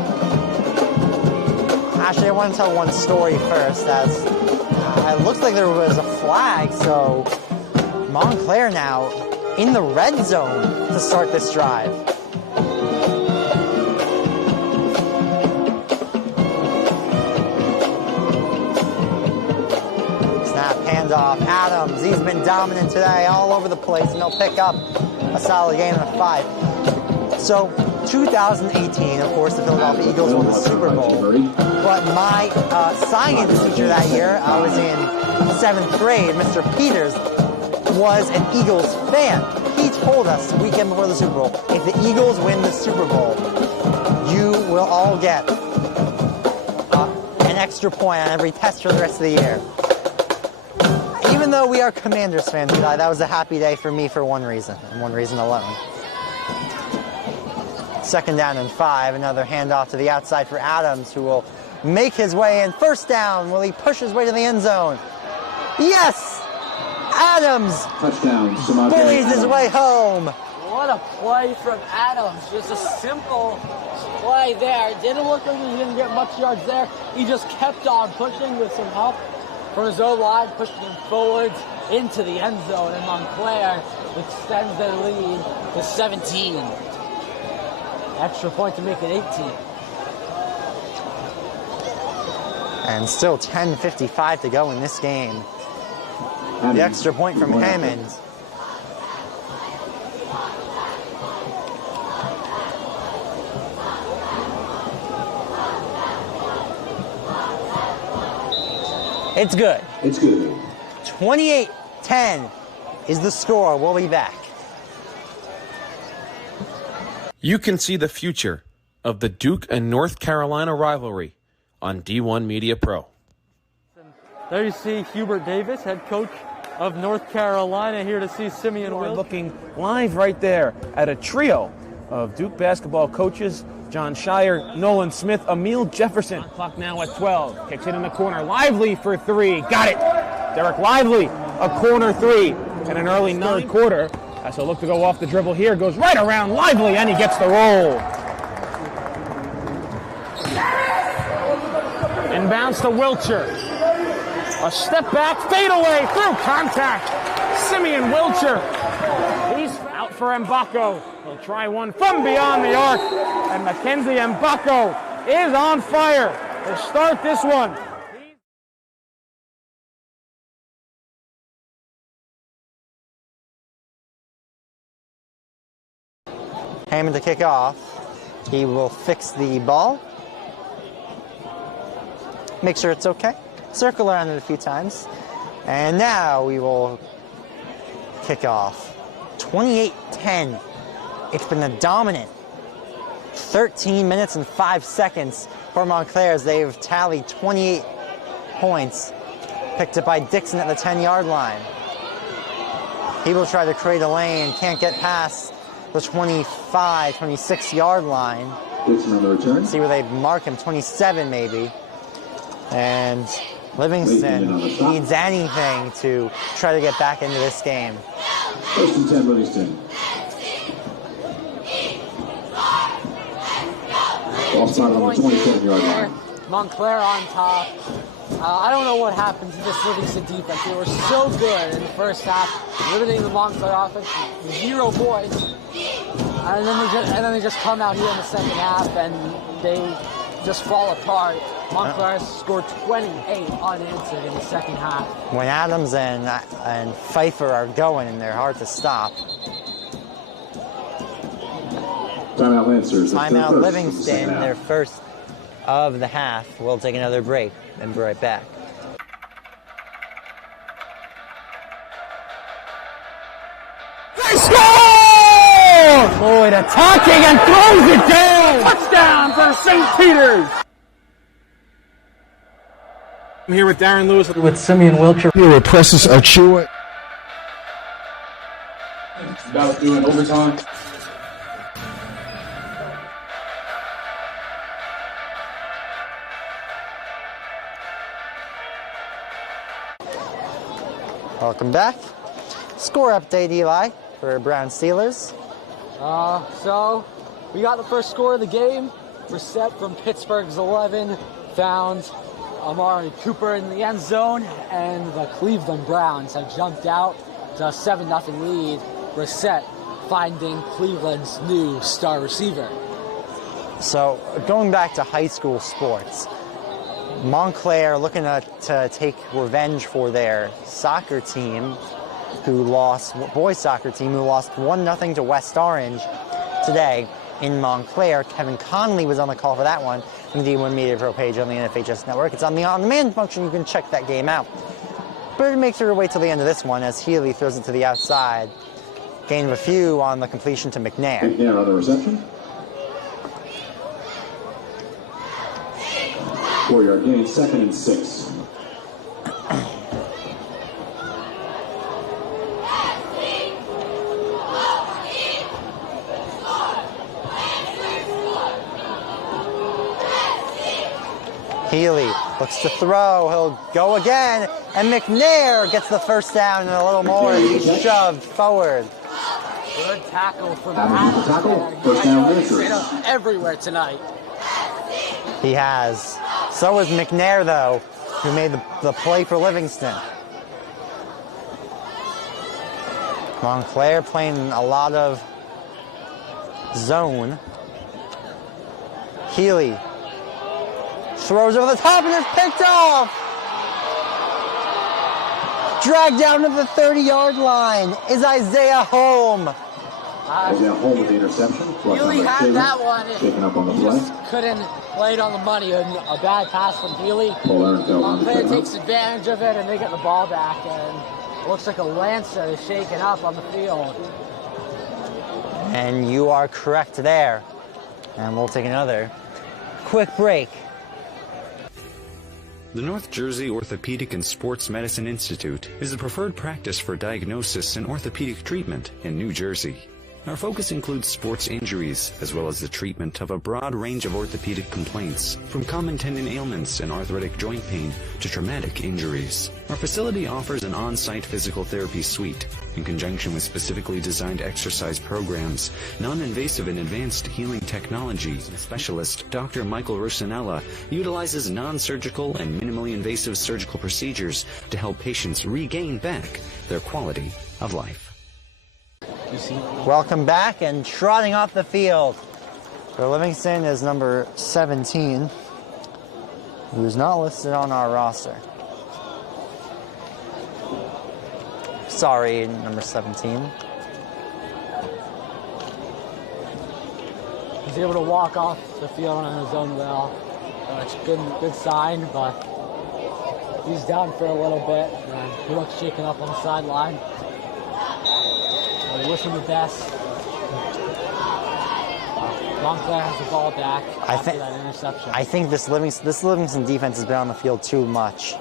Actually, I want to tell one story first. As it looks like there was a flag, so Montclair now in the red zone to start this drive. Snap, handoff, Adams. He's been dominant today, all over the place, and he'll pick up a solid game of 5. So, 2018, of course, the Philadelphia Eagles won the Super Bowl. But my science teacher that year, I was in 7th grade, Mr. Peters, was an Eagles fan. He told us the weekend before the Super Bowl, if the Eagles win the Super Bowl, you will all get an extra point on every test for the rest of the year. Even though we are Commanders fans, Eli, that was a happy day for me for one reason, and one reason alone. 2nd down and 5, another handoff to the outside for Adams, who will make his way in. 1st down, will he push his way to the end zone? Yes! Adams bullies his way home. What a play from Adams. Just a simple play there. It didn't look like he didn't get much yards there. He just kept on pushing with some help from his O-line, pushing him forwards into the end zone, and Montclair extends their lead to 17. Extra point to make it 18. And still 10:55 to go in this game. The extra point from Hammond. It's good. It's good. 28-10 is the score. We'll be back. You can see the future of the Duke and North Carolina rivalry on D1 Media Pro. There you see Hubert Davis, head coach of North Carolina, here to see Simeon We're Wilson. looking live right there at a trio of Duke basketball coaches: John Shire, Nolan Smith, Emil Jefferson. Clock now at 12. Kicks it in the corner. Lively for 3. Got it. Derek Lively, a corner 3 in an early 3rd quarter. As he'll look to go off the dribble here, goes right around Lively, and he gets the roll. Inbounds to Wilcher. A step back, fade away through contact. Simeon Wilcher. He's out for Mbako. He'll try one from beyond the arc. And Mackenzie Mbako is on fire to start this one. Hammond to kick off. He will fix the ball. Make sure it's okay. Circle around it a few times. And now we will kick off. 28-10. It's been a dominant 13 minutes and 5 seconds for Montclair as they've tallied 28 points. Picked up by Dixon at the 10-yard line. He will try to create a lane, can't get past the 25, 26-yard line. Dixon on the return. See where they mark him, 27 maybe. And Livingston needs anything to try to get back into this game. First and 10, Livingston. Offside on the 27-yard line. Montclair on top. I don't know what happened to this Livingston defense. They were so good in the first half, limiting the Montclair offense with 0 points. And then they just come out here in the second half and they just fall apart. Montclair scored 28 unanswered in the second half. When Adams and Pfeiffer are going, and they're hard to stop. Timeout Lancers. Timeout Livingston, their first of the half. We'll take another break and be right back. They score! Lloyd attacking and throws it down! Touchdown for St. Peter's! I'm here with Darren Lewis. With Simeon Wilcher. Here with Precious Achua. About doing overtime. Welcome back. Score update, Eli, for Brown Steelers. So we got the first score of the game. Brissett from Pittsburgh's 11 found Amari Cooper in the end zone, and the Cleveland Browns have jumped out to a 7-0 lead. Brissett finding Cleveland's new star receiver. So going back to high school sports, Montclair looking to take revenge for their soccer team, boys soccer team, who lost 1-0 to West Orange today in Montclair. Kevin Conley was on the call for that one from the D1 Media Pro page on the NFHS Network. It's on the on-demand function. You can check that game out. But make sure to wait till the end of this one as Healy throws it to the outside. Gain of a few on the completion to McNair. McNair on the reception. 4-yard gain, 2nd and 6. Healy looks to throw. He'll go again. And McNair gets the first down and a little more. He's shoved forward. Good tackle from Adams. First down, Straight up everywhere tonight. He has. So was McNair, though, who made the play for Livingston. Montclair playing a lot of zone. Healy throws over the top and it's picked off. Dragged down to the 30-yard line is Isaiah Holm. Isaiah Holm with the interception. Healy had that one. Shaking up on the He play. just couldn't play it on the money. A bad pass from Healy. Montclair takes advantage of it, and they get the ball back. And it looks like a Lancer is shaking up on the field. And you are correct there. And we'll take another quick break. The North Jersey Orthopedic and Sports Medicine Institute is the preferred practice for diagnosis and orthopedic treatment in New Jersey. Our focus includes sports injuries, as well as the treatment of a broad range of orthopedic complaints, from common tendon ailments and arthritic joint pain to traumatic injuries. Our facility offers an on-site physical therapy suite, in conjunction with specifically designed exercise programs, non-invasive and advanced healing technology. Specialist Dr. Michael Rusinella utilizes non-surgical and minimally invasive surgical procedures to help patients regain back their quality of life. Welcome back, and trotting off the field for Livingston is number 17, who is not listed on our roster. Sorry, number 17. He's able to walk off the field on his own well. It's a good sign, but he's down for a little bit. And he looks shaken up on the sideline. We wish him the best. Montclair has the ball back after that interception. I think this Livingston defense has been on the field too much.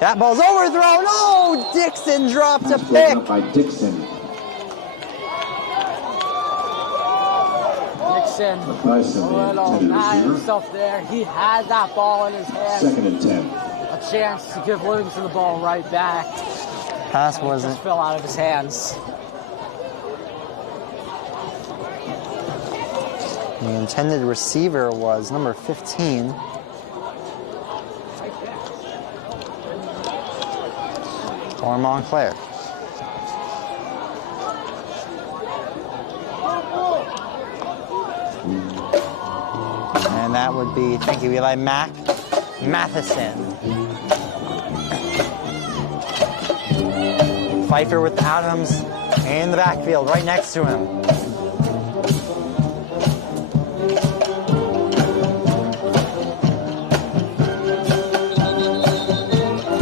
That ball's overthrown. Oh, Dixon dropped a pick. By Dixon. Bryson, Bryson, a the little intended mad at receiver. himself there. He had that ball in his hand. 2nd and 10. A chance to give Livingston the ball right back. Pass And it wasn't. just fell out of his hands. The intended receiver was number 15. For Montclair. And that would be, thank you, Eli Matheson. Pfeiffer with Adams in the backfield, right next to him.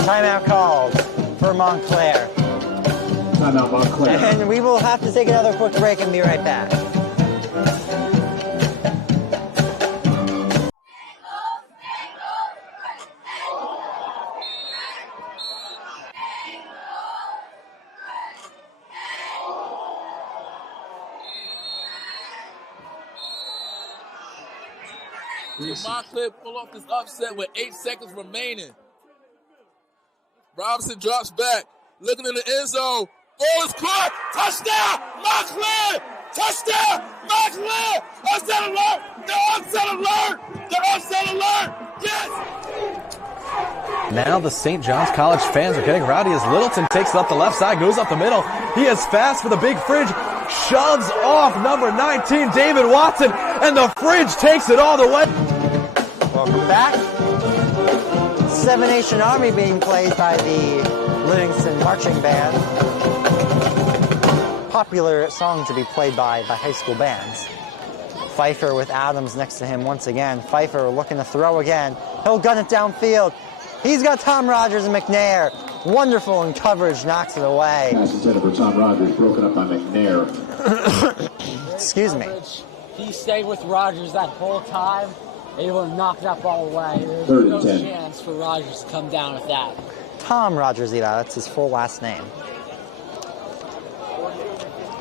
Timeout called for Montclair. Timeout Montclair. And we will have to take another quick break and be right back. Montclair pull off this upset with 8 seconds remaining. Robinson drops back, looking in the end zone. Ball is caught. Touchdown, Montclair! Touchdown, Montclair! Upset alert! The upset alert! The upset alert! Yes! Now the St. John's College fans are getting rowdy as Littleton takes it up the left side, goes up the middle. He is fast for the big fridge, shoves off number 19, David Watson, and the fridge takes it all the way. Welcome back. Seven Nation Army being played by the Livingston Marching Band. Popular song to be played by high school bands. Pfeiffer with Adams next to him once again. Pfeiffer looking to throw again. He'll gun it downfield. He's got Tom Rogers and McNair. Wonderful in coverage, knocks it away. Pass intended for Tom Rogers, broken up by McNair. Excuse me. He stayed with Rogers that whole time, able to knock that ball away. There's 3rd no and 10. chance for Rogers to come down with that. Tom Rogers, Eli, that's his full last name.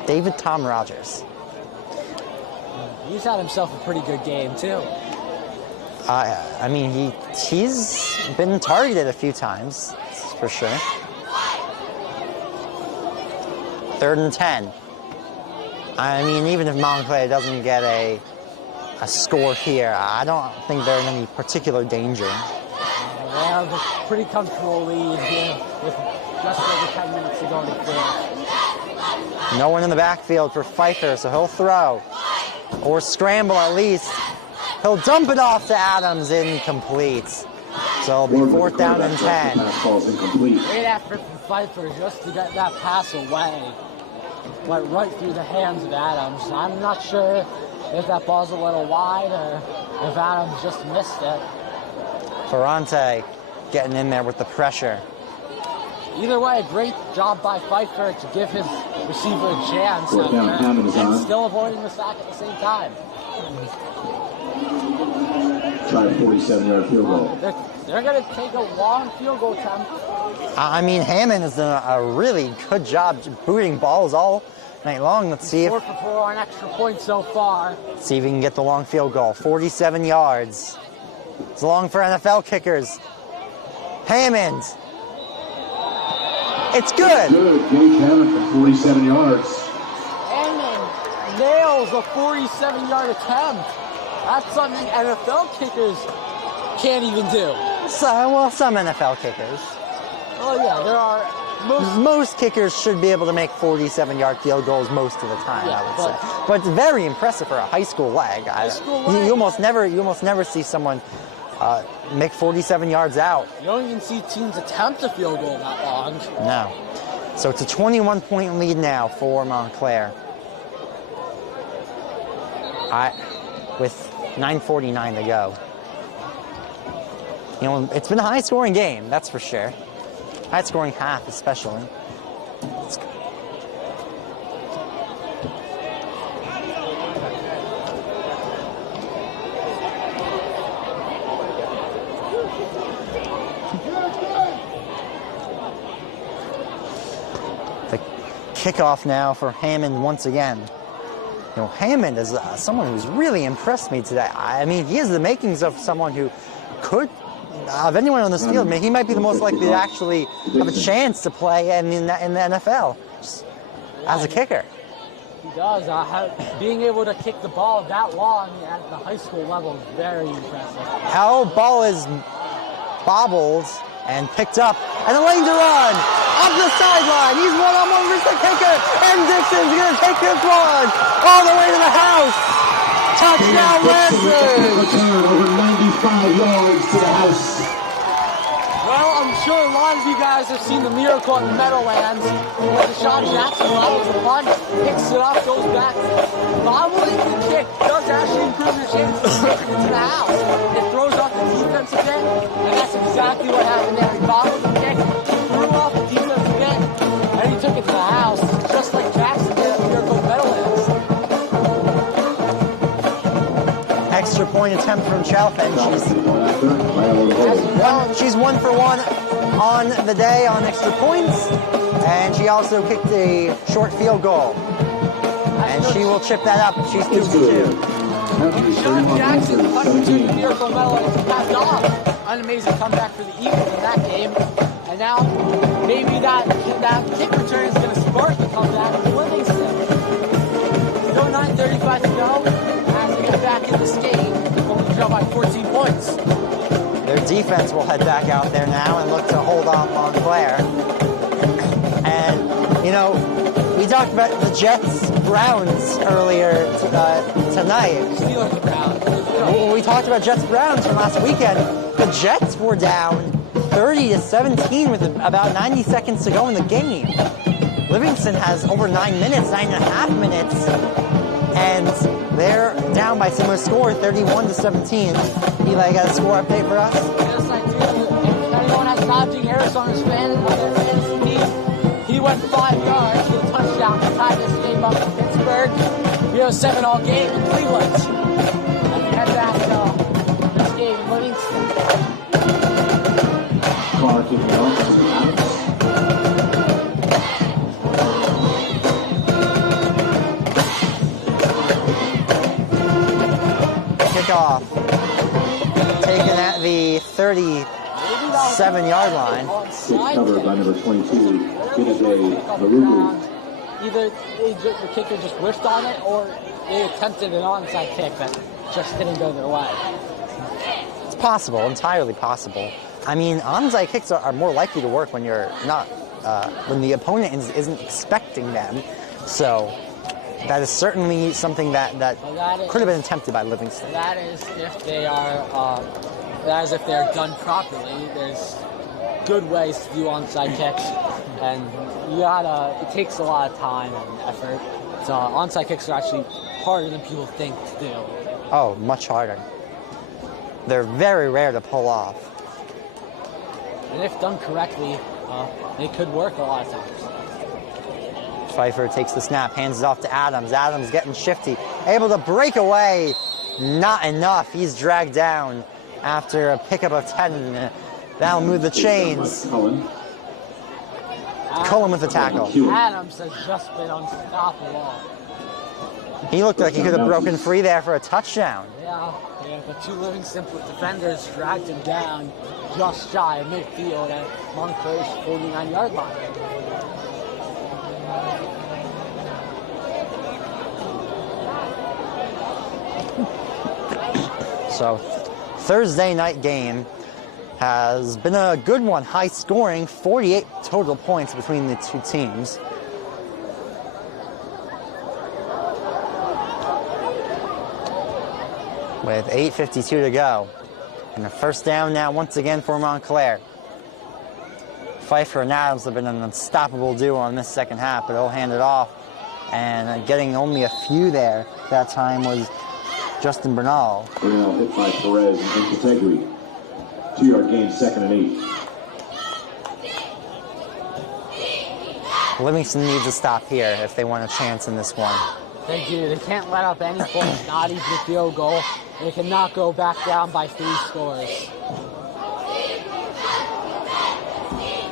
David Tom Rogers. He's had himself a pretty good game, too. I mean, he's been targeted a few times, for sure. 3rd and 10. I mean, even if Montclair doesn't get a score here, I don't think they're in any particular danger. They have a pretty comfortable lead here with just over 10 minutes to go in the fourth. No one in the backfield for Pfeiffer, so he'll throw. Or scramble at least. He'll dump it off to Adams, incomplete. So it'll be 4th down and 10. Great effort from Pfeiffer just to get that pass away. Went right through the hands of Adams. I'm not sure if that ball's a little wide or if Adams just missed it. Ferrante getting in there with the pressure. Either way, a great job by Pfeiffer to give his receiver a chance out there, and still avoiding the sack at the same time. Try a 47-yard field goal. They're going to take a long field goal attempt. I mean, Hammond has done a really good job booting balls all night long. Let's see if 4 for 4 on extra points so far. Let's see if he can get the long field goal. 47 yards. It's long for NFL kickers. Hammond. It's good. Good. Gage Hammond for 47 yards. Hammond nails a 47-yard attempt. That's something NFL kickers can't even do. Well, some NFL kickers. Oh yeah, there are most kickers should be able to make 47-yard field goals most of the time, I would say. But it's very impressive for a high school leg. You almost never see someone make 47 yards out. You don't even see teams attempt a field goal that long. No. So it's a 21-point lead now for Montclair. With 9:49 to go. You know, it's been a high-scoring game, that's for sure. High-scoring half, especially. The kickoff now for Hammond once again. You know, Hammond is someone who's really impressed me today. I mean, he has the makings of someone who could, of anyone on this field, I mean, he might be the most likely to actually have a chance to play in the NFL as a kicker. He does. Being able to kick the ball that long at the high school level is very impressive. How ball is bobbled and picked up, and a lane to run off the sideline. He's one-on-one versus the kicker, and Dixon's going to take this one all the way to the house. Touchdown, Lancers! Return over 95 yards to the house. Well, I'm sure a lot of you guys have seen the miracle in the Meadowlands where Deshaun Jackson levels the punt, picks it up, goes back. Bobbling the kick does actually improve your chances of making it to the house. It throws off the defensive end, and that's exactly what happened there. He bobbled the kick, threw off the defensive end, and he took it to the house, just like Jackson did at the miracle Meadowlands. Extra point attempt from Chalfen. She's 1 for 1 on the day on extra points, and she also kicked a short field goal. And she will chip that up. She's 2 for 2. Deshaun Jackson, the punt return to Miracle Meadowlands, got off. An amazing comeback for the Eagles in that game. And now maybe that kick return is going to spark the comeback for Livingston. Still 9:35 to go. As we get back in this game, only trail by 14 points. Their defense will head back out there now and look to hold off Montclair. And, you know, we talked about the Jets-Browns earlier tonight. Steelers Browns. We talked about Jets-Browns from last weekend. The Jets were down 30-17 with about 90 seconds to go in the game. Livingston has over 9 minutes, 9.5 minutes, and they're down by similar score, 31-17. Eli, got a score update for us? Yes, I do. If anyone has Najee Harris on their fantasy team, he went 5 yards with a touchdown to tie this game up in Pittsburgh. We have a 7-all game in Cleveland. And we head back to this game in Livingston. Carr kicking off. Kickoff. Taken at the 37-yard line. It's covered by number 22, Benedict Barugu. Either the kicker just whiffed on it, or they attempted an onside kick that just didn't go their way. It's possible, entirely possible. I mean, onside kicks are more likely to work when you're not, when the opponent isn't expecting them. So that is certainly something that could have been attempted by Livingston. That is if they are, that is if they're done properly. There's good ways to do onside kicks, and it takes a lot of time and effort. So onside kicks are actually harder than people think to do. Oh, much harder. They're very rare to pull off. And if done correctly, they could work a lot of times. Pfeiffer takes the snap, hands it off to Adams. Adams getting shifty, able to break away. Not enough. He's dragged down after a pickup of 10. That'll move the chains. Cullen with the tackle. Adams has just been unstoppable. He looked like he could have broken free there for a touchdown. Yeah, the two Livingston defenders dragged him down just shy of midfield at Montclair's 49-yard line. So, Thursday night game has been a good one, high scoring, 48 total points between the two teams. With 8:52 to go. And a first down now once again for Montclair. Pfeiffer and Adams have been an unstoppable duo on this second half, but he'll hand it off. And getting only a few there that time was Justin Bernal. Bernal hit by Perez and Incategui. 2-yard gain, 2nd and 8. Livingston needs to stop here if they want a chance in this one. They do. They can't let up any points, not even a field goal. They cannot go back down by 3 scores.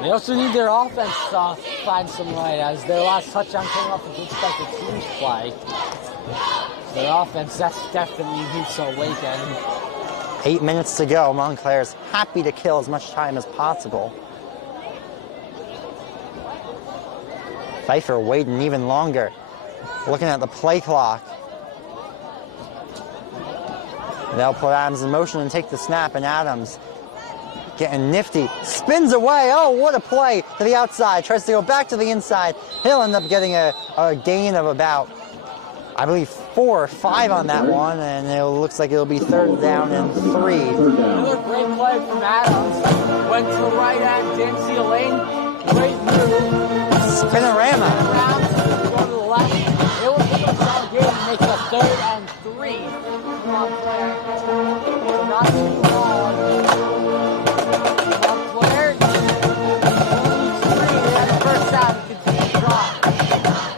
They also need their offense to find some light, as their last touchdown came off a good special teams play. The offense, that's definitely needs to awaken. 8 minutes to go. Montclair's happy to kill as much time as possible. Pfeiffer waiting even longer, looking at the play clock. They'll put Adams in motion and take the snap, and Adams getting nifty, spins away. Oh, what a play to the outside. Tries to go back to the inside. He'll end up getting a gain of about, I believe, 4 or 5 on that one, and it looks like it'll be 3rd down and 3. Another great play from Adams. Went to the right hand, didn't see a lane. Great move. Spinorama. Go to the left. It will pick up that game and make it a 3rd and 3. Not too long. Montclair, they had the first down and continue to drive.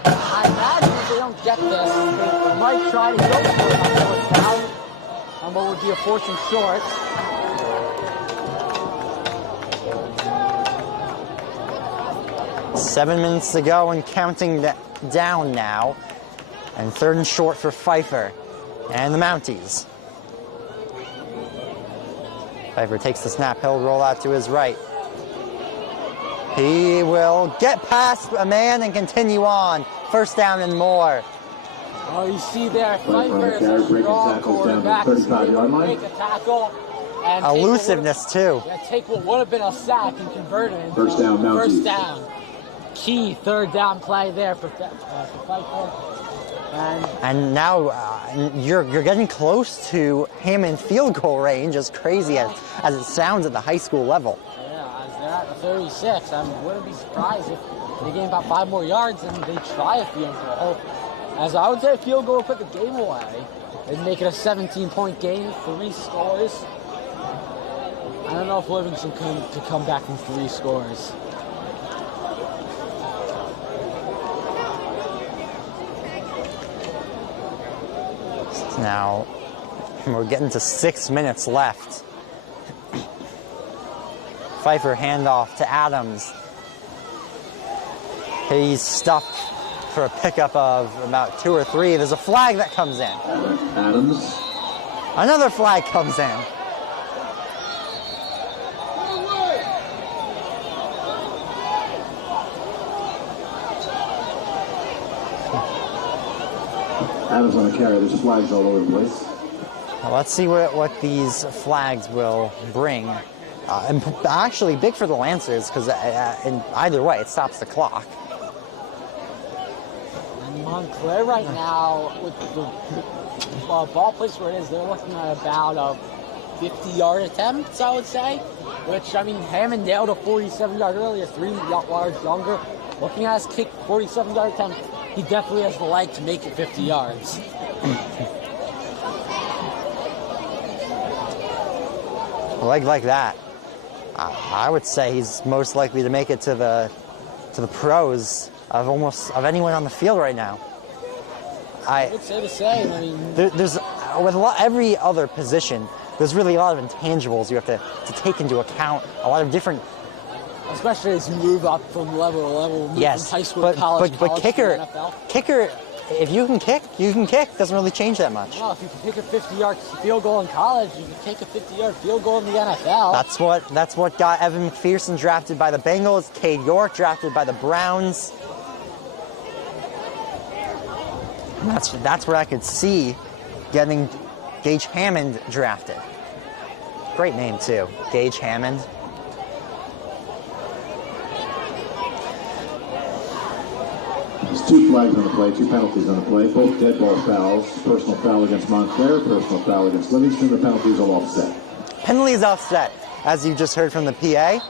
I imagine if they don't get this, they might try to go for it on 4th down. And what would be a 4th and short. Seven minutes to go and counting down now. And 3rd and short for Pfeiffer and the Mounties. Pfeiffer takes the snap. He'll roll out to his right. He will get past a man and continue on. 1st down and more. Oh, you see there, Pfeiffer is a strong quarterback. He's able to make a tackle. And elusiveness, too. Yeah, take what would have been a sack and convert it into 1st down, Mounties. 1st down. Key 3rd down play there for Pfeiffer. And now you're getting close to Hammond field goal range, as crazy as it sounds at the high school level. Yeah, as they're at the 36, I wouldn't be surprised if they gain about 5 more yards and they try a field goal. As I would say, a field goal would put the game away and make it a 17-point game, 3 scores. I don't know if Livingston could come back from 3 scores. Now, we're getting to 6 minutes left. Pfeiffer handoff to Adams. He's stuffed for a pickup of about 2 or 3. There's a flag that comes in. Adams. Another flag comes in. Adams on the carry. There's flags all over the place. Well, let's see what these flags will bring. And actually big for the Lancers, because in either way, it stops the clock. And Montclair right now, with the ball placed where it is, they're looking at about a 50-yard attempt, I would say. Which, I mean, Hammond nailed a 47-yard earlier, 3 yards longer. Looking at his kick, 47-yard attempt, he definitely has the leg to make it 50 yards. A leg like that, I would say he's most likely to make it to the pros of anyone on the field right now. I would say the same. I mean, there's with every other position, there's really a lot of intangibles you have to take into account. A lot of different. Especially as you move up from level to level, move yes, from high school to college, but kicker, to NFL. Kicker, if you can kick, you can kick. Doesn't really change that much. No, if you can kick a 50-yard field goal in college, you can kick a 50-yard field goal in the NFL. That's what got Evan McPherson drafted by the Bengals, Cade York drafted by the Browns. And that's where I could see getting Gage Hammond drafted. Great name too, Gage Hammond. There's 2 flags on the play, 2 penalties on the play, both dead ball fouls. Personal foul against Montclair, personal foul against Livingston. The penalties all offset. Penalties offset, as you just heard from the PA.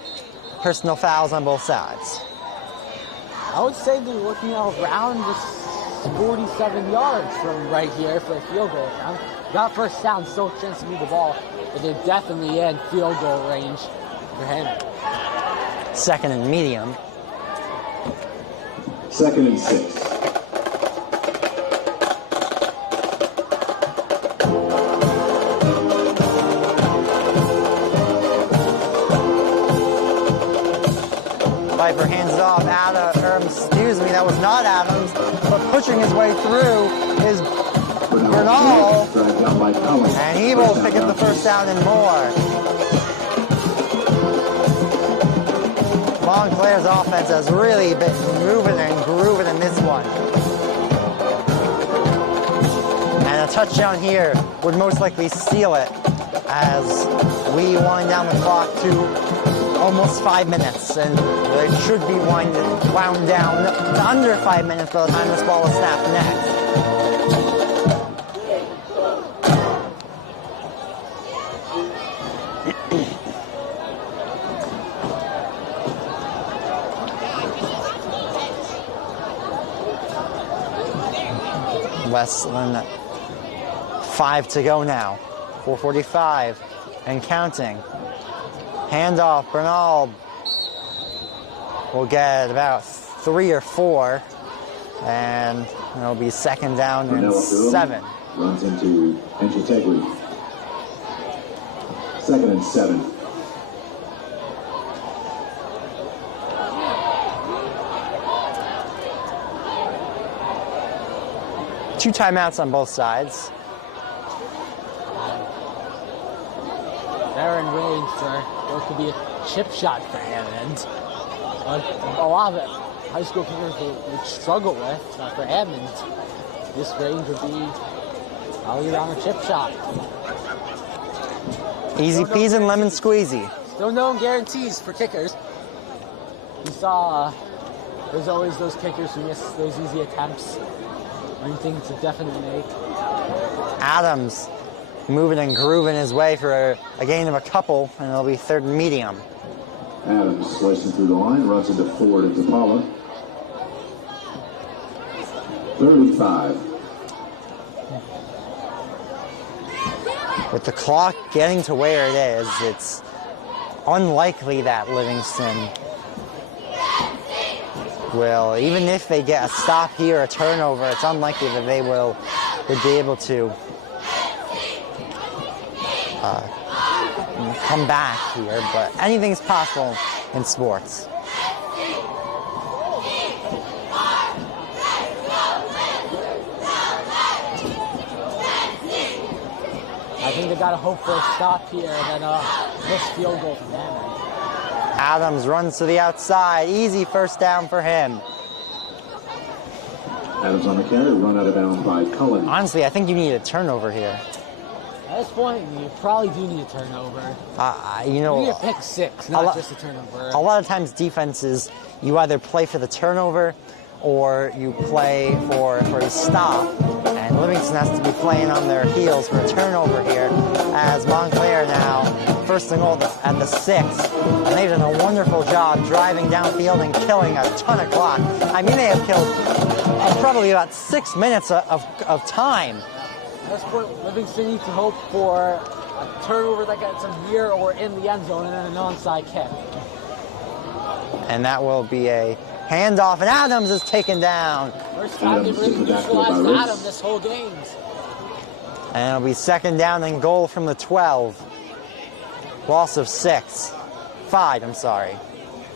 Personal fouls on both sides. I would say they're looking around just 47 yards from right here for a field goal attempt. Not first down, still a chance to move the ball, but they're definitely in field goal range for him. 2nd and medium. 2nd and 6. Pfeiffer hands it off. Excuse me, that was not Adams, but pushing his way through is Bernal, Dragged down by Cullen. and he will pick up the first down and more. Montclair's offense has really been moving and grooving in this one. And a touchdown here would most likely seal it as we wind down the clock to almost 5 minutes, and it should be wound down to under 5 minutes by the time this ball is snapped next. Less than 5 to go now. 4:45 and counting. Handoff, Bernal will get about 3 or 4, and it'll be second down and 7. Runs into Tegley. 2nd and 7. Two timeouts on both sides. They're in range for what could be a chip shot for him, and a lot of it high school kickers would struggle with for him, and this range would be probably around a chip shot. Easy peas and lemon squeezy. Still no guarantees for kickers. You saw there's always those kickers who miss those easy attempts. You think it's a definite make. Adams moving and grooving his way for a gain of a couple, and it'll be 3rd and medium. Adams slicing through the line, runs into Ford and DePaula. 3rd and 5. With the clock getting to where it is, it's unlikely that Livingston will, even if they get a stop here, a turnover, it's unlikely that they would be able to come back here, but anything's possible in sports. I think they got to hope for a stop here and then a missed field goal from them. Adams runs to the outside. Easy first down for him. Adams on the carry, run out of bounds by Cullen. Honestly, I think you need a turnover here. At this point, you probably do need a turnover. You know, you need a pick 6, not just a turnover. A lot of times defenses, you either play for the turnover or you play for a stop. And Livingston has to be playing on their heels for a turnover here, as Montclair now first and goal at the 6. And they've done a wonderful job driving downfield and killing a ton of clock. I mean, they have killed probably about 6 minutes of time. At this point, Livingston needs to hope for a turnover that gets them here or in the end zone and then an onside kick. And that will be a handoff, and Adams is taken down. First time they've really neutralized Adams this whole game. And it'll be second down and goal from the 12. Loss of 5, I'm sorry.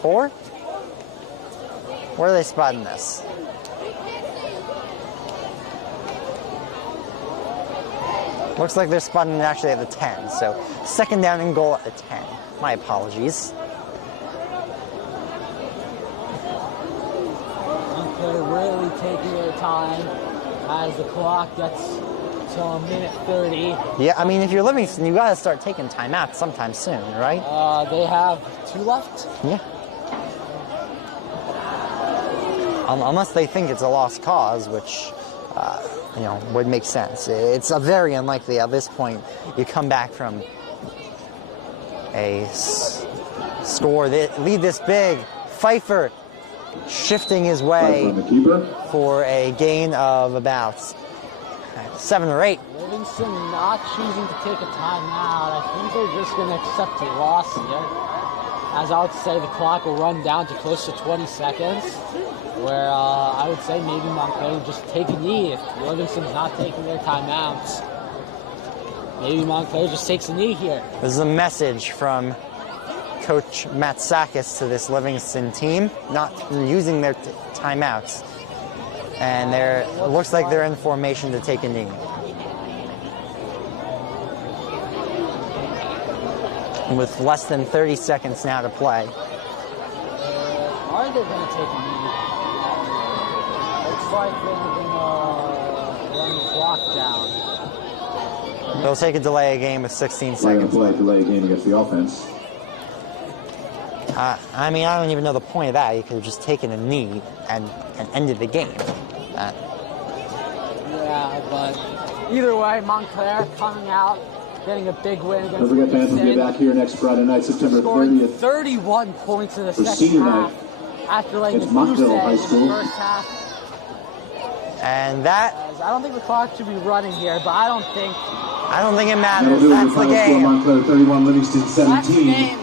4? Where are they spotting this? Looks like they're spotting it actually at the 10, so second down and goal at the 10. My apologies. They're really taking their time as the clock gets to a minute 30. Yeah, I mean, if you're Livingston, you got to start taking timeouts sometime soon, right? They have 2 left. Yeah. Unless they think it's a lost cause, which, would make sense. It's very unlikely at this point you come back from a score that lead this big. Pfeiffer shifting his way for a gain of about 7 or 8. Livingston not choosing to take a timeout. I think they're just going to accept a loss here. As I would say, the clock will run down to close to 20 seconds, where I would say maybe Montclair would just take a knee if Livingston's not taking their timeouts. Maybe Montclair just takes a knee here. This is a message from Coach Matsakis to this Livingston team, not using their timeouts. And it looks like they're in formation to take a knee. with less than 30 seconds now to play. Are they going to take a knee? Looks like they're going to run the clock down. They'll take a delay of game with 16 seconds. Delay a game against the offense. I mean, I don't even know the point of that. You could have just taken a knee and ended the game. Yeah, but either way, Montclair coming out, getting a big win against Don't forget, fans, we'll be back here next Friday night, September 30th. 31 points in the For second senior half night. after laying the It's goose Montclair High egg in School. the first half. And that... I don't think the clock should be running here, but I don't think it matters. That'll do it. That's The the final score, game. Montclair 31, Livingston that's the 17. game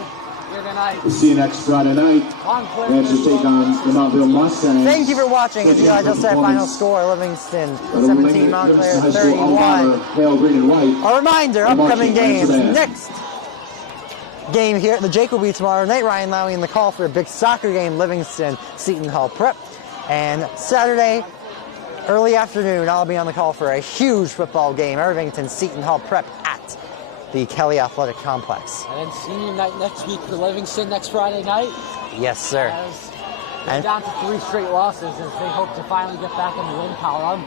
here tonight. We'll see you next Friday night. Montclair Rangers take on the Mountville Mustangs. Thank you for watching. As you guys just said, final score, Livingston 17, Montclair 31. Pale green and white. A reminder, And upcoming marching games. band. Next game here at the Jake will be tomorrow night. Ryan Lowey in the call for a big soccer game, Livingston Seton Hall Prep. And Saturday, early afternoon, I'll be on the call for a huge football game, Irvington Seton Hall Prep at the Kelly Athletic Complex. And then senior night next week for Livingston next Friday night. Yes, sir. As they're down to 3 straight losses as they hope to finally get back in the win column.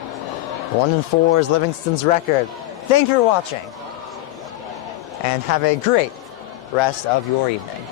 1-4 is Livingston's record. Thank you for watching, and have a great rest of your evening.